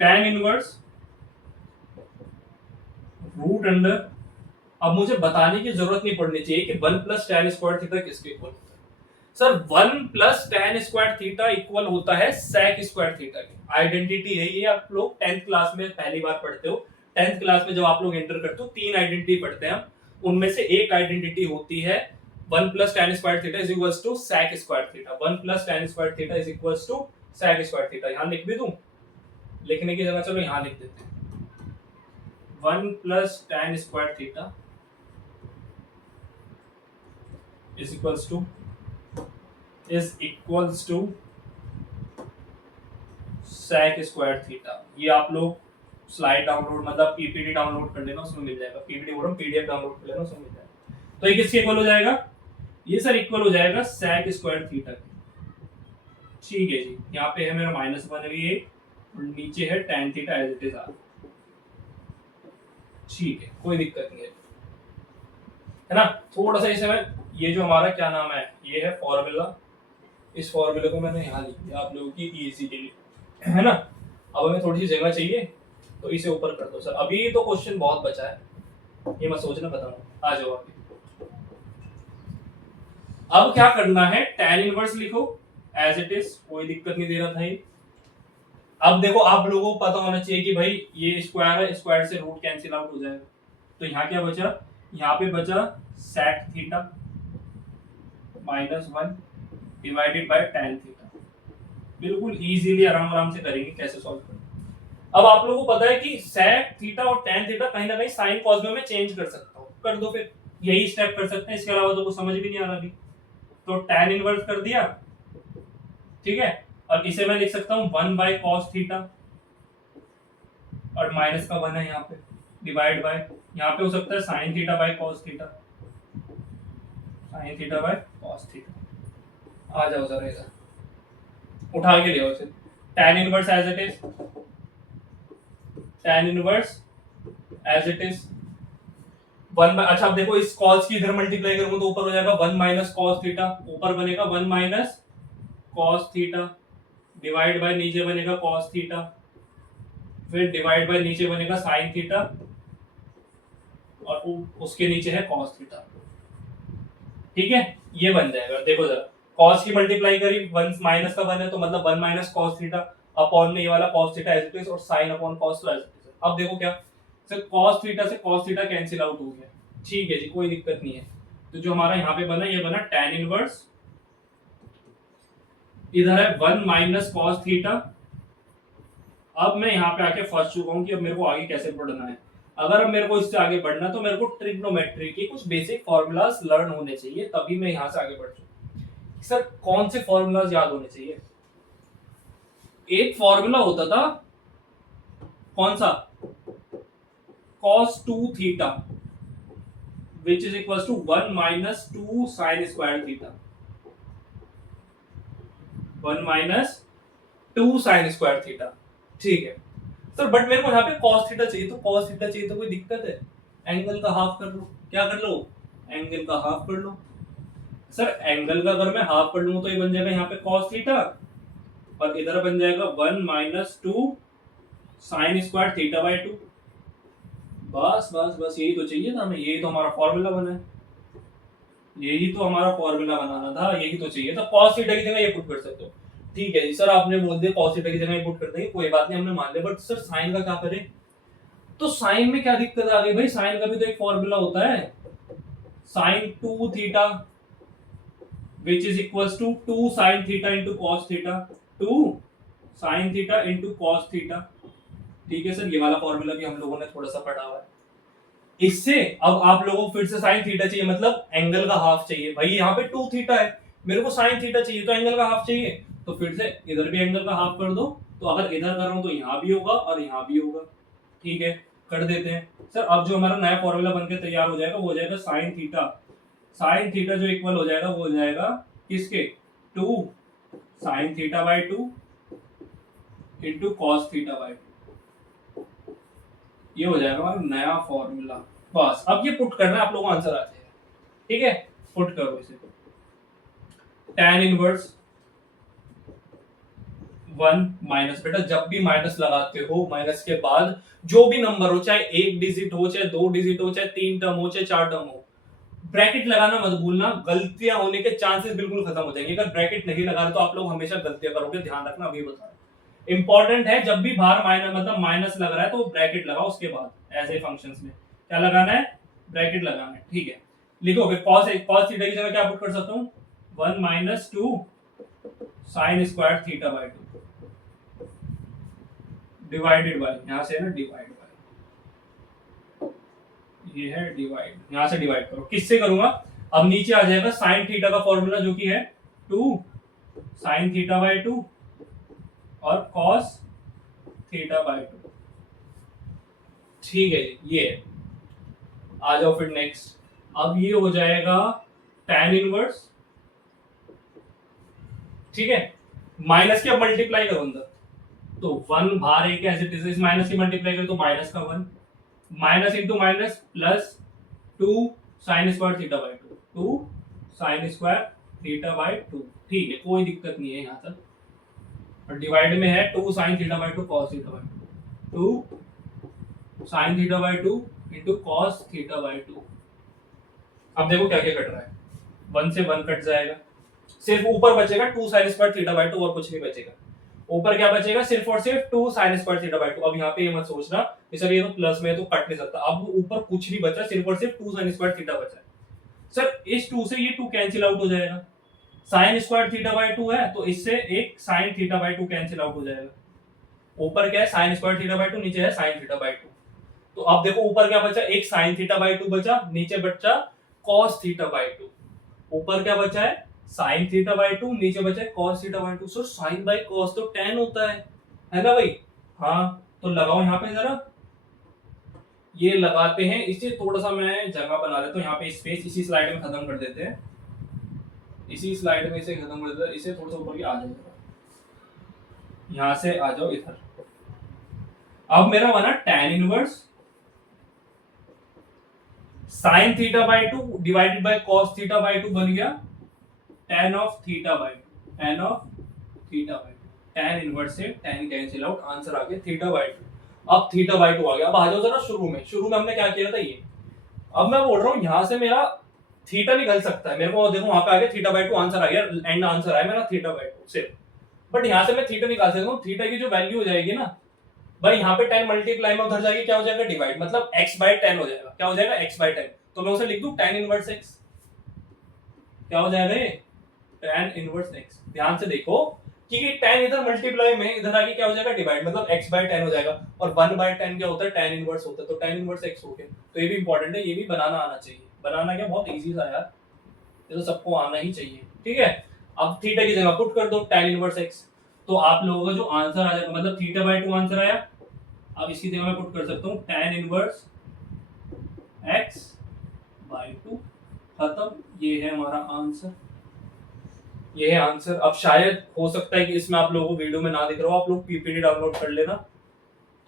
tan इनवर्स रूट अंडर, अब मुझे बताने की जरूरत नहीं पड़नी चाहिए कि 1 प्लस tan स्क्वायर थीटा किसके इक्वल होता है। Sir 1 plus tan square theta equal होता है sec स्क्वायर थीटा की। आइडेंटिटी है ये, आप लोग 10th क्लास में पहली बार पढ़ते हो। 10th क्लास में जब आप लोग एंटर करते हो 3 आइडेंटिटी पढ़ते हैं हम, उनमें से एक आइडेंटिटी होती है 1 plus tan square theta is equals to sec square theta. 1 plus tan square theta is equals to sec square theta. यहां लिख भी दूं, लिखने की जगह चलो यहां लिख देते हैं, 1 plus tan square theta is equals to sec square theta. ये आप लोग स्लाइड डाउनलोड, मतलब पीपीटी डाउनलोड कर लेना, उसमें मिल जाएगा। पीपीटी बोल रहा हूं, पीडीएफ डाउनलोड कर लेना, उसमें मिल जाएगा। तो ये किसके इक्वल हो जाएगा, ये सर इक्वल हो जाएगा sec स्क्वायर थीटा के। ठीक है जी, यहाँ पे है मेरा -1 है ये, और नीचे है tan theta as it is are. ठीक है, कोई दिक्कत नहीं है ना। थोड़ा सा इसे मैं, ये जो हमारा क्या नाम है, ये है फॉर्मूला, इस फॉर्मूले को मैंने यहाँ लिख दिया आप लोगों की इजी के लिए, है ना। अब हमें थोड़ी सी जगह चाहिए, तो इसे ऊपर कर दो। सर अभी तो क्वेश्चन बहुत बचा है, ये मैं सोचना बताऊंगा। आ जाओ आगे। अब क्या करना है, tan इनवर्स लिखो एज इट इज, कोई दिक्कत नहीं दे रहा था ये। अब देखो आप लोगों को पता होना चाहिए कि भाई ये स्क्वायर है, स्क्वायर से रूट कैंसिल आउट हो जाएगा, तो यहाँ क्या बचा, यहाँ पे बचा sec theta -1 divided by tan theta. बिल्कुल इजीली आराम से करेंगे, कैसे सॉल्व करेंगे। अब आप लोगों को पता है कि sec थीटा और tan थीटा कहीं ना कहीं साइन कॉस में चेंज कर सकता हूँ, कर दो फिर, यही स्टेप कर सकते हैं, इसके अलावा तो कुछ समझ भी नहीं आ रहा अभी। तो tan इनवर्स कर दिया, ठीक है, और इसे मैं लिख सकता हूँ 1 बाय cos थीटा, और माइनस का 1 है यहाँ पे, डिवाइड बाय, यहाँ पे हो सकता है sine theta by cos theta, sine theta by cos theta. आ जाओ जरा इधर, उठा के ले आओ इसे। tan inverse as it is, tan inverse as it is one. अच्छा अब देखो, इस cos की इधर मल्टीप्लाई करूंगा तो ऊपर हो जाएगा 1 माइनस कॉस थीटा, ऊपर बनेगा 1 minus cos theta, divide by नीचे बनेगा कॉस थीटा, फिर डिवाइड बाय नीचे बनेगा साइन थीटा, और उसके नीचे है कॉस थीटा। ठीक है, ये बन जाएगा। देखो जरा, cos की मल्टीप्लाई करी, 1 माइनस का 1 है तो मतलब 1 माइनस कॉस थीटा अपॉन में ये वाला cos theta as it is, और sin अपॉन cos तो एज इट इज। अब देखो क्या, सर cos थीटा से cos थीटा कैंसिल आउट हो गया, ठीक है जी, कोई दिक्कत नहीं है। तो जो हमारा यहाँ पे बना, ये बना tan इनवर्स, इधर है 1 माइनस कॉस थीटा। अब मैं यहाँ पे आके फंस चुका हूँ कि अब मेरे को आगे कैसे बढ़ना है। अगर अब मेरे को इससे आगे बढ़ना तो मेरे को ट्रिग्नोमेट्री के कुछ बेसिक फॉर्मूलाज लर्न होने चाहिए, तभी मैं यहाँ से आगे बढ़ सकूँ। सर कौन से फॉर्मूलाज याद होने चाहिए? एक फॉर्मूला होता था, कौन सा? cos 2 theta which is equals to 1 minus 2 sin square theta, 1 minus 2 sin square theta। ठीक है सर, बट मेरे को यहाँ पे cos थीटा चाहिए, तो cos थीटा चाहिए तो कोई दिक्कत है? एंगल का हाफ कर लो। क्या कर लो? एंगल का हाफ कर लो। सर एंगल का अगर मैं हाफ कर लूँ तो ये बन जाएगा यहाँ पे cos थीटा, और इधर बन जाएगा 1 minus 2 sine square theta by 2। बस बस बस, यही तो चाहिए था हमें, यही तो हमारा फॉर्मूला बना है, यही तो हमारा फॉर्मूला बनाना था, यही तो चाहिए था। cos थीटा की जगह ये पुट कर सकते हो। ठीक है जी सर, आपने बोल दिया cos थीटा की जगह ये पुट कर देंगे, कोई बात नहीं, हमने मान लिया। बट सर साइन का क्या करें? तो साइन में क्या दिक्कत आ गई भाई? साइन का भी तो एक फॉर्मूला होता है, sine 2 theta which is equals to 2 sin theta into cos theta, 2 sin theta into cos theta। ठीक है सर, ये वाला फॉर्मूला भी हम लोगों ने थोड़ा सा पढ़ा हुआ है। इससे अब आप लोगों को फिर से साइन थीटा चाहिए, मतलब एंगल का हाफ चाहिए। भाई यहाँ पे 2 थीटा है, मेरे को साइन थीटा चाहिए तो एंगल का हाफ चाहिए, तो फिर से इधर भी एंगल का हाफ कर दो। तो अगर इधर कर रहा हूं तो यहाँ भी होगा और यहाँ भी होगा। ठीक है, कर देते हैं सर। अब जो हमारा नया फॉर्मूला बनकर तैयार हो जाएगा वो हो जाएगा साइन थीटा, साइन थीटा जो इक्वल हो जाएगा वो हो जाएगा किसके? 2 sign theta by 2 into cos theta by 2। ये हो जाएगा हमारा नया फॉर्मूला। बस अब ये पुट करना है, आप लोगों को आंसर आ जाएगा। ठीक है, पुट करो इसे। tan इनवर्स 1 माइनस, बेटा जब भी माइनस लगाते हो, माइनस के बाद जो भी नंबर हो, चाहे 1 डिजिट हो, चाहे 2 डिजिट हो, चाहे 3 टर्म हो, चाहे 4 टर्म हो, ब्रैकेट लगाना मत भूलना, गलतियां होने के चांसेस बिल्कुल खत्म हो जाएंगे। अगर ब्रैकेट नहीं लगा रहे तो आप लोग हमेशा गलतियां करोगे, ध्यान रखना, अभी बता रहा हूं। इंपॉर्टेंट है, जब भी बाहर माइनस मतलब माइनस लग रहा है तो ब्रैकेट लगाओ, उसके बाद ऐसे फंक्शंस में क्या लगाना है? ब्रैकेट लगाना है। ठीक है, लिखो फिर cos थीटा की जगह क्या पुट कर सकता हूँ? 1 minus 2 sine square theta by 2 divided by, यहां से है ना डिवाइड बाय, ये है डिवाइड, यहां से डिवाइड करो। किससे करूंगा? अब नीचे आ जाएगा साइन थीटा का फॉर्मूला जो कि है 2 साइन थीटा बाय 2 और कॉस थीटा बाय 2। ठीक है जी, ये है। आ जाओ फिर नेक्स्ट। अब ये हो जाएगा tan इनवर्स, ठीक है, माइनस की अब मल्टीप्लाई करो अंदर, तो 1 बाहर एक एज इट इज, इस माइनस की मल्टीप्लाई करो तो माइनस का 1, minus into minus plus 2 sine square theta by 2, 2 sine square theta by 2। ठीक है, कोई दिक्कत नहीं है यहाँ तक। और डिवाइड में है 2 sign theta by 2 cos theta by 2, 2 sign theta by 2 into cos theta by 2। अब देखो क्या क्या कट रहा है, 1 से 1 कट जाएगा, सिर्फ ऊपर बचेगा 2 साइन स्क्वायर थीटा बाय 2 और कुछ नहीं बचेगा। ऊपर क्या बचेगा? सिर्फ और सिर्फ 2 साइन स्क्वायर थीटा बाय 2। अब यहाँ पे ये मत सोचना कि सर ये तो प्लस में है तो कट नहीं सकता, अब ऊपर कुछ नहीं बचा, सिर्फ और सिर्फ 2 साइन स्क्वायर थीटा बचा है। सर इस 2 से ये 2 कैंसिल आउट हो जाएगा, साइन स्क्वायर थीटा बाय 2 है तो इससे एक sign theta by 2 cancel out हो जाएगा। ऊपर क्या है? साइन स्क्वायर थीटा बाय 2, नीचे है साइन थीटा बाय 2। तो अब देखो ऊपर क्या बचा? एक साइन थीटा बाय 2 बचा, नीचे बचा कॉस थीटा बाय 2। ऊपर क्या बचा है? साइन थीटा बाय 2, नीचे बचा है cos theta by 2। Sir sine by cos तो tan होता है ना भाई? हाँ, तो लगाओ यहाँ पे जरा, ये लगाते हैं, इसे थोड़ा सा मैं जगह बना देता हूँ यहाँ पे स्पेस, इसी स्लाइड में खत्म कर देते हैं, इसी स्लाइड में इसे खत्म कर देते हैं, इसे थोड़ा सा ऊपर आ जाएगा, यहाँ से आ जाओ इधर। अब मेरा बना tan inverse sin theta by 2 divided by cos theta by 2 बन गया tan of theta by 2, tan of theta by 2, tan inverse से tan कैंसिल आउट, आंसर आ गया थीटा बाय 2। अब थीटा बाय 2 आ गया। अब आ जाओ जरा शुरू में हमने क्या किया था ये। अब मैं बोल रहा हूँ यहाँ से मेरा थीटा निकल सकता है, मेरे को देखो वहां पे आ गया थीटा बाय 2 आंसर आ गया, एंड आंसर आया मेरा थीटा बाय 2 सिर्फ। बट यहाँ से मैं थीटा निकाल सकता हूँ, थीटा की जो वैल्यू हो जाएगी ना भाई, यहाँ पे 10 मल्टीप्लाई में उधर जाएगी, क्या हो जाएगा डिवाइड, मतलब x बाय 10 हो जाएगा, क्या हो जाएगा x बाय 10। तो मैं उसे लिख दूं tan इनवर्स x, क्या हो जाएगा ये tan इनवर्स x। ध्यान से देखो कि tan इधर मल्टीप्लाई में, इधर आके क्या हो जाएगा डिवाइड, मतलब x बाय 10 हो जाएगा, और 1 बाय 10 क्या होता है tan इनवर्स होता है, तो tan इनवर्स x हो गया। तो ये भी इंपॉर्टेंट है, ये भी बनाना आना चाहिए। बनाना क्या बहुत इजी था यार, ये तो सबको आना ही चाहिए, ठीक है। अब थीटा की जगह पुट कर दो tan इनवर्स x, तो आप लोगों का जो आंसर आ जाएगा, मतलब थीटा बाय 2 आंसर आया। अब इसकी जगह मैं पुट कर सकता हूँ tan इनवर्स x बाय 2, खत्म। ये है हमारा आंसर, ये है आंसर। अब शायद हो सकता है कि इसमें आप लोगों को वीडियो में ना दिख रहा हो, आप लोग पीपीटी डाउनलोड कर लेना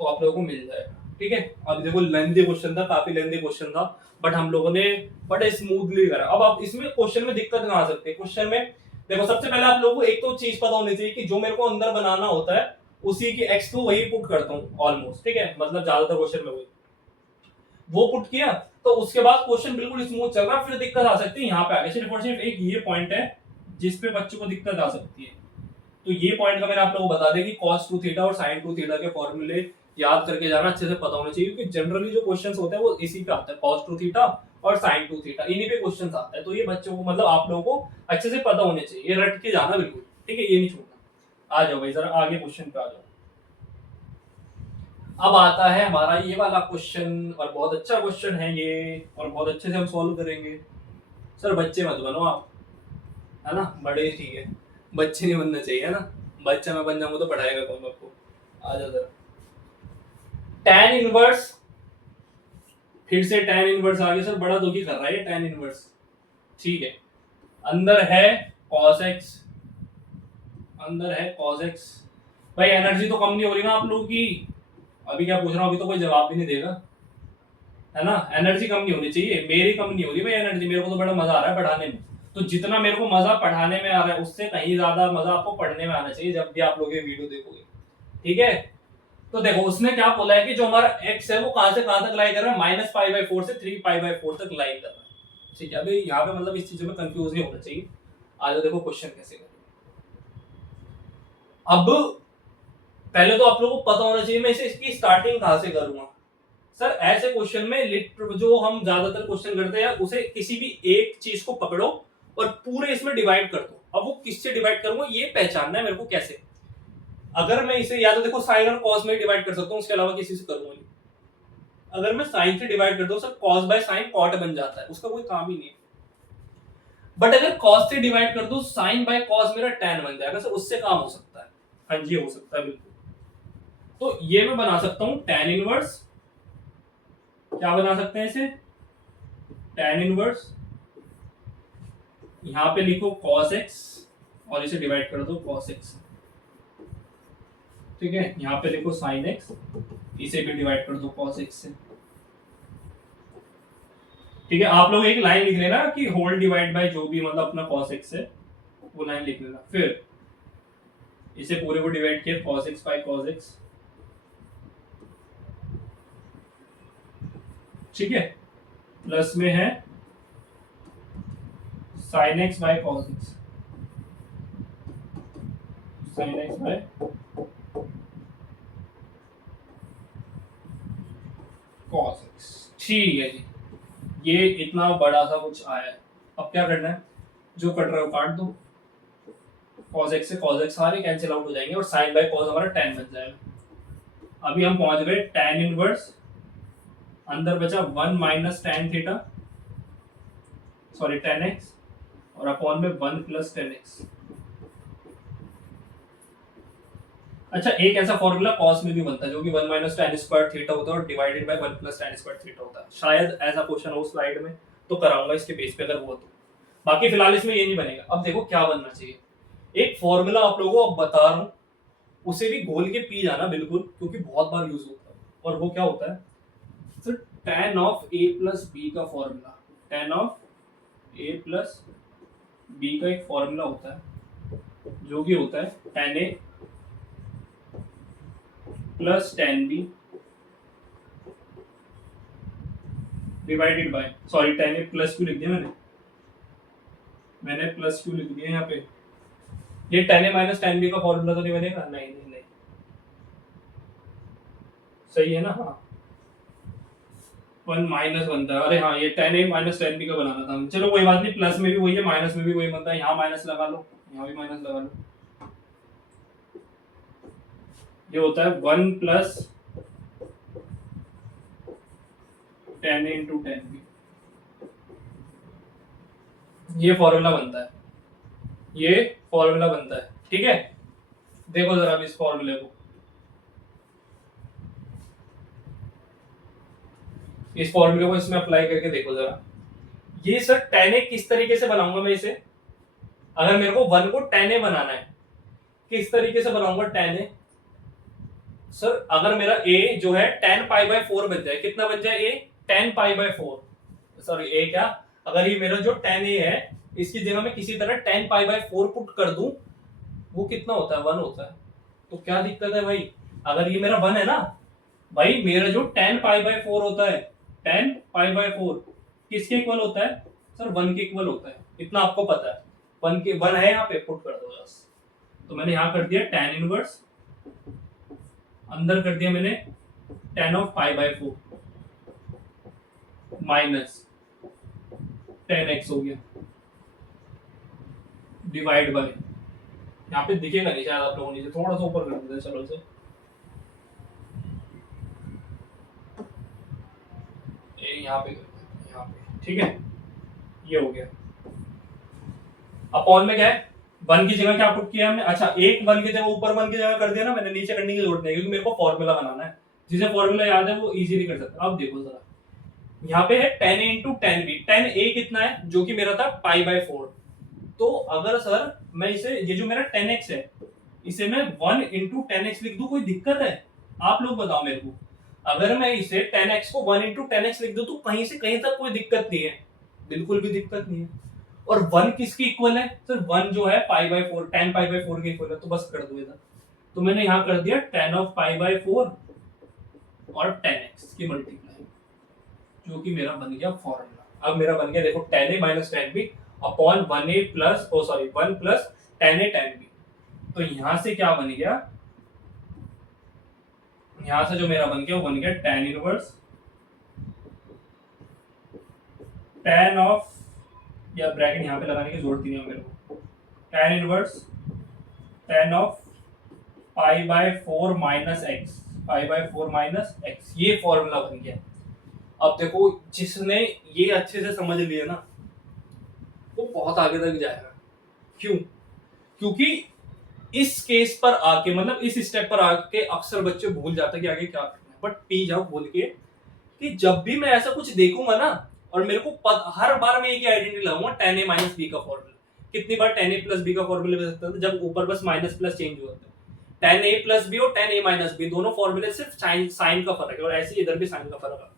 तो आप लोगों को मिल जाएगा, ठीक है। अब देखो लेंथी क्वेश्चन था, काफी लेंथी क्वेश्चन था, बट हम लोगों ने बड़े स्मूथली करा। अब आप इसमें क्वेश्चन में दिक्कत ना आ सकती है। क्वेश्चन में देखो सबसे पहले आप लोगों को एक तो चीज पता होनी चाहिए कि जो मेरे को अंदर बनाना होता है उसी की x तो वही पुट करता हूँ ऑलमोस्ट, ठीक है, मतलब ज्यादातर क्वेश्चन में वही वो पुट किया, तो उसके बाद क्वेश्चन बिल्कुल स्मूथ चल रहा। फिर दिक्कत आ सकती है यहाँ पे आगे, सिर्फ और सिर्फ एक ये पॉइंट है जिसपे बच्चों को दिक्कत आ सकती है। तो ये पॉइंट का मैंने आप लोगों को बता दें कि cos 2 थीटा और sin 2 थीटा के फॉर्मूले याद करके जाना, अच्छे से पता होना चाहिए, क्योंकि जनरली जो क्वेश्चंस होते हैं वो इसी पे आते हैं, cos 2 थीटा और sin 2 थीटा, इन्हीं पे क्वेश्चंस आते हैं। तो ये बच्चों को मतलब आप लोगों को अच्छे से पता होने चाहिए, ये रट के जाना बिल्कुल, ठीक है, ये नहीं छोड़ना। आ जाओ भाई जरा आगे क्वेश्चन पे आ जाओ। अब आता है हमारा ये वाला क्वेश्चन, और बहुत अच्छा क्वेश्चन है ये, और बहुत अच्छे से हम सॉल्व करेंगे। सर बच्चे मत बनो आप, है ना, बड़े ठीक है, बच्चे नहीं बनना चाहिए, है ना। बच्चा मैं बन जाऊंगा तो पढ़ाएगा कौन आपको। आ जाओ जरा। tan इनवर्स, फिर से tan इनवर्स आ गया सर, बड़ा दुखी कर रहा है ये tan इनवर्स, ठीक है। अंदर है cos x, अंदर है cos x। भाई एनर्जी तो कम नहीं हो रही ना आप लोगों की, अभी क्या पूछ रहा हूँ, अभी तो कोई जवाब भी नहीं देगा, है ना। एनर्जी कम नहीं होनी चाहिए, मेरी कम नहीं हो रही भाई एनर्जी, मेरे को तो बड़ा मजा आ रहा है पढ़ाने में। तो जितना मेरे को मजा पढ़ाने में आ रहा है उससे कहीं ज्यादा मजा आपको पढ़ने में आना चाहिए जब भी आप लोग ये वीडियो देखोगे, ठीक है। तो देखो उसने क्या बोला है कि जो हमारा x है वो कहां से कहां तक लाई कर रहा है, -π/4 से 3π/4 तक लाई कर रहा है, ठीक है। अभी यहाँ पे मतलब इस चीजों में कंफ्यूज नहीं होना चाहिए। आज देखो क्वेश्चन कैसे करें। अब पहले तो आप लोगों को पता होना चाहिए मैं इसे इसकी स्टार्टिंग कहां से करूंगा। सर ऐसे क्वेश्चन में जो हम ज्यादातर क्वेश्चन करते हैं उसे किसी भी एक चीज को पकड़ो और पूरे इसमें डिवाइड कर दो। अब वो किससे डिवाइड करूंगा ये पहचानना है मेरे को कैसे। अगर मैं इसे या तो देखो साइन और कॉस में डिवाइड कर सकता हूँ, उसके अलावा किसी से करूंगा नहीं। अगर मैं साइन से डिवाइड कर दूं sir cos by sine cot बन जाता है, उसका कोई काम ही नहीं है। बट अगर कॉस से डिवाइड कर दूं साइन बाय कॉस मेरा tan बन जाएगा सर, उससे काम हो सकता है। हाँ जी हो सकता है बिल्कुल। तो ये मैं बना सकता हूं tan इनवर्स, क्या बना सकते हैं इसे, tan इनवर्स, यहां पे लिखो cos x और इसे डिवाइड कर दो cos x, ठीक है। यहां पे लिखो sin x, इसे भी डिवाइड कर दो cos x से, ठीक है। आप लोग एक लाइन लिख लेना कि होल डिवाइड बाय जो भी मतलब अपना cos x है वो लाइन लिख लेना। फिर इसे पूरे को डिवाइड किया cos x by cos x, ठीक है। प्लस में है sin x by cos x, sin x by cos x, ठीक है जी। ये इतना बड़ा सा कुछ आया है। अब क्या करना है, जो कट रहा है वो काट दो, cos x से cos x सारे कैंसिल आउट हो जाएंगे और sin बाय cos हमारा tan बन जाएगा। अभी हम पहुंच गए tan इनवर्स, अंदर बचा 1 minus tan theta, sorry tan x, और अपॉन में 1 प्लस tan x, अच्छा, एक ऐसा फॉर्मूला कॉस में भी बनता है जो कि 1 माइनस tan स्क्वायर थीटा होता है और divided by 1 plus tan square theta होता है। शायद ऐसा क्वेश्चन हो स्लाइड में, तो कराऊंगा इसके बेस पे अगर वो तो। बाकी फिलहाल इसमें ये नहीं बनेगा। अब देखो क्या बनना चाहिए। एक फॉर्मूला आप लोगों को अब बता रहा हूँ, उसे भी घोल के पी जाना बिल्कुल, क्योंकि बहुत बार यूज होता है। और वो क्या होता है sir, tan of a plus B का formula. tan of a plus B का एक फॉर्मूला होता है जो कि होता है tan a plus tan b divided by, sorry tan a plus Q लिख दिया मैंने प्लस क्यू लिख दिया यहाँ पे। ये tan a minus tan b का फॉर्मूला तो नहीं बनेगा? नहीं नहीं नहीं, सही है ना? हाँ, 1 माइनस बनता है। अरे हाँ, ये tan a minus tan b का बनाना था। चलो कोई बात नहीं, प्लस में भी वही है, माइनस में भी वही बनता है। यहाँ माइनस लगा लो, यहाँ भी माइनस लगा लो। ये होता है 1 plus tan a into tan b। ये फॉर्मूला बनता है, ये फॉर्मूला बनता है। ठीक है, देखो जरा इस फॉर्मूले को, इस फॉर्मूले को इसमें अप्लाई करके देखो जरा। ये सर tan a किस तरीके से बनाऊंगा मैं इसे, अगर मेरे को 1 को tan a बनाना है, किस तरीके से बनाऊंगा tan a? सर अगर मेरा a जो है tan पाई बाय 4 बन जाए, कितना बन जाए a? tan pi by 4, sorry a क्या, अगर ये मेरा जो tan a है इसकी जगह मैं किसी तरह tan पाई बाय 4 पुट कर दूं, वो कितना होता है? 1 होता है। तो क्या दिक्कत है भाई, अगर ये मेरा 1 है ना भाई, मेरा जो tan पाई बाय 4 होता है, tan पाई बाय 4 किसके इक्वल होता है? सर 1 के इक्वल होता है, इतना आपको पता है। 1 के 1 है यहाँ पे, पुट कर दो बस। तो मैंने यहाँ कर दिया tan इनवर्स, अंदर कर दिया मैंने tan of pi bye 4 minus tan x हो गया डिवाइड बाय, यहाँ पे दिखेगा नहीं शायद आप लोगों ने, थोड़ा सा ऊपर कर देते हैं। चलो से यहाँ पे कर देते हैं, यहाँ पे। ठीक है, ये हो गया। अपॉन में क्या है, 1 की जगह क्या पुट किया हमने? अच्छा, एक 1 की जगह ऊपर 1 की जगह कर दिया ना मैंने, नीचे करने की जरूरत नहीं, क्योंकि मेरे को फॉर्मूला बनाना है। जिसे फॉर्मूला याद है वो इजीली कर सकता है। अब देखो जरा, यहाँ पे है tan a into tan b। tan a कितना है, जो कि मेरा था पाई बाय 4। तो अगर सर मैं इसे, ये जो मेरा tan x है, इसे मैं 1 इंटू tan x लिख दूं, कोई दिक्कत है? आप लोग बताओ मेरे को। अगर मैं इसे tan x को 1 इंटू tan x लिख दूं तो कहीं से कहीं तक कोई दिक्कत नहीं है, बिल्कुल भी दिक्कत नहीं है। और 1 किसकी इक्वल है सर? 1 जो है pi bye 4, tan pi by 4 के इक्वल है, तो बस कर दो इधर। तो मैंने यहाँ कर दिया tan ऑफ पाई बाय 4 और tan x की मल्टीप्लाई, जो कि मेरा बन गया फॉर्मूला। अब मेरा बन गया देखो tan a minus tan b upon 1a plus, oh sorry 1 plus tan a tan b। तो यहां से क्या बन गया, यहां से जो मेरा बन गया वो बन गया tan इनवर्स tan ऑफ, या ब्रैकेट यहां पे लगाने की जरूरत ही नहीं है मेरे को, tan inverse tan of pi bye 4 minus x, pi by 4 minus x. ये फॉर्मूला बन गया। अब देखो, जिसने ये अच्छे से समझ लिया ना वो बहुत आगे तक जाएगा। क्यों? क्योंकि इस केस पर आके, मतलब इस स्टेप पर आके अक्सर बच्चे भूल जाते हैं कि आगे क्या करना है। बट पी जाओ बोल के कि जब भी मैं ऐसा कुछ देखूंगा ना, और मेरे को हर बार मैं एक आइडेंटिटी लगाऊंगा tan a माइनस बी का फॉर्मूला। कितनी बार tan a प्लस बी का फॉर्मूला ले सकता है? जब ऊपर बस माइनस प्लस चेंज हुआ था। tan a प्लस बी और tan a माइनस बी दोनों फॉर्मूले सिर्फ साइन का फर्क है, और ऐसे इधर भी साइन का फर्क है।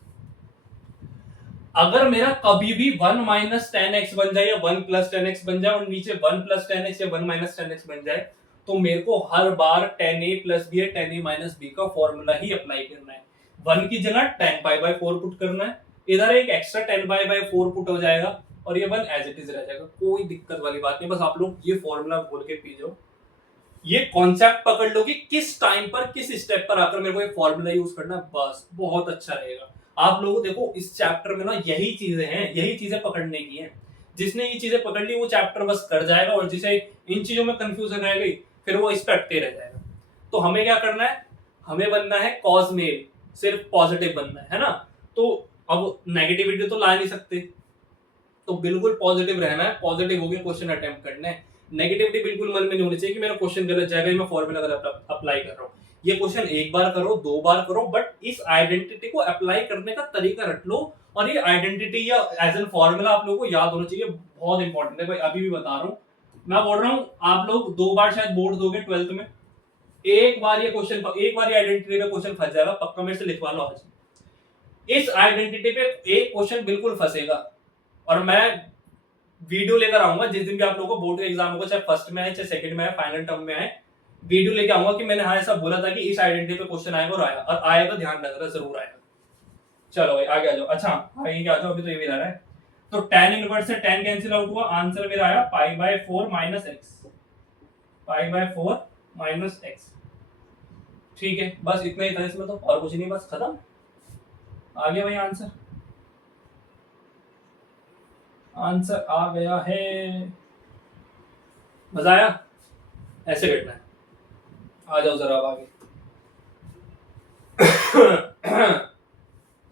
अगर मेरा कभी भी 1 माइनस tan x बन जाए या 1 प्लस tan x बन जाए और नीचे 1 प्लस tan x या 1 माइनस tan x बन जाए, तो मेरे को हर बार tan a प्लस बी या tan a माइनस बी का फॉर्मूला ही अप्लाई करना है। 1 की जगह tan पाई बाय 4 पुट करना है, इधर एक extra tan pi by 4 put हो जाएगा और ये 1 एज इट इज रह जाएगा। कोई दिक्कत वाली बात नहीं, बस आप लोग ये फॉर्मूला बोल के पी जाओ। ये कॉन्सेप्ट पकड़ लो कि किस टाइम पर किस स्टेप पर आकर मेरे को ये फॉर्मूला यूज करना है, बस बहुत अच्छा रहेगा। आप लोगों देखो इस चैप्टर में ना यही चीजें हैं, यही चीजें पकड़ने की हैं। जिसने ये चीजें पकड़ ली वो चैप्टर बस कर जाएगा, और जिसे इन चीजों में कंफ्यूजन रह गई फिर वो इस पे अटके रह जाएगा। तो हमें क्या करना है, हमें बनना है कॉज मेल, सिर्फ पॉजिटिव बनना है ना। तो अब नेगेटिविटी तो ला नहीं सकते, तो बिल्कुल पॉजिटिव रहना है, पॉजिटिव होकर क्वेश्चन अटेम्प्ट करना है। नेगेटिविटी बिल्कुल मन में नहीं होनी चाहिए कि मेरा क्वेश्चन गलत जाएगा, मैं फॉर्मूला गलत अप्लाई कर रहा हूँ। ये क्वेश्चन एक बार करो, 2 बार करो, बट इस आइडेंटिटी को अप्लाई करने का तरीका रट लो। और ये आइडेंटिटी या एज एन फॉर्मूला आप लोगों को याद होना चाहिए, बहुत इंपॉर्टेंट है भाई। अभी भी बता रहा हूँ, मैं बोल रहा हूँ आप लोग 2 बार शायद बोर्ड दोगे 12th में, एक बार ये क्वेश्चन, एक बार ये आइडेंटिटी पे क्वेश्चन फंस जाएगा, पक्का मेरे से लिखवा लो आज। इस आइडेंटिटी पे एक क्वेश्चन बिल्कुल फंसेगा, और मैं वीडियो लेकर आऊंगा जिस दिन भी आप लोगों को बोर्ड का एग्जाम होगा, चाहे फर्स्ट में आए चाहे सेकंड में आए, फाइनल टर्म में आए, वीडियो लेके आऊंगा कि मैंने हाँ ऐसा बोला था कि इस आइडेंटिटी पे क्वेश्चन आएगा, और आया, और आएगा, ध्यान रखना जरूर आएगा। चलो भाई आगे आ जाओ। अच्छा आगे क्या आ जाओ, अभी तो ये भी रहा है। तो tan इनवर्स से tan कैंसिल आउट हुआ, आंसर मेरा आया π/4 - x, π/4 - x। ठीक है, बस इतना ही था इसमें, तो और कुछ नहीं, बस खत्म। आ गया भाई आंसर, आंसर आ गया है। मजा आया? ऐसे करना है। आ जाओ जरा अब आगे।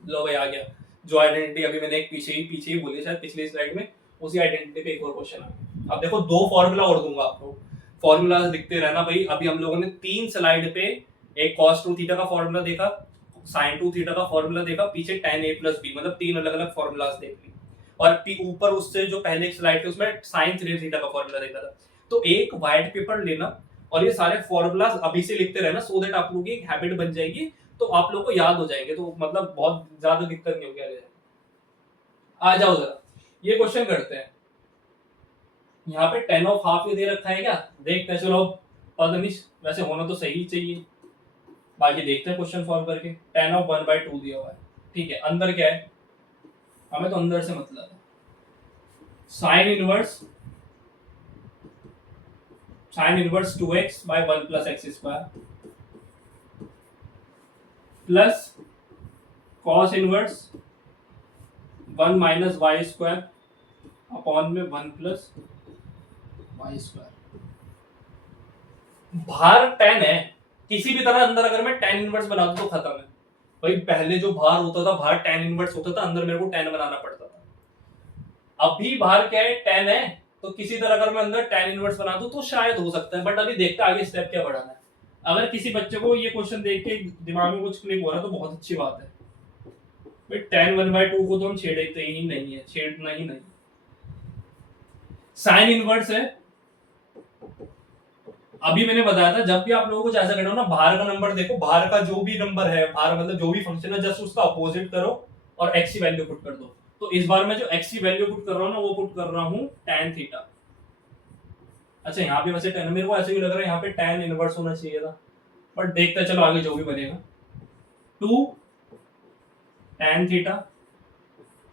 लो भाई आ गया। जो आइडेंटिटी अभी मैंने एक पीछे ही बोली शायद पिछली स्लाइड में, उसी आइडेंटिटी पे एक और क्वेश्चन आ गया। अब देखो 2 फॉर्मूला और दूंगा आपको, फॉर्मूला दिखते रहना भाई। अभी हम लोगों ने 3 स्लाइड पे एक cos 2 थीटा का फॉर्मूला देखा, sin 2 थीटा का फॉर्मूला देखा, पीछे tan a + b, मतलब 3 अलग अलग फॉर्मूलाज देख ली, और ऊपर उससे जो पहले एक स्लाइड थी उसमें sin 3 थीटा का फॉर्मूला देखा था। तो एक व्हाइट पेपर लेना और ये सारे फॉर्मूलाज अभी से लिखते रहना, सो दैट आप लोगों की एक हैबिट बन जाएगी, तो आप लोगों को याद हो जाएंगे, तो मतलब बहुत ज्यादा दिक्कत नहीं होगी आगे। आ जाओ जरा, ये क्वेश्चन करते हैं। यहाँ पे 10½ ये दे रखा है क्या, देखते हैं। चलो पता नहीं, वैसे होना तो सही चाहिए, बाकी देखते हैं क्वेश्चन सॉल्व करके। 10/1/2 दिया हुआ है, ठीक है। अंदर क्या है, हमें तो अंदर से मतलब है। Sine inverse 2x/1 + x² plus cos inverse 1 - y² upon में 1 + y²। भार 10 है, किसी भी तरह अंदर अगर मैं tan इनवर्स बना दूं तो खत्म है भाई। पहले जो भार होता था, भार tan इनवर्स होता था, अंदर मेरे को tan बनाना पड़ता था। अभी भार क्या है, 10 है, तो किसी तरह अगर मैं अंदर tan इनवर्स बना दूं तो शायद हो सकता है, बट अभी देखते आगे स्टेप क्या बढ़ाना है। अगर किसी बच्चे को ये क्वेश्चन देख के दिमाग में कुछ क्लिक हो रहा है तो बहुत अच्छी बात है भाई। tan 1/2 को तो हम छेड़ते ही नहीं है, छेड़ना ही नहीं। साइन इनवर्स है, अभी मैंने बताया था जब भी आप लोगों को ऐसा करना हो ना, भार का नंबर देखो, भार का जो भी नंबर है, भार मतलब जो भी फंक्शन है, जस्ट उसका अपोजिट करो और x की वैल्यू पुट कर दो। तो इस बार मैं जो x की वैल्यू पुट कर रहा हूँ ना, वो पुट कर रहा हूँ tan थीटा। अच्छा यहाँ पे वैसे tan, मेरे को ऐसे भी लग रहा है यहाँ पे tan इनवर्स होना चाहिए था, बट देखते हैं, चलो आगे जो भी बनेगा। 2 tan थीटा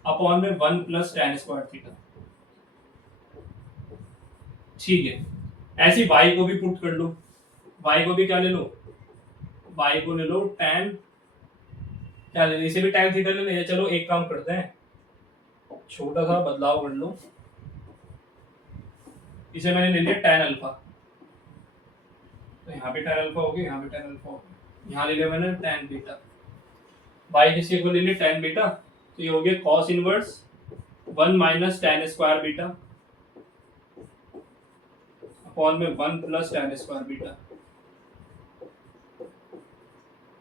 अपॉन में 1 + tan² थीटा, ठीक है। ऐसी y को भी पुट कर लो, y को भी क्या ले लो, y को ले लो tan, क्या ले लो, इसे भी tan थीटा ले लो। चलो एक काम करते हैं, छोटा सा बदलाव कर लो, इसे मैंने ले लिया tan अल्फा, तो यहाँ पे tan अल्फा हो गया, यहाँ पे tan अल्फा हो गया, यहाँ ले लिया मैंने tan बीटा। y किसी को ले लिया tan बीटा, तो ये हो गया cos inverse 1 - tan² beta upon में 1 + tan² बीटा।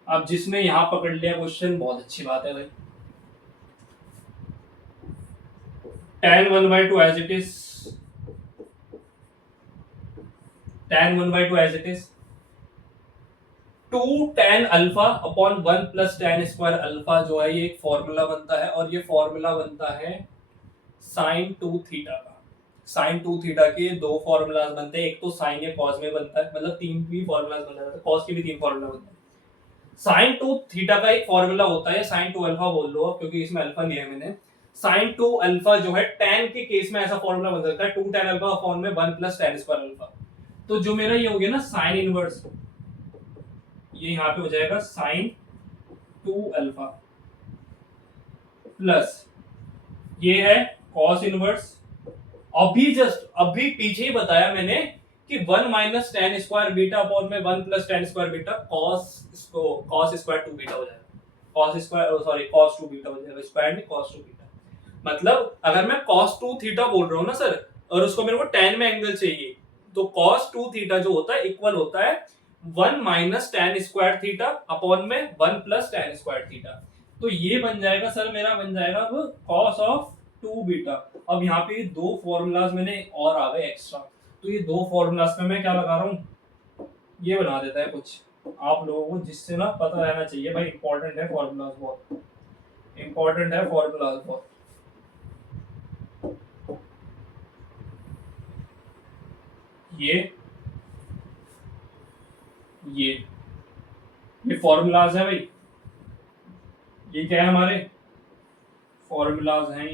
अब जिसने यहाँ पकड़ लिया क्वेश्चन, बहुत अच्छी बात है भाई। tan 1/2 as it is, tan 1/2 as it is, 2 tan alpha upon 1 + tan² alpha जो है, ये एक फॉर्मूला बनता है, और ये फॉर्मूला बनता है sin 2 थीटा का। sin 2 थीटा के 2 फॉर्मूलाज बनते हैं, एक तो sin या cos में बनता है, मतलब 3 भी फॉर्मूलाज बनते हैं, cos के भी 3 फॉर्मूला बनते हैं। sin 2 थीटा का एक फॉर्मूला होता है, sin 2 अल्फा बोल लो क्योंकि इसमें अल्फा लिया है मैंने। sin 2 अल्फा जो है tan के केस में ऐसा फॉर्मूला बन सकता है, 2 tan अल्फा अपॉन में 1 + tan² अल्फा। तो जो मेरा ये हो गया ना sin इनवर्स, ये यहाँ पे हो जाएगा sin 2 अल्फा प्लस ये है cos इनवर्स। अभी पीछे ही बताया मैंने कि 1 - tan² बीटा अपॉन में 1 + tan² बीटा, cos² 2 बीटा हो जाएगा, cos 2 बीटा हो जाएगा, स्क्वायर में cos 2 बीटा। मतलब अगर मैं cos 2 थीटा बोल रहा हूँ ना सर, और उसको मेरे को tan में एंगल चाहिए, तो cos 2 थीटा जो होता है इक्वल होता है 1 minus tan square theta upon में 1 प्लस tan स्क्वायर थीटा। तो ये बन जाएगा सर, मेरा बन जाएगा अब cos ऑफ 2 बीटा। अब यहाँ पे दो फॉर्मूलाज मैंने और आ गए एक्स्ट्रा, तो ये दो फॉर्मूलाज में मैं क्या लगा रहा हूँ, ये बना देता है कुछ आप लोगों को जिससे ना पता रहना चाहिए भाई, इंपॉर्टेंट है फॉर्मूलाज, बहुत इंपॉर्टेंट है फॉर्मूलाज बहुत। ये फॉर्मूलाज है भाई, ये क्या है हमारे फॉर्मूलाज हैं,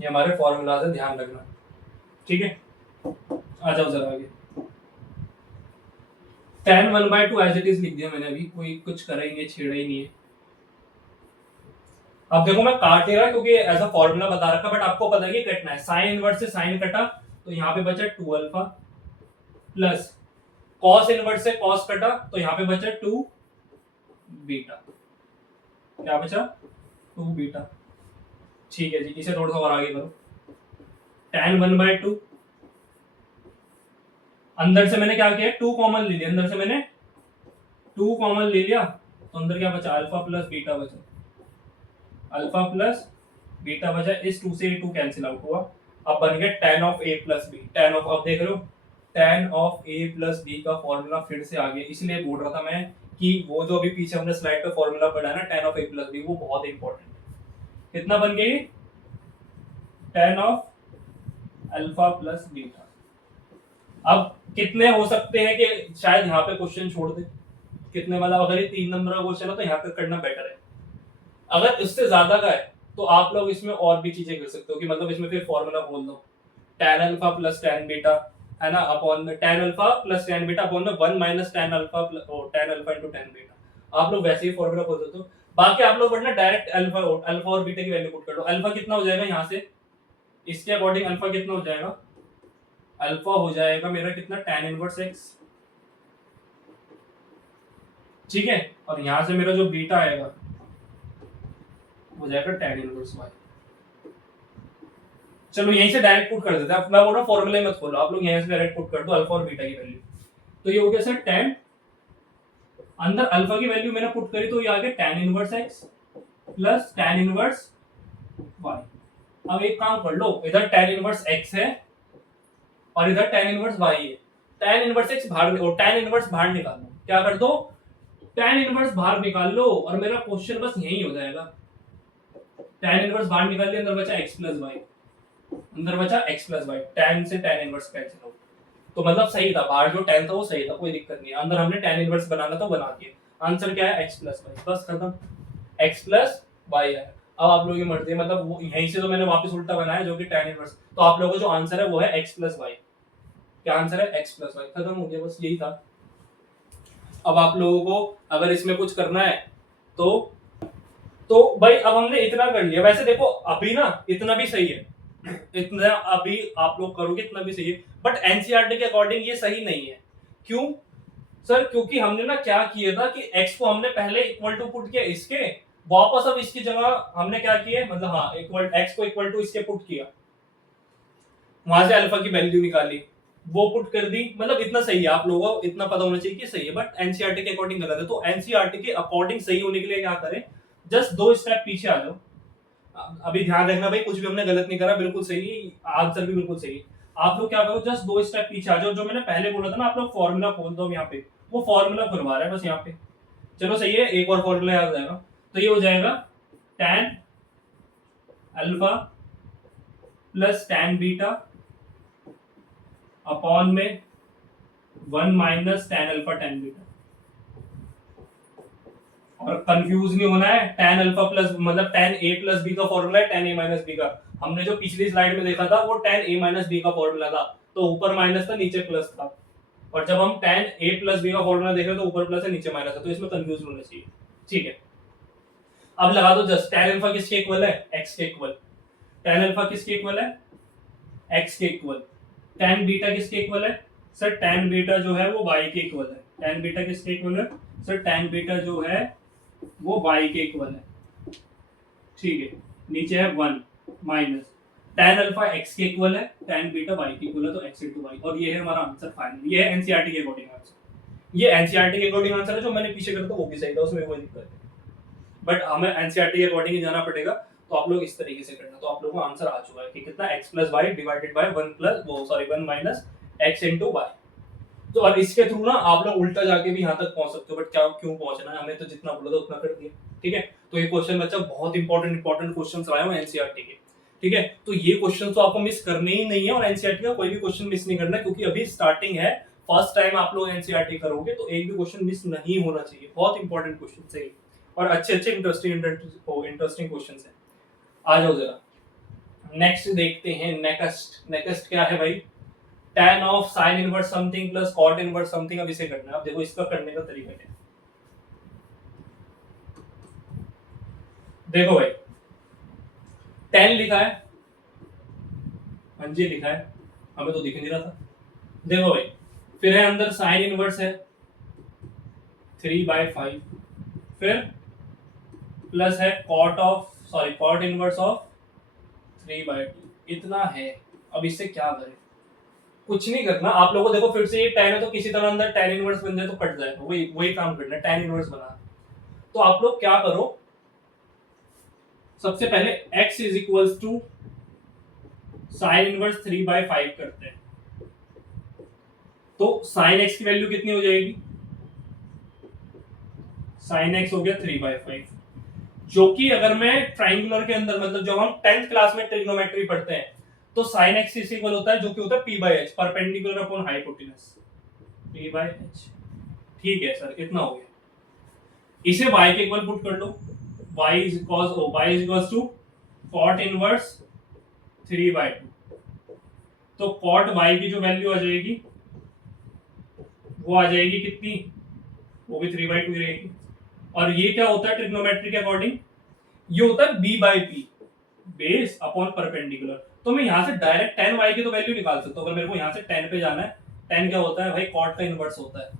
ये हमारे फॉर्मूलाज है, ध्यान रखना, ठीक है। आ जाओ जरा आगे। tan 1/2 एज इट इज लिख दिया मैंने, अभी कोई कुछ करा ही नहीं, छेड़ा ही नहीं है। अब देखो मैं काट नहीं रहा क्योंकि ऐसा फॉर्मूला बता रखा, बट आपको पता है कि कटना है, साइन इनवर्स से साइन कटा तो यहाँ पे बचा 2 अल्फा, प्लस कॉस इनवर्स से कॉस कटा तो यहाँ पे बचा 2 बीटा, क्या बचा 2 बीटा, ठीक है जी। इसे थोड़ा सा और आगे करो, tan 1/2 अंदर से मैंने क्या किया, 2 कॉमन ले लिया, अंदर से मैंने 2 कॉमन ले लिया तो अंदर क्या बचा, अल्फा प्लस बीटा बचा, अल्फा प्लस बीटा बचा, इस 2 से 2 कैंसिल आउट हुआ। अब बन गया tan of a plus B, tan of, अब देख रहे हो tan of a plus B का फॉर्मूला फिर से आ गया, इसलिए बोल रहा था मैं कि वो जो अभी पीछे हमने स्लाइड पे फॉर्मूला पढ़ा है ना tan of a plus B, वो बहुत इंपॉर्टेंट है। कितना बन गया ये, tan of alpha plus beta. अब कितने हो सकते हैं कि शायद यहाँ पे क्वेश्चन छोड़ दे, कितने वाला, अगर ये 3 नंबर का क्वेश्चन है तो यहाँ तक करना बेटर है। अगर इससे ज्यादा का है तो आप लोग इसमें और भी चीजें कर सकते हो, कि मतलब इसमें फिर फॉर्मूला बोल दो tan alpha plus tan beta, है ना, अपॉन में tan alpha plus tan beta upon में 1 minus tan alpha tan alpha into tan beta. आप लोग वैसे ही फॉर्मूला बोल देते हो। बाकी आप लोग वरना डायरेक्ट अल्फा और बीटा की वैल्यू पुट कर दो। अल्फा कितना हो जाएगा यहाँ से, इसके अकॉर्डिंग अल्फा कितना हो जाएगा, अल्फा हो जाएगा मेरा कितना, tan इनवर्स x, ठीक है। और यहां से मेरा जो बीटा आएगा हो जाएगा tan इनवर्स y। चलो यहीं से डायरेक्ट पुट कर देते हैं, मैं बोल रहा हूँ फॉर्मूले मत खोलो, आप लोग यहीं से डायरेक्ट पुट कर दो अल्फा और बीटा की वैल्यू। तो ये हो गया सर tan, अंदर अल्फा की वैल्यू मैंने पुट करी तो ये आ गया tan inverse x plus tan inverse y। अब एक काम कर लो, इधर tan इनवर्स x है और इधर tan इनवर्स y है, tan इनवर्स x बाहर और tan इनवर्स बाहर निकाल लो, क्या कर दो tan इनवर्स बाहर निकाल लो और मेरा क्वेश्चन बस यही हो जाएगा। tan इनवर्स बाहर निकाल लिया, अंदर बचा x प्लस y, अंदर बचा x प्लस y, tan से tan इनवर्स कैंसिल आउट। तो मतलब सही था, बाहर जो tan था वो सही था, कोई दिक्कत नहीं है, अंदर हमने tan इनवर्स बनाना तो बना दिया। आंसर क्या है, x प्लस y, बस खत्म, x प्लस y है। अब आप लोगों की मर्जी है, मतलब वो यहीं से तो मैंने वापस उल्टा बनाया जो कि tan इनवर्स, तो आप लोगों का जो आंसर है वो है x प्लस y। क्या आंसर है, x प्लस y, खत्म हो गया, बस यही था। अब आप लोगों को अगर इसमें कुछ करना है तो भाई अब हमने इतना कर लिया। वैसे देखो अभी ना इतना भी सही है, इतना अभी आप लोग करोगे इतना भी सही है, बट एनसीईआरटी के अकॉर्डिंग ये सही नहीं है। क्यों सर, क्योंकि हमने ना क्या किया था कि x को हमने पहले इक्वल टू पुट किया इसके, वापस अब इसकी जगह हमने क्या किया, मतलब हाँ इक्वल x को इक्वल टू इसके पुट किया, वहां से अल्फा की वैल्यू निकाली, वो पुट कर दी, मतलब इतना सही है। आप लोगों को इतना पता होना चाहिए कि सही है, बट एनसीईआरटी के अकॉर्डिंग गलत है। तो एनसीईआरटी के अकॉर्डिंग सही होने के लिए क्या करें, जस्ट 2 स्टेप पीछे आ जाओ। अभी ध्यान रखना भाई, कुछ भी हमने गलत नहीं करा, बिल्कुल सही, आंसर भी बिल्कुल सही। आप लोग क्या करो, जस्ट 2 स्टेप पीछे आ जाओ, जो मैंने पहले बोला था ना, आप लोग फॉर्मूला खोल दो, यहाँ पे वो फॉर्मूला खुलवा रहा है बस यहाँ पे। चलो सही है, एक और फॉर्मूला याद आ जाएगा, तो ये हो जाएगा tan alpha plus tan beta upon में 1 minus tan alpha tan beta. और कंफ्यूज नहीं होना है, tan अल्फा प्लस मतलब tan a प्लस बी का फॉर्मूला है tan a माइनस बी का। हमने जो पिछली स्लाइड में देखा था वो tan a माइनस बी का फॉर्मूला था, तो ऊपर माइनस था नीचे प्लस था, और जब हम tan a प्लस बी का फॉर्मूला देख रहे हैं तो ऊपर प्लस है नीचे माइनस है, तो इसमें कंफ्यूज होना चाहिए, ठीक है। अब लगा दो जस्ट, tan अल्फा किसके इक्वल है, x के इक्वल, tan अल्फा किसके इक्वल है, x के इक्वल, tan बीटा किसके इक्वल है सर, tan बीटा जो है वो y के इक्वल है, tan बीटा किसके इक्वल है सर, tan बीटा जो है वो y के इक्वल है, ठीक है। नीचे है 1 माइनस tan अल्फा x के इक्वल है, tan बीटा y के इक्वल है, तो x इनटू y, और ये है हमारा आंसर फाइनल। ये है एनसीईआरटी के अकॉर्डिंग आंसर। ये एनसीईआरटी के अकॉर्डिंग आंसर है, जो मैंने पीछे करा था वो भी सही था, उसमें कोई दिक्कत नहीं, बट हमें एनसीईआरटी के अकॉर्डिंग ही जाना पड़ेगा। तो आप लोग इस तरीके से करना। तो आप लोगों को आंसर आ चुका है कि कितना x plus Y divided by 1 minus x into y। तो और इसके थ्रू ना आप लोग उल्टा जाके भी यहाँ तक पहुंच सकते हो, बट क्या क्यों पहुंचना है, हमें तो जितना बोला था उतना कर दिया, ठीक है। तो ये क्वेश्चन बच्चा बहुत इंपॉर्टेंट क्वेश्चन आए हुए एनसीईआरटी के, ठीक है। तो ये क्वेश्चन तो आपको मिस करने ही नहीं है, और एनसीईआरटी का कोई भी क्वेश्चन मिस नहीं करना, क्योंकि अभी स्टार्टिंग है, फर्स्ट टाइम आप लोग एनसीईआरटी करोगे, तो एक भी क्वेश्चन मिस नहीं होना चाहिए। बहुत इंपॉर्टेंट क्वेश्चन है और अच्छे इंटरेस्टिंग क्वेश्चन है। आ जाओ जरा नेक्स्ट देखते हैं। नेक्स्ट क्या है भाई, tan of sin inverse something plus cot inverse something. अब इसे करना है। अब देखो इसका करने का तरीका क्या है। देखो भाई tan लिखा है, हाँ जी लिखा है, हमें तो दिख नहीं रहा था। देखो भाई फिर है अंदर sin इनवर्स है 3/5, फिर प्लस है cot इनवर्स ऑफ 3/2, इतना है। अब इससे क्या करें, कुछ नहीं करना आप लोगों को। देखो फिर से ये tan है, तो किसी तरह अंदर tan इनवर्स बन जाए तो कट जाएगा, वही काम करना है, tan इनवर्स बना। तो आप लोग क्या करो, सबसे पहले x is equals to sine inverse 3/5 करते हैं। तो साइन x की वैल्यू कितनी हो जाएगी, साइन x हो गया 3/5, जो कि अगर मैं ट्राइंगुलर के अंदर, मतलब जब हम 10th क्लास में ट्रिग्नोमेट्री पढ़ते हैं, तो साइन x इज इक्वल होता है, जो कि होता है p/h, perpendicular upon hypotenuse, p/h। ठीक है सर, इतना हो गया। इसे y के इक्वल पुट कर लो, y is equals to cot inverse 3/2। तो cot y की जो वैल्यू आ जाएगी वो आ जाएगी कितनी, वो भी 3/2 रहेगी। और ये क्या होता है ट्रिग्नोमेट्री के अकॉर्डिंग, ये होता है b/p, बेस अपॉन परपेंडिकुलर। तो मैं यहाँ से डायरेक्ट tan y की तो वैल्यू निकाल सकता हूँ। अगर मेरे को यहाँ से tan पे जाना है, tan क्या होता है भाई, cot का इनवर्स होता है।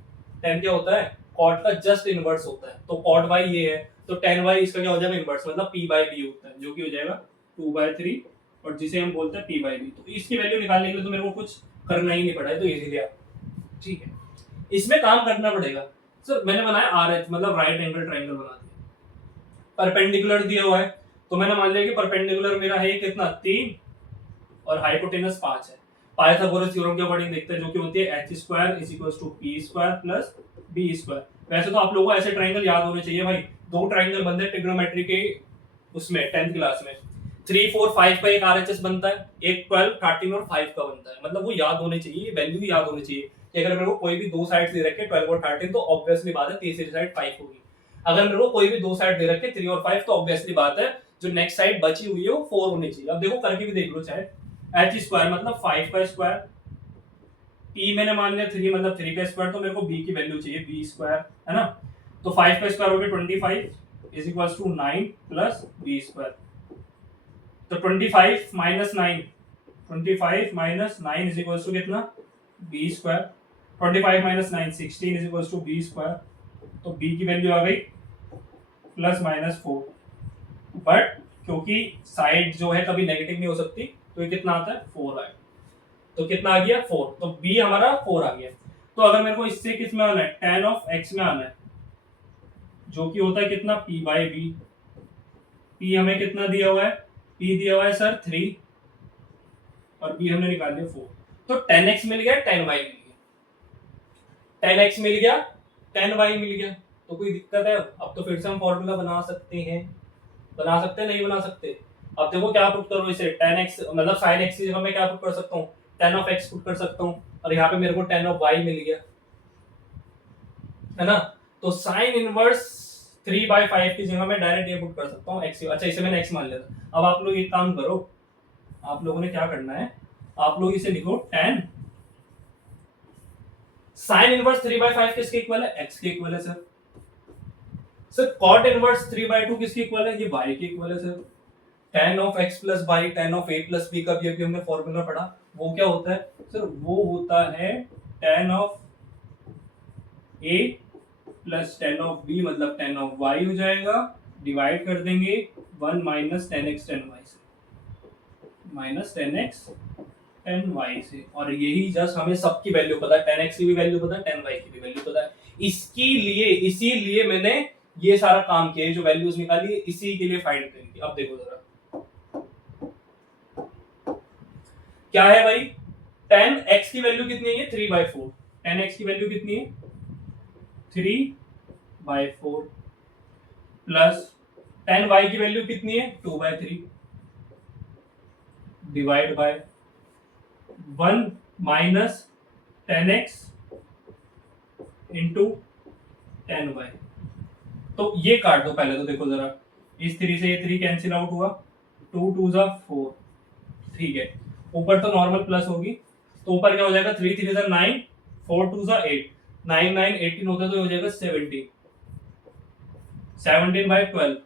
tan क्या होता है, cot का जस्ट इनवर्स होता है। तो cot y ये है, तो tan y इसका क्या हो जाएगा, इनवर्स, मतलब p/b होता है, जो कि हो जाएगा 2/3, और जिसे हम बोलते हैं p/b। तो इसकी वैल्यू निकालने के लिए तो मेरे को कुछ करना ही नहीं पड़ा है, तो इजीली आप, ठीक है। इसमें काम करना पड़ेगा। सर मैंने बनाया RH, मतलब राइट एंगल ट्राइंगल बना दिया, परपेंडिकुलर दिया हुआ है, तो मैंने मान लिया कि परपेंडिकुलर मेरा है कितना 3 और हाइपोटेनस 5 है। पाइथागोरस थ्योरम के अकॉर्डिंग देखते हैं, जो कि होती है h² = p² प्लस b²। वैसे तो आप लोगों को ऐसे ट्राइंगल याद होने चाहिए भाई। दो ट्राइंगल बनते हैं ट्रिग्नोमेट्री के उसमें 10th क्लास में, 3 4 5 का एक RHS बनता है, एक 12 13 और 5 का बनता है। मतलब वो याद होने चाहिए, वैल्यू भी याद होनी चाहिए कि अगर मेरे को कोई भी दो साइड दे रखे 12 और 13, तो ऑब्वियसली बात है तीसरी साइड 5 होगी। अगर मेरे को कोई भी दो साइड दे रखे 3 और 5, तो ऑब्वियसली बात है जो नेक्स्ट साइड बची हुई है वो 4 होनी चाहिए। अब देखो करके भी देख लो, चाहे h² मतलब 5 का स्क्वायर, p मैंने मान लिया 3 मतलब 3 का स्क्वायर, तो मेरे को b की वैल्यू चाहिए b², है ना। तो 5 का स्क्वायर हो गया 25 is equals to 9 plus b²। तो 25 माइनस 9 इज इक्वल्स टू कितना, b²। 25 minus 9 16 is equals to b²। तो b की वैल्यू आ गई +-4, बट क्योंकि साइड जो है कभी नेगेटिव नहीं हो सकती, तो ये कितना आता है 4 आएगा। तो कितना आ गया 4, तो b हमारा 4 आ गया। तो अगर मेरे को इससे किस में आना है, tan ऑफ x में आना है, जो कि होता है कितना p/b। p हमें कितना दिया हुआ है, p दिया हुआ है सर 3, और b हमने निकाल लिया 4। तो tan x मिल गया, tan y मिल गया, tan x मिल गया, tan y मिल गया। तो कोई दिक्कत है? अब तो फिर से हम फॉर्मूला बना सकते हैं, नहीं बना सकते। अब देखो क्या पुट करो इसे, tan x मतलब sin x की जगह मैं क्या पुट कर सकता हूँ, tan ऑफ x पुट कर सकता हूँ, और यहाँ पे मेरे को tan ऑफ y मिल गया, है ना। तो sin इनवर्स 3/5 की जगह मैं डायरेक्ट ये पुट कर सकता हूँ x। अच्छा इसे मैंने x मान लिया था। अब आप लोग एक काम करो, आप लोगों ने क्या करना है, आप लोग इसे लिखो tan sin इनवर्स 3/5 किसके इक्वल है, x के इक्वल है सर cot इनवर्स 3/2 किसके इक्वल है, ये y के इक्वल है sir. tan of x plus y tan of a plus b का भी अभी हमने फॉर्मूला पढ़ा, वो क्या होता है सर, वो होता है tan of a plus tan of b, मतलब tan ऑफ y हो जाएगा, डिवाइड कर देंगे 1 minus tan x tan y से, माइनस 10x 10y से, और यही जस्ट हमें सबकी वैल्यू पता है, 10x की भी वैल्यू पता है, 10y की भी वैल्यू पता है। इसीलिए मैंने ये सारा काम किया, जो वैल्यूज निकाली है इसी के लिए फाइंड करी थी। अब देखो जरा क्या है भाई, 10x की वैल्यू कितनी है, 3/4। 10x की वैल्यू कितनी है, 3/4 प्लस 10y की वैल्यू कितनी है, 2/3 divide by 1 minus 10x into 10y। तो ये काट दो पहले, तो देखो जरा, इस 3 से ये 3 कैंसिल आउट हुआ, 2 2 जा 4, ठीक है। ऊपर तो नॉर्मल प्लस होगी, तो ऊपर क्या हो जाएगा, 3 3 जा 9, 4 2 जा 8, 9 9 18 होता है, तो हो जाएगा 17, 17/12।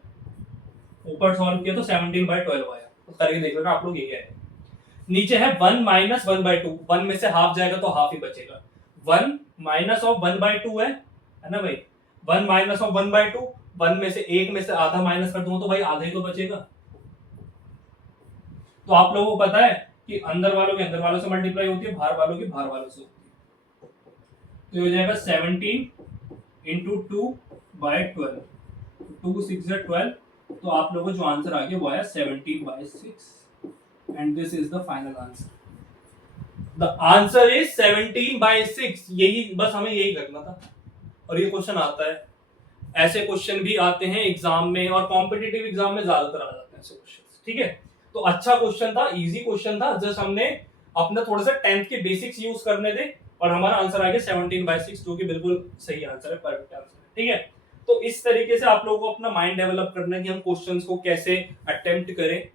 ऊपर सॉल्व किया तो 17/12 आया, तो करके देख लेना आप लोग, ये है। नीचे है 1 माइनस 1/2, 1 में से हाफ जाएगा तो हाफ ही बचेगा, 1 माइनस ऑफ 1/2 है ना भाई, 1 माइनस ऑफ 1/2, 1 में से एक में से आधा माइनस कर दूंगा तो भाई आधा ही तो बचेगा। तो आप लोगों को पता है कि अंदर वालों के अंदर वालों से मल्टीप्लाई होती है, बाहर वालों की बाहर वालों से होती है, तो हो जाएगा 17 इंटू 2/12, 2 6 12, तो आप लोगों को जो आंसर आ गया वो आया 17/6, and this is the final answer. The answer is 17/6। यही बस हमें यही करना था, और ये क्वेश्चन आता है, ऐसे क्वेश्चन भी आते हैं एग्जाम में, और कॉम्पिटिटिव एग्जाम में ज्यादातर आ जाते हैं ऐसे क्वेश्चन, ठीक है। तो अच्छा क्वेश्चन था, इजी क्वेश्चन था, जस्ट हमने अपना थोड़ा सा 10th के बेसिक्स यूज करने थे, और हमारा आंसर आ गया 17/6, जो कि बिल्कुल सही आंसर है, परफेक्ट आंसर है, ठीक है। तो इस तरीके से आप लोगों को अपना माइंड डेवलप करना है कि हम क्वेश्चंस को कैसे अटेम्प्ट करें,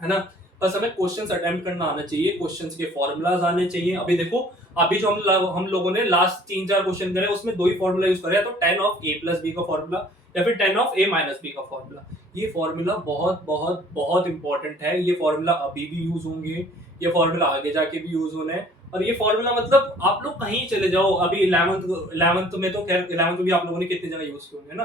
है ना। बस हमें क्वेश्चंस अटेम्प्ट करना आना चाहिए, क्वेश्चंस के फॉर्मूलाज आने चाहिए। अभी देखो, अभी जो हम लोगों ने लास्ट 3-4 क्वेश्चन करे उसमें 2 ही फॉर्मूला यूज करे, तो tan of a plus b का फॉर्मूला या फिर tan of a minus b का फॉर्मूला। ये फॉर्मूला बहुत बहुत बहुत इंपॉर्टेंट है, ये फॉर्मूला अभी भी यूज होंगे, ये फॉर्मूला आगे जाके भी यूज होना है, और ये फॉर्मूला मतलब आप लोग कहीं चले जाओ, अभी 11th में तो खैर 11th में भी आप लोगों ने कितनी जगह यूज किए होंगे ना,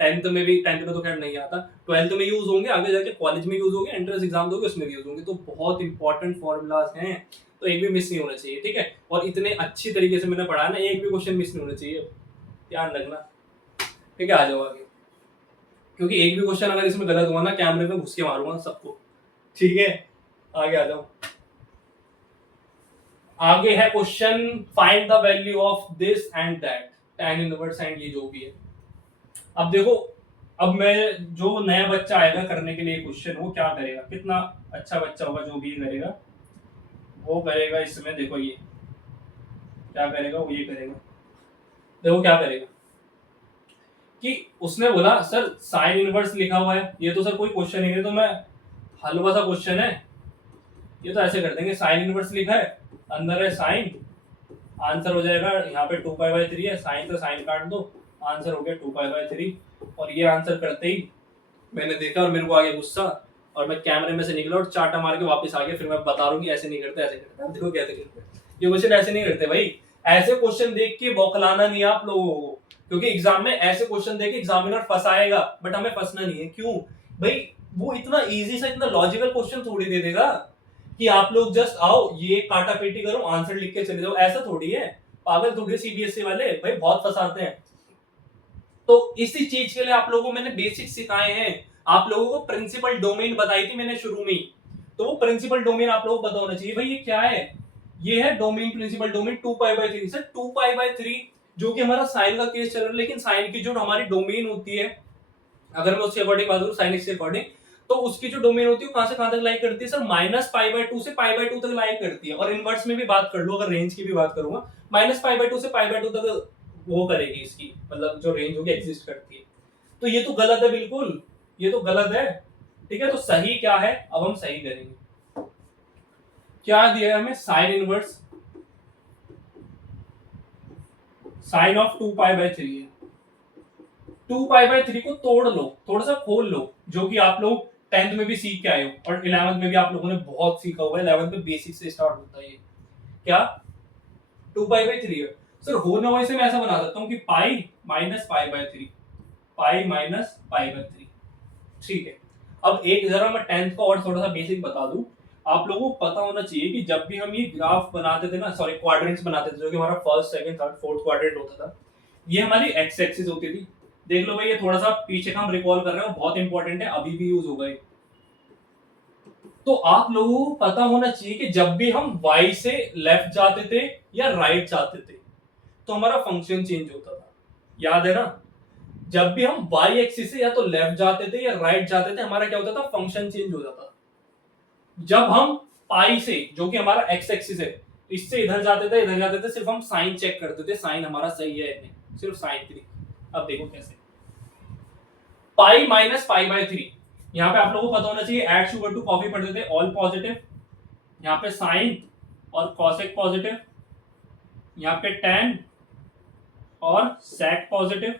10th में तो खैर नहीं आता, 12th में यूज होंगे, आगे जाके कॉलेज में यूज होंगे, एंट्रेंस एग्जाम दोगे उसमें भी यूज होंगे, तो बहुत इंपॉर्टेंट फॉर्मूलाज हैं, तो एक भी मिस नहीं होना चाहिए, ठीक है। और इतने अच्छी तरीके से मैंने पढ़ा ना, एक भी क्वेश्चन मिस नहीं होना चाहिए, ध्यान रखना, ठीक है। आ जाओ आगे, क्योंकि एक भी क्वेश्चन अगर इसमें गलत हुआ ना, कैमरे में घुस के मारूंगा सबको, ठीक है। आगे आ जाओ, आगे है question, find the value of this and that, tan inverse and ये जो भी है। अब देखो, अब मैं जो नया बच्चा आएगा करने के लिए क्वेश्चन, वो क्या करेगा, कितना अच्छा बच्चा होगा जो भी करेगा, वो करेगा इसमें, देखो ये क्या करेगा, वो ये करेगा, देखो क्या करेगा कि उसने बोला सर साइन इनवर्स लिखा हुआ है, ये तो सर कोई क्वेश्चन ही नहीं, तो मैं हलवा सा क्वेश्चन है, ये तो ऐसे कर देंगे, साइन इनवर्स लिखा है, अंदर है साइन, आंसर हो जाएगा यहाँ पे 2π/3 है, साइन तो साइन काट दो, आंसर हो गया 2π/3। और ये आंसर करते ही मैंने देखा और मेरे को आ गया गुस्सा, और मैं कैमरे में से निकला और चाटा मार के वापस आ गया, फिर मैं बता रहा हूँ कि ऐसे नहीं करते, ऐसे करते, देखो कैसे करते, ये क्वेश्चन ऐसे नहीं करते भाई, ऐसे क्वेश्चन देख के बौखलाना नहीं आप लोगों को, क्योंकि एग्जाम में ऐसे क्वेश्चन देख के एग्जामिनर फंसाएगा, बट हमें फंसना नहीं है। क्यों भाई, वो इतना इजी सा इतना लॉजिकल क्वेश्चन थोड़ी दे देगा कि आप लोग जस्ट आओ, ये काटा पेटी करो, आंसर लिख के चले जाओ, ऐसा थोड़ी है, पागल थोड़ी सीबीएसई वाले भाई, बहुत फंसाते हैं। तो इसी चीज के लिए आप लोगों को मैंने बेसिक सिखाए हैं, आप लोगों को प्रिंसिपल डोमेन बताई थी मैंने शुरू में ही, तो वो प्रिंसिपल डोमेन आप लोगों को पता होना चाहिए भाई, ये क्या है, ये है डोमेन, प्रिंसिपल डोमेन 2π/3। सर 2π/3 जो कि हमारा साइन का केस चल रहा है, लेकिन साइन की जो हमारी डोमेन होती है, अगर मैं उसके अकॉर्डिंग बात करूं, साइन एक्स के अकॉर्डिंग, तो उसकी जो डोमेन होती है कहां से कहां तक लाई करती है सर, -π/2 से π/2 तक लाई करती है। और इनवर्स में भी बात कर लो, अगर रेंज की भी बात करूंगा, -π/2 से π/2 तक वो करेगी, इसकी मतलब जो रेंज होगी एग्जिस्ट करती है। तो ये तो गलत है, बिल्कुल ये तो गलत है, ठीक है। तो सही क्या है, अब हम सही करेंगे। क्या दिया है हमें, साइन इनवर्स साइन ऑफ 2π/3 है, 2π/3 को तोड़ लो, थोड़ा सा खोल लो, जो कि आप लोग 10th में भी सीख के आए हो, और 11th में भी आप लोगों ने बहुत सीखा हुआ है, 11th में बेसिक से स्टार्ट होता है ये, क्या 2π/3 है। सर हो ना हो इसे मैं ऐसा बना सकता हूँ कि पाई माइनस π/3, पाई माइनस π/3, ठीक है। अब एक जरा मैं 10th का और थोड़ा सा बेसिक बता दूं, आप लोगों को पता होना चाहिए कि जब भी हम ये ग्राफ बनाते थे ना, सॉरी क्वाड्रेंट्स बनाते थे, जो कि हमारा first second third fourth quadrant होता था, ये हमारी एक्स एक्सिस होती थी। देख लो भाई, ये थोड़ा सा पीछे का हम रिकॉल कर रहे हैं, बहुत इंपॉर्टेंट है, अभी भी यूज होगा ये। तो आप लोगों को पता होना चाहिए कि जब भी हम y से लेफ्ट जाते थे या राइट जाते थे तो हमारा फंक्शन चेंज होता था, याद है ना? जब भी हम y एक्सिस से या तो लेफ्ट जाते थे या राइट जाते थे, हमारा क्या होता था, फंक्शन चेंज हो जाता। जब हम पाई से, जो कि हमारा x एक्सिस है, इससे इधर जाते थे इधर जाते थे, सिर्फ हम साइन चेक करते थे, साइन हमारा सही है नहीं, सिर्फ साइन 3। अब देखो कैसे, पाई माइनस पाई बाय 3, यहाँ पे आप लोगों को पता होना चाहिए, एड शुगर टू कॉफी पढ़ते थे, ऑल पॉजिटिव, यहाँ पे साइन और कॉसेक पॉजिटिव, यहाँ पे टैन और सेक पॉजिटिव,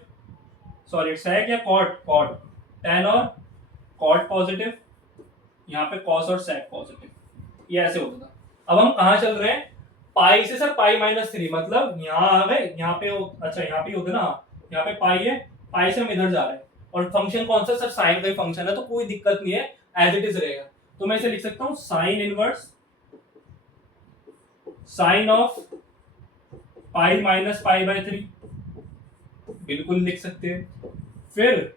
सॉरी सेक या कॉट, टैन और कॉट पॉजिटिव, यहाँ पे कॉस और सेक पॉजिटिव, ये ऐसे होता था। अब हम कहाँ चल रहे हैं, पाई से सर पाई माइनस 3, मतलब यहाँ आ गए, यहाँ पे अच्छा यहाँ पे होते ना, यहाँ पे पाई है, पाई से हम इधर जा रहे हैं, और फंक्शन कौन सा, सर साइन का फंक्शन है, तो कोई दिक्कत नहीं है, एज इट इज रहेगा। तो मैं इसे लिख सकता हूँ sine inverse sine of pi minus pi by 3, बिल्कुल लिख सकते हैं। फिर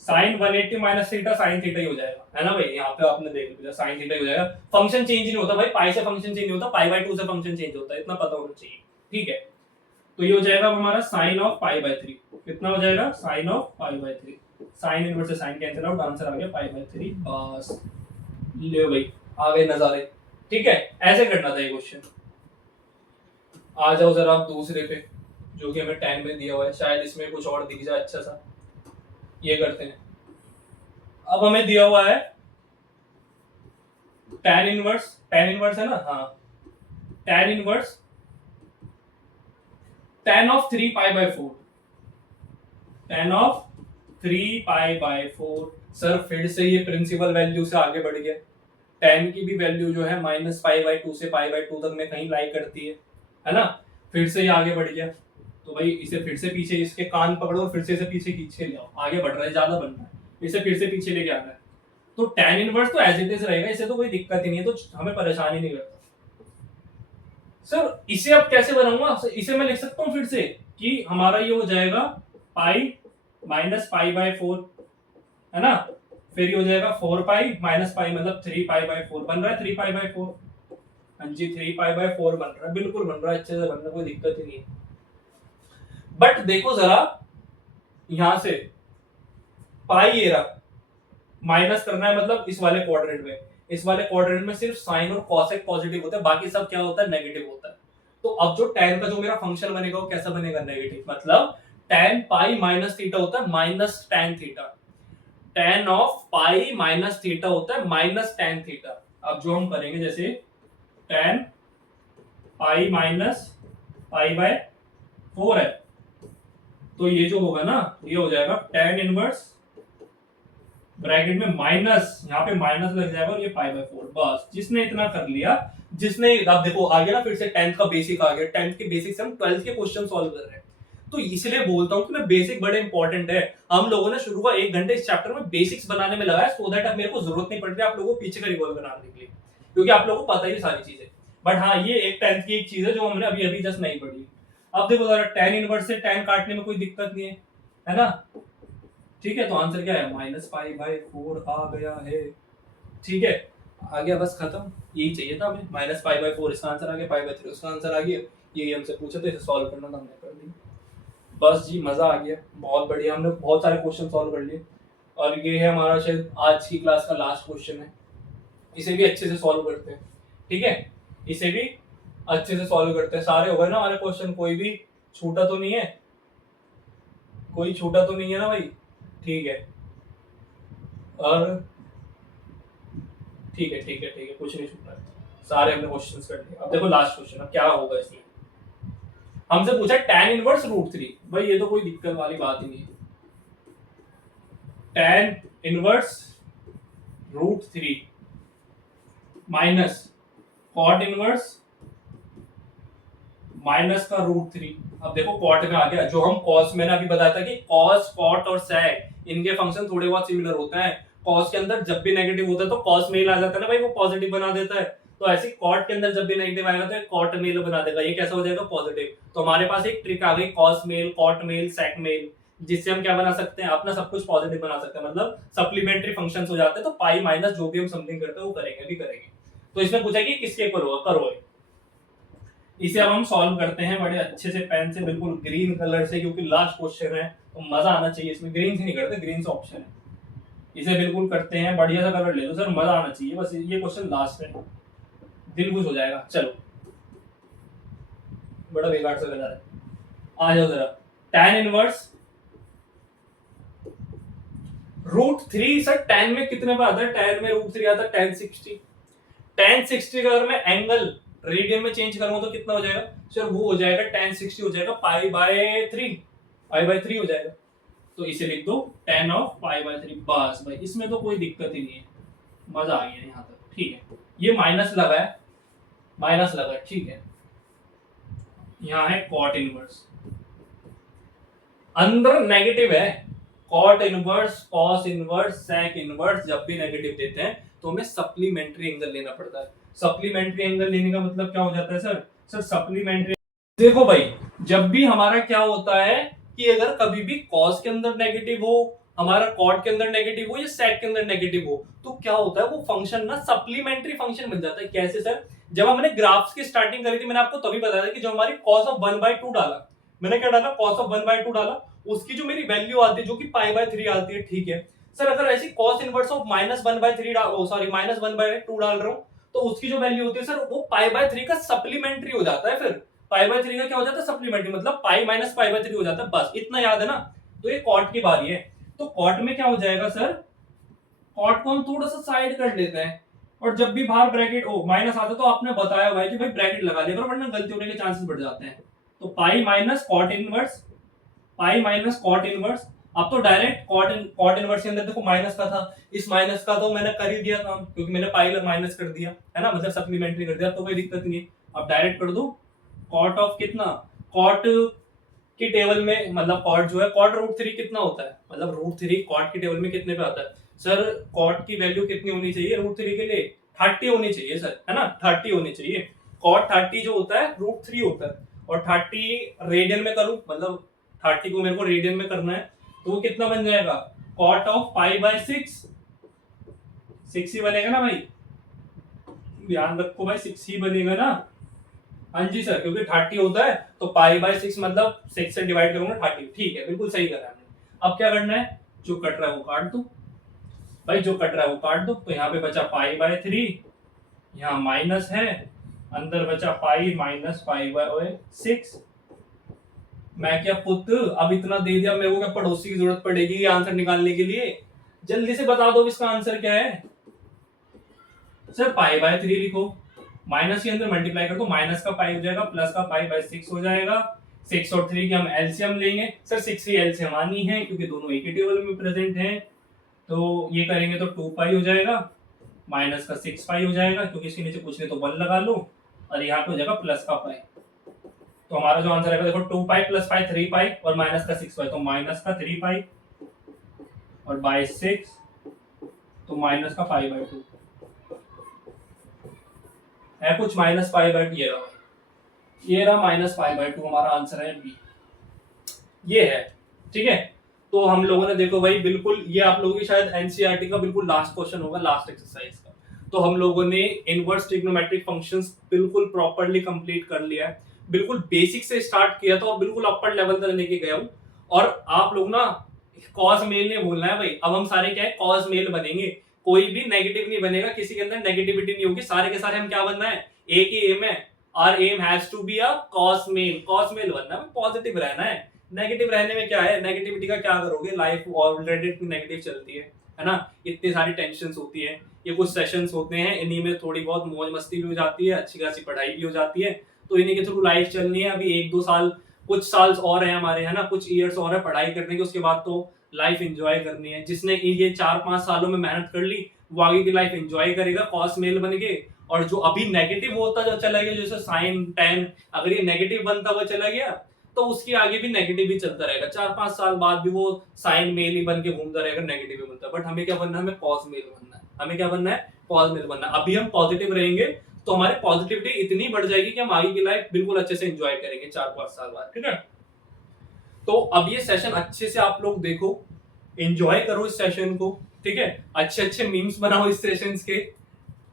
sine 180 minus theta sine theta ही हो जाएगा, है ना भाई? यहाँ पे आपने देख लिया, साइन थीटा ही हो जाएगा, फंक्शन चेंज नहीं होता भाई, पाई से फंक्शन चेंज नहीं होता, पाई बाय 2 से फंक्शन चेंज होता है, इतना पता होना चाहिए, ठीक है? तो ये हो जाएगा हमारा साइन ऑफ पाई बाय 3, कितना हो जाएगा, sine of pi by 3, sine inverse से साइन कैंसिल आउट, आंसर आ गया पाई बाय 3। बस ले भाई, आ गए नजारे, ठीक है? ऐसे करना था ये क्वेश्चन। आ जाओ जरा आप दूसरे पे, जो कि हमें 10 में दिया हुआ है, शायद इसमें कुछ और दिख जाए अच्छा सा, ये करते हैं। अब हमें दिया हुआ है tan इनवर्स है ना, हाँ, tan inverse tan of 3 pi by 4, tan of 3 pi by 4। Sir फिर से ये प्रिंसिपल वैल्यू से आगे बढ़ गया, tan की भी वैल्यू जो है माइनस पाई बाय 2 से पाई बाय 2 तक में कहीं लाई करती है ना? फिर से ये आगे बढ़ गया, तो भाई इसे फिर से पीछे, इसके कान पकड़ो और फिर से इसे पीछे खींच के ले आओ, आगे बढ़ रहा है, ज्यादा बन रहा है, इसे फिर से पीछे लेके आना है। तो tan इनवर्स तो एज इट इज रहेगा, इसे तो कोई दिक्कत ही नहीं है, तो हमें परेशानी नहीं करता। सर इसे अब कैसे बनाऊंगा, इसे मैं लिख सकता हूँ फिर से कि हमारा ये हो जाएगा पाई माइनस पाई बाय 4, है ना? फिर ये हो जाएगा 4 पाई माइनस पाई, मतलब 3 पाई बाय 4 बन रहा है, 3 पाई बाय 4, हाँ जी 3 पाई बाय 4 बन रहा है, बिल्कुल बन रहा है, अच्छे से बन रहा है, कोई दिक्कत ही नहीं है। बट देखो जरा, यहां से पाई ये रहा, माइनस करना है, मतलब इस वाले क्वाड्रेंट में, इस वाले क्वाड्रेंट में सिर्फ साइन और कॉसेक पॉजिटिव होता है, बाकी सब क्या होता है, नेगेटिव होता है। तो अब जो tan का जो मेरा फंक्शन बनेगा वो कैसा बनेगा, नेगेटिव, मतलब tan पाई माइनस थीटा होता है minus tan theta, tan of pi minus theta होता है माइनस tan थीटा। अब जो हम करेंगे, जैसे tan पाई माइनस पाई बाय 4 है, तो ये जो होगा ना, ये हो जाएगा tan इनवर्स ब्रैकेट में माइनस, यहाँ पे माइनस लग जाएगा और ये पाई बाय 4। बस जिसने इतना कर लिया, जिसने, अब देखो आ गया ना, फिर से 10th का बेसिक आ गया, 10th के बेसिक से हम 12th के क्वेश्चन सॉल्व कर रहे हैं। तो इसलिए बोलता हूँ कि मैं बेसिक बड़े इंपॉर्टेंट है। हम लोगों ने शुरू का 1 घंटे इस चैप्टर में बेसिक्स बनाने में लगाया, सो दैट अब मेरे को जरूरत नहीं पड़ रही आप लोगों को पीछे का रिकॉल बनाने के लिए, क्योंकि आप लोगों को पता ही सारी चीजें। बट हाँ, ये एक 10th की एक चीज है जो हमने अभी अभी जस्ट नहीं पढ़ी। अब देखो जरा, tan इनवर्स से tan काटने में कोई दिक्कत नहीं है ना? ठीक है, तो आंसर क्या है, माइनस पाई बाय 4 आ गया है, ठीक है, आ गया, बस खत्म, यही चाहिए था हमें, माइनस पाई बाय 4 इसका आंसर आ गया, पाई बाय 3 उसका आंसर आ गया, यही हमसे पूछा था, इसे सॉल्व करना था, हमने कर दिया। बस जी, मजा आ गया, बहुत बढ़िया, हमने बहुत सारे क्वेश्चन सॉल्व कर लिए, और ये है हमारा शायद आज की क्लास का लास्ट क्वेश्चन है, इसे भी अच्छे से सॉल्व करते हैं, ठीक है? इसे भी अच्छे से सॉल्व करते हैं, सारे हो गए ना हमारे क्वेश्चन, कोई भी छूटा तो नहीं है, कोई छूटा तो नहीं है ना भाई? ठीक है, और ठीक है, कुछ नहीं छूटा, सारे हमने क्वेश्चंस कर लिए। अब देखो लास्ट क्वेश्चन, अब क्या होगा इसमें, हमसे पूछा tan इनवर्स √3, भाई ये तो कोई दिक्कत वाली बात ही नहीं है, tan inverse √3 minus cot inverse minus का √3। अब देखो cot में आ गया, जो हम cos, मैंने अभी बताया था कि cos, cot और sec इनके फंक्शन थोड़े बहुत सिमिलर होते हैं, कॉस के अंदर जब भी नेगेटिव होता है तो कॉस मेल आ जाता है ना भाई, वो पॉजिटिव बना देता है। तो ऐसे कॉट के अंदर जब भी नेगेटिव आएगा तो कॉट मेल बना देगा, ये कैसा हो जाएगा पॉजिटिव। तो हमारे पास एक ट्रिक आ गई कॉस मेल, कॉट मेल, सेक मेल, जिससे हम क्या बना सकते हैं, अपना सब कुछ पॉजिटिव बना सकते हैं, मतलब सप्लीमेंट्री फंक्शंस हो जाते हैं। तो पाई माइनस जो भी हम समथिंग करते हैं वो करेंगे भी करेंगे। तो इसमें पूछा कि किसके पर होगा, करो। इसे अब हम सॉल्व करते हैं बड़े अच्छे से पेन से, बिल्कुल ग्रीन कलर से, क्योंकि लास्ट क्वेश्चन है तो मजा आना चाहिए इसमें। ग्रीन से नहीं करते, ग्रीन से ऑप्शन है। इसे बिल्कुल करते हैं, बढ़िया सा कलर ले लो सर, मजा आना चाहिए बस। ये क्वेश्चन लास्ट है, दिल खुश हो जाएगा। चलो, बड़ा बेकार सा कलर है, आ जाओ जरा। tan इनवर्स √3 सर, tan में कितने पे आता है, tan में √3 आता है tan 60। tan 60 का अगर मैं एंगल रेडियन में चेंज करूंगा तो कितना हो जाएगा सर, वो हो जाएगा tan 60 हो जाएगा पाई बाय 3 हो जाएगा। तो इसे लिख दो tan ऑफ पाई/3। बस भाई, इसमें तो कोई दिक्कत ही नहीं है, मजा आ गया यहाँ तक। ठीक है, ये माइनस लगा है, ठीक है। यहाँ है कॉट इनवर्स, अंदर नेगेटिव है। Cot inverse, cos inverse, sec inverse जब भी नेगेटिव देते हैं तो हमें सप्लीमेंट्री एंगल लेना पड़ता है। सप्लीमेंट्री एंगल लेने का मतलब क्या हो जाता है सर सप्लीमेंट्री, देखो भाई, जब भी हमारा क्या होता है कि अगर कभी भी कॉस के अंदर नेगेटिव हो, हमारा कॉट के अंदर नेगेटिव हो या सेक के अंदर नेगेटिव हो, तो क्या होता है वो फंक्शन ना सप्लीमेंट्री फंक्शन बन जाता है। कैसे सर, जब हमने ग्राफ्स की स्टार्टिंग करी थी मैंने आपको तभी बताया था कि जो हमारी cos ऑफ 1/2 डाला, मैंने क्या डाला, cos ऑफ 1/2 डाला, उसकी जो मेरी वैल्यू आती है जो कि पाई/3 आती है। ठीक है सर, अगर ऐसी cos इनवर्स ऑफ -1/3 सॉरी -1/2 डाल रहा हूँ तो उसकी जो वैल्यू होती है सर वो पाई/3 का सप्लीमेंट्री हो जाता है। फिर पाई/3 का क्या हो जाता है, सप्लीमेंट्री, मतलब पाई माइनस पाई/3 हो जाता है। बस इतना याद है ना। तो ये कॉट की बारी है, तो कॉट में क्या हो जाएगा सर, कॉट को हम थोड़ा सा साइड कर लेते हैं, और जब भी बाहर ब्रैकेट माइनस आता है तो आपने बताया भाई कि भाई ब्रैकेट लगा लिया करो वरना गलती होने के चांसेस बढ़ जाते हैं। तो pi minus cot inverse, pi minus cot inverse. अब तो डायरेक्ट कॉट इनवर्स के अंदर देखो माइनस का था, इस माइनस का तो मैंने कर ही दिया काम, क्योंकि मैंने पाई माइनस कर दिया है ना, मतलब सप्लीमेंट्री कर दिया, तो कोई दिक्कत नहीं है। अब डायरेक्ट कर दो कॉट ऑफ कितना, कॉट की टेबल में, मतलब कॉट जो है कॉट √3 कितना होता है, मतलब √3 कॉट की टेबल में कितने पे आता है सर, कॉट की वैल्यू कितनी होनी चाहिए √3 के लिए, 30 होनी चाहिए सर, है ना, 30 होनी चाहिए। कॉट 30 जो होता है √3 होता है, और 30 रेडियन में करूं, मतलब 30 को मेरे को रेडियन में करना है, तो वो कितना बन जाएगा, कॉट ऑफ पाई/6, 6 ही बनेगा ना भाई, ध्यान रखो भाई 6 ही बनेगा ना। हाँ जी सर, क्योंकि 30 होता है तो पाई/6 मतलब 6 से डिवाइड करूंगा 30। ठीक है, बिल्कुल सही करा आपने। अब क्या करना है, जो कट रहा है वो काट दो भाई, जो कट रहा है वो काट दो। तो यहाँ पे बचा पाई/3, यहाँ माइनस है, अंदर बचा पाई माइनस पाई/6। मैं क्या पुत, अब इतना दे दिया मेरे को, क्या पड़ोसी की जरूरत पड़ेगी आंसर निकालने के लिए, जल्दी से बता दो इसका आंसर क्या है सर। पाई/3 लिखो, माइनस के अंदर मल्टीप्लाई कर दो, माइनस का पाई हो जाएगा, प्लस का पाई/6 हो जाएगा। 6 और 3 की हम एलसीएम लेंगे सर, 6 ही एलसीएम आनी है क्योंकि दोनों एक ही टेबल में प्रेजेंट हैं। तो ये करेंगे तो 2 पाई हो जाएगा, माइनस का 6 पाई हो जाएगा, क्योंकि इसके नीचे कुछ नहीं तो 1 लगा लो, और यहाँ पे हो जाएगा प्लस का पाई। तो हमारा जो आंसर है देखो 2 पाई प्लस पाई 3 पाई और माइनस का 6 पाई, तो माइनस का 3 पाई और बाय 6, तो माइनस का पाई/2 है कुछ, माइनस पाई/2 ये रहा माइनस पाई/2, हमारा आंसर है बी, ये है। ठीक है, तो हम लोगों ने देखो भाई बिल्कुल, ये आप लोगों की शायद एनसीईआरटी का बिल्कुल लास्ट क्वेश्चन होगा, लास्ट एक्सरसाइज का। तो हम लोगों ने इनवर्स ट्रिग्नोमेट्रिक फंक्शंस बिल्कुल प्रॉपर्ली कंप्लीट कर लिया है, बिल्कुल बेसिक से स्टार्ट किया था और बिल्कुल अपर लेवल तक लेके गया हूं। और आप लोग ना कॉस मेल नहीं भूलना है भाई, अब हम सारे क्या है कॉस मेल बनेंगे, कोई भी नेगेटिव नहीं बनेगा, किसी के अंदर नेगेटिविटी नहीं होगी, सारे के सारे हम क्या बनना है, एक ही एम है, our M has to be a cos mel बनना है, पॉजिटिव रहना है। नेगेटिव रहने में क्या है, नेगेटिविटी का क्या करोगे, लाइफ ऑलरेडी इतनी नेगेटिव चलती है ना, इतनी सारी टेंशंस होती है, ये कुछ सेशंस होते हैं, इन्हीं में थोड़ी बहुत मौज मस्ती भी हो जाती है, अच्छी खासी पढ़ाई भी हो जाती है, तो इन्हीं के थ्रू लाइफ चलनी है। अभी 1-2 साल, कुछ साल और है हमारे, है ना, कुछ ईयर्स और है पढ़ाई करने के, उसके बाद तो लाइफ एंजॉय करनी है। जिसने ये 4-5 सालों में मेहनत कर ली वो आगे की लाइफ एंजॉय करेगा कॉस मेल बन के, और जो अभी नेगेटिव होता जो चला गया, जैसे साइन टेन, अगर ये नेगेटिव बनता हुआ चला गया तो उसकी आगे भी नेगेटिव ही चलता रहेगा, 4-5 साल बाद भी वो साइन मेल ही बन के घूमता रहेगा, नेगेटिव ही बनता है। बट हमें क्या बनना है, हमें पॉज मेल बनना है। हमें क्या बनना है, पॉज मेल बनना है। अभी हम पॉजिटिव रहेंगे तो हमारी पॉजिटिविटी इतनी बढ़ जाएगी कि हम आगे की लाइफ बिल्कुल अच्छे से एंजॉय करेंगे 4-5 साल बाद, ठीक है। तो अब ये सेशन अच्छे से आप लोग देखो, एंजॉय करो इस सेशन को, ठीक है। अच्छे अच्छे मीम्स बनाओ इस सेशंस के,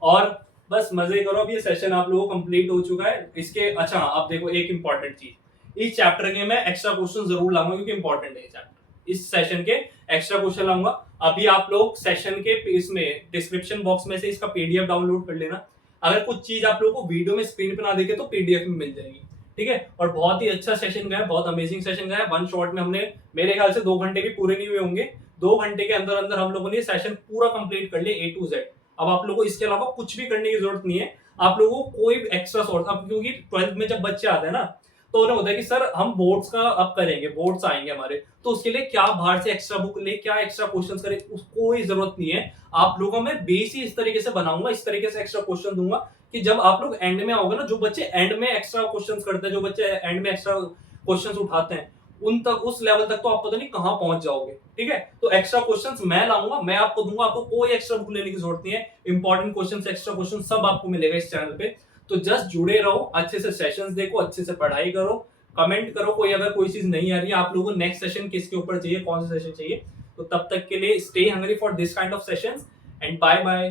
और बस मजे करो। अब ये सेशन आप लोगों को कंप्लीट हो चुका है इसके। अच्छा अब देखो एक इंपॉर्टेंट चीज, इस चैप्टर के मैं एक्स्ट्रा क्वेश्चन जरूर लाऊंगा क्योंकि इंपॉर्टेंट है ये चैप्टर। इस सेशन के एक्स्ट्रा क्वेश्चन लाऊंगा। अभी आप लोग सेशन के इसमें डिस्क्रिप्शन बॉक्स में से इसका पीडीएफ डाउनलोड कर लेना। अगर कुछ चीज आप लोगों को वीडियो में स्क्रीन पे ना दिखे तो पीडीएफ में मिल जाएगी, ठीक है। और बहुत ही अच्छा सेशन गया, बहुत अमेजिंग सेशन गया। वन शॉट में हमने, मेरे ख्याल से 2 घंटे भी पूरे नहीं हुए होंगे, 2 घंटे के अंदर अंदर हम लोगों ने सेशन पूरा कंप्लीट कर लिया A to Z। अब आप लोगों को इसके अलावा कुछ भी करने की जरूरत नहीं है। आप लोगों को कोई एक्स्ट्रा सोर्स, अब क्योंकि 12th में जब बच्चे आते हैं ना तो उन्हें होता है कि सर हम बोर्ड्स का अब करेंगे, बोर्ड्स आएंगे हमारे, तो उसके लिए क्या बाहर से एक्स्ट्रा बुक ले, क्या एक्स्ट्रा क्वेश्चंस करें, उसको कोई जरूरत नहीं है। आप लोगों में बेस ही इस तरीके से बनाऊंगा, इस तरीके से एक्स्ट्रा क्वेश्चन दूंगा कि जब आप लोग एंड में आओगे ना, जो बच्चे एंड में एक्स्ट्रा क्वेश्चंस करते हैं, जो बच्चे एंड में एक्स्ट्रा क्वेश्चंस उठाते हैं, उन तक, उस लेवल तक तो आप पता नहीं कहां पहुंच जाओगे, ठीक है। तो एक्स्ट्रा क्वेश्चंस मैं लाऊंगा, मैं आपको दूंगा, आपको कोई एक्स्ट्रा बुक लेने की जरूरत नहीं है। इंपॉर्टेंट क्वेश्चंस, एक्स्ट्रा क्वेश्चन सब आपको मिलेगा इस चैनल पे। तो जस्ट जुड़े रहो, अच्छे से सेशंस देखो, अच्छे से पढ़ाई करो, कमेंट करो कोई अगर कोई चीज नहीं आ रही है, आप लोगों को नेक्स्ट सेशन किसके ऊपर चाहिए, कौन सा सेशन चाहिए। तो तब तक के लिए stay hungry for this kind of sessions and bye bye.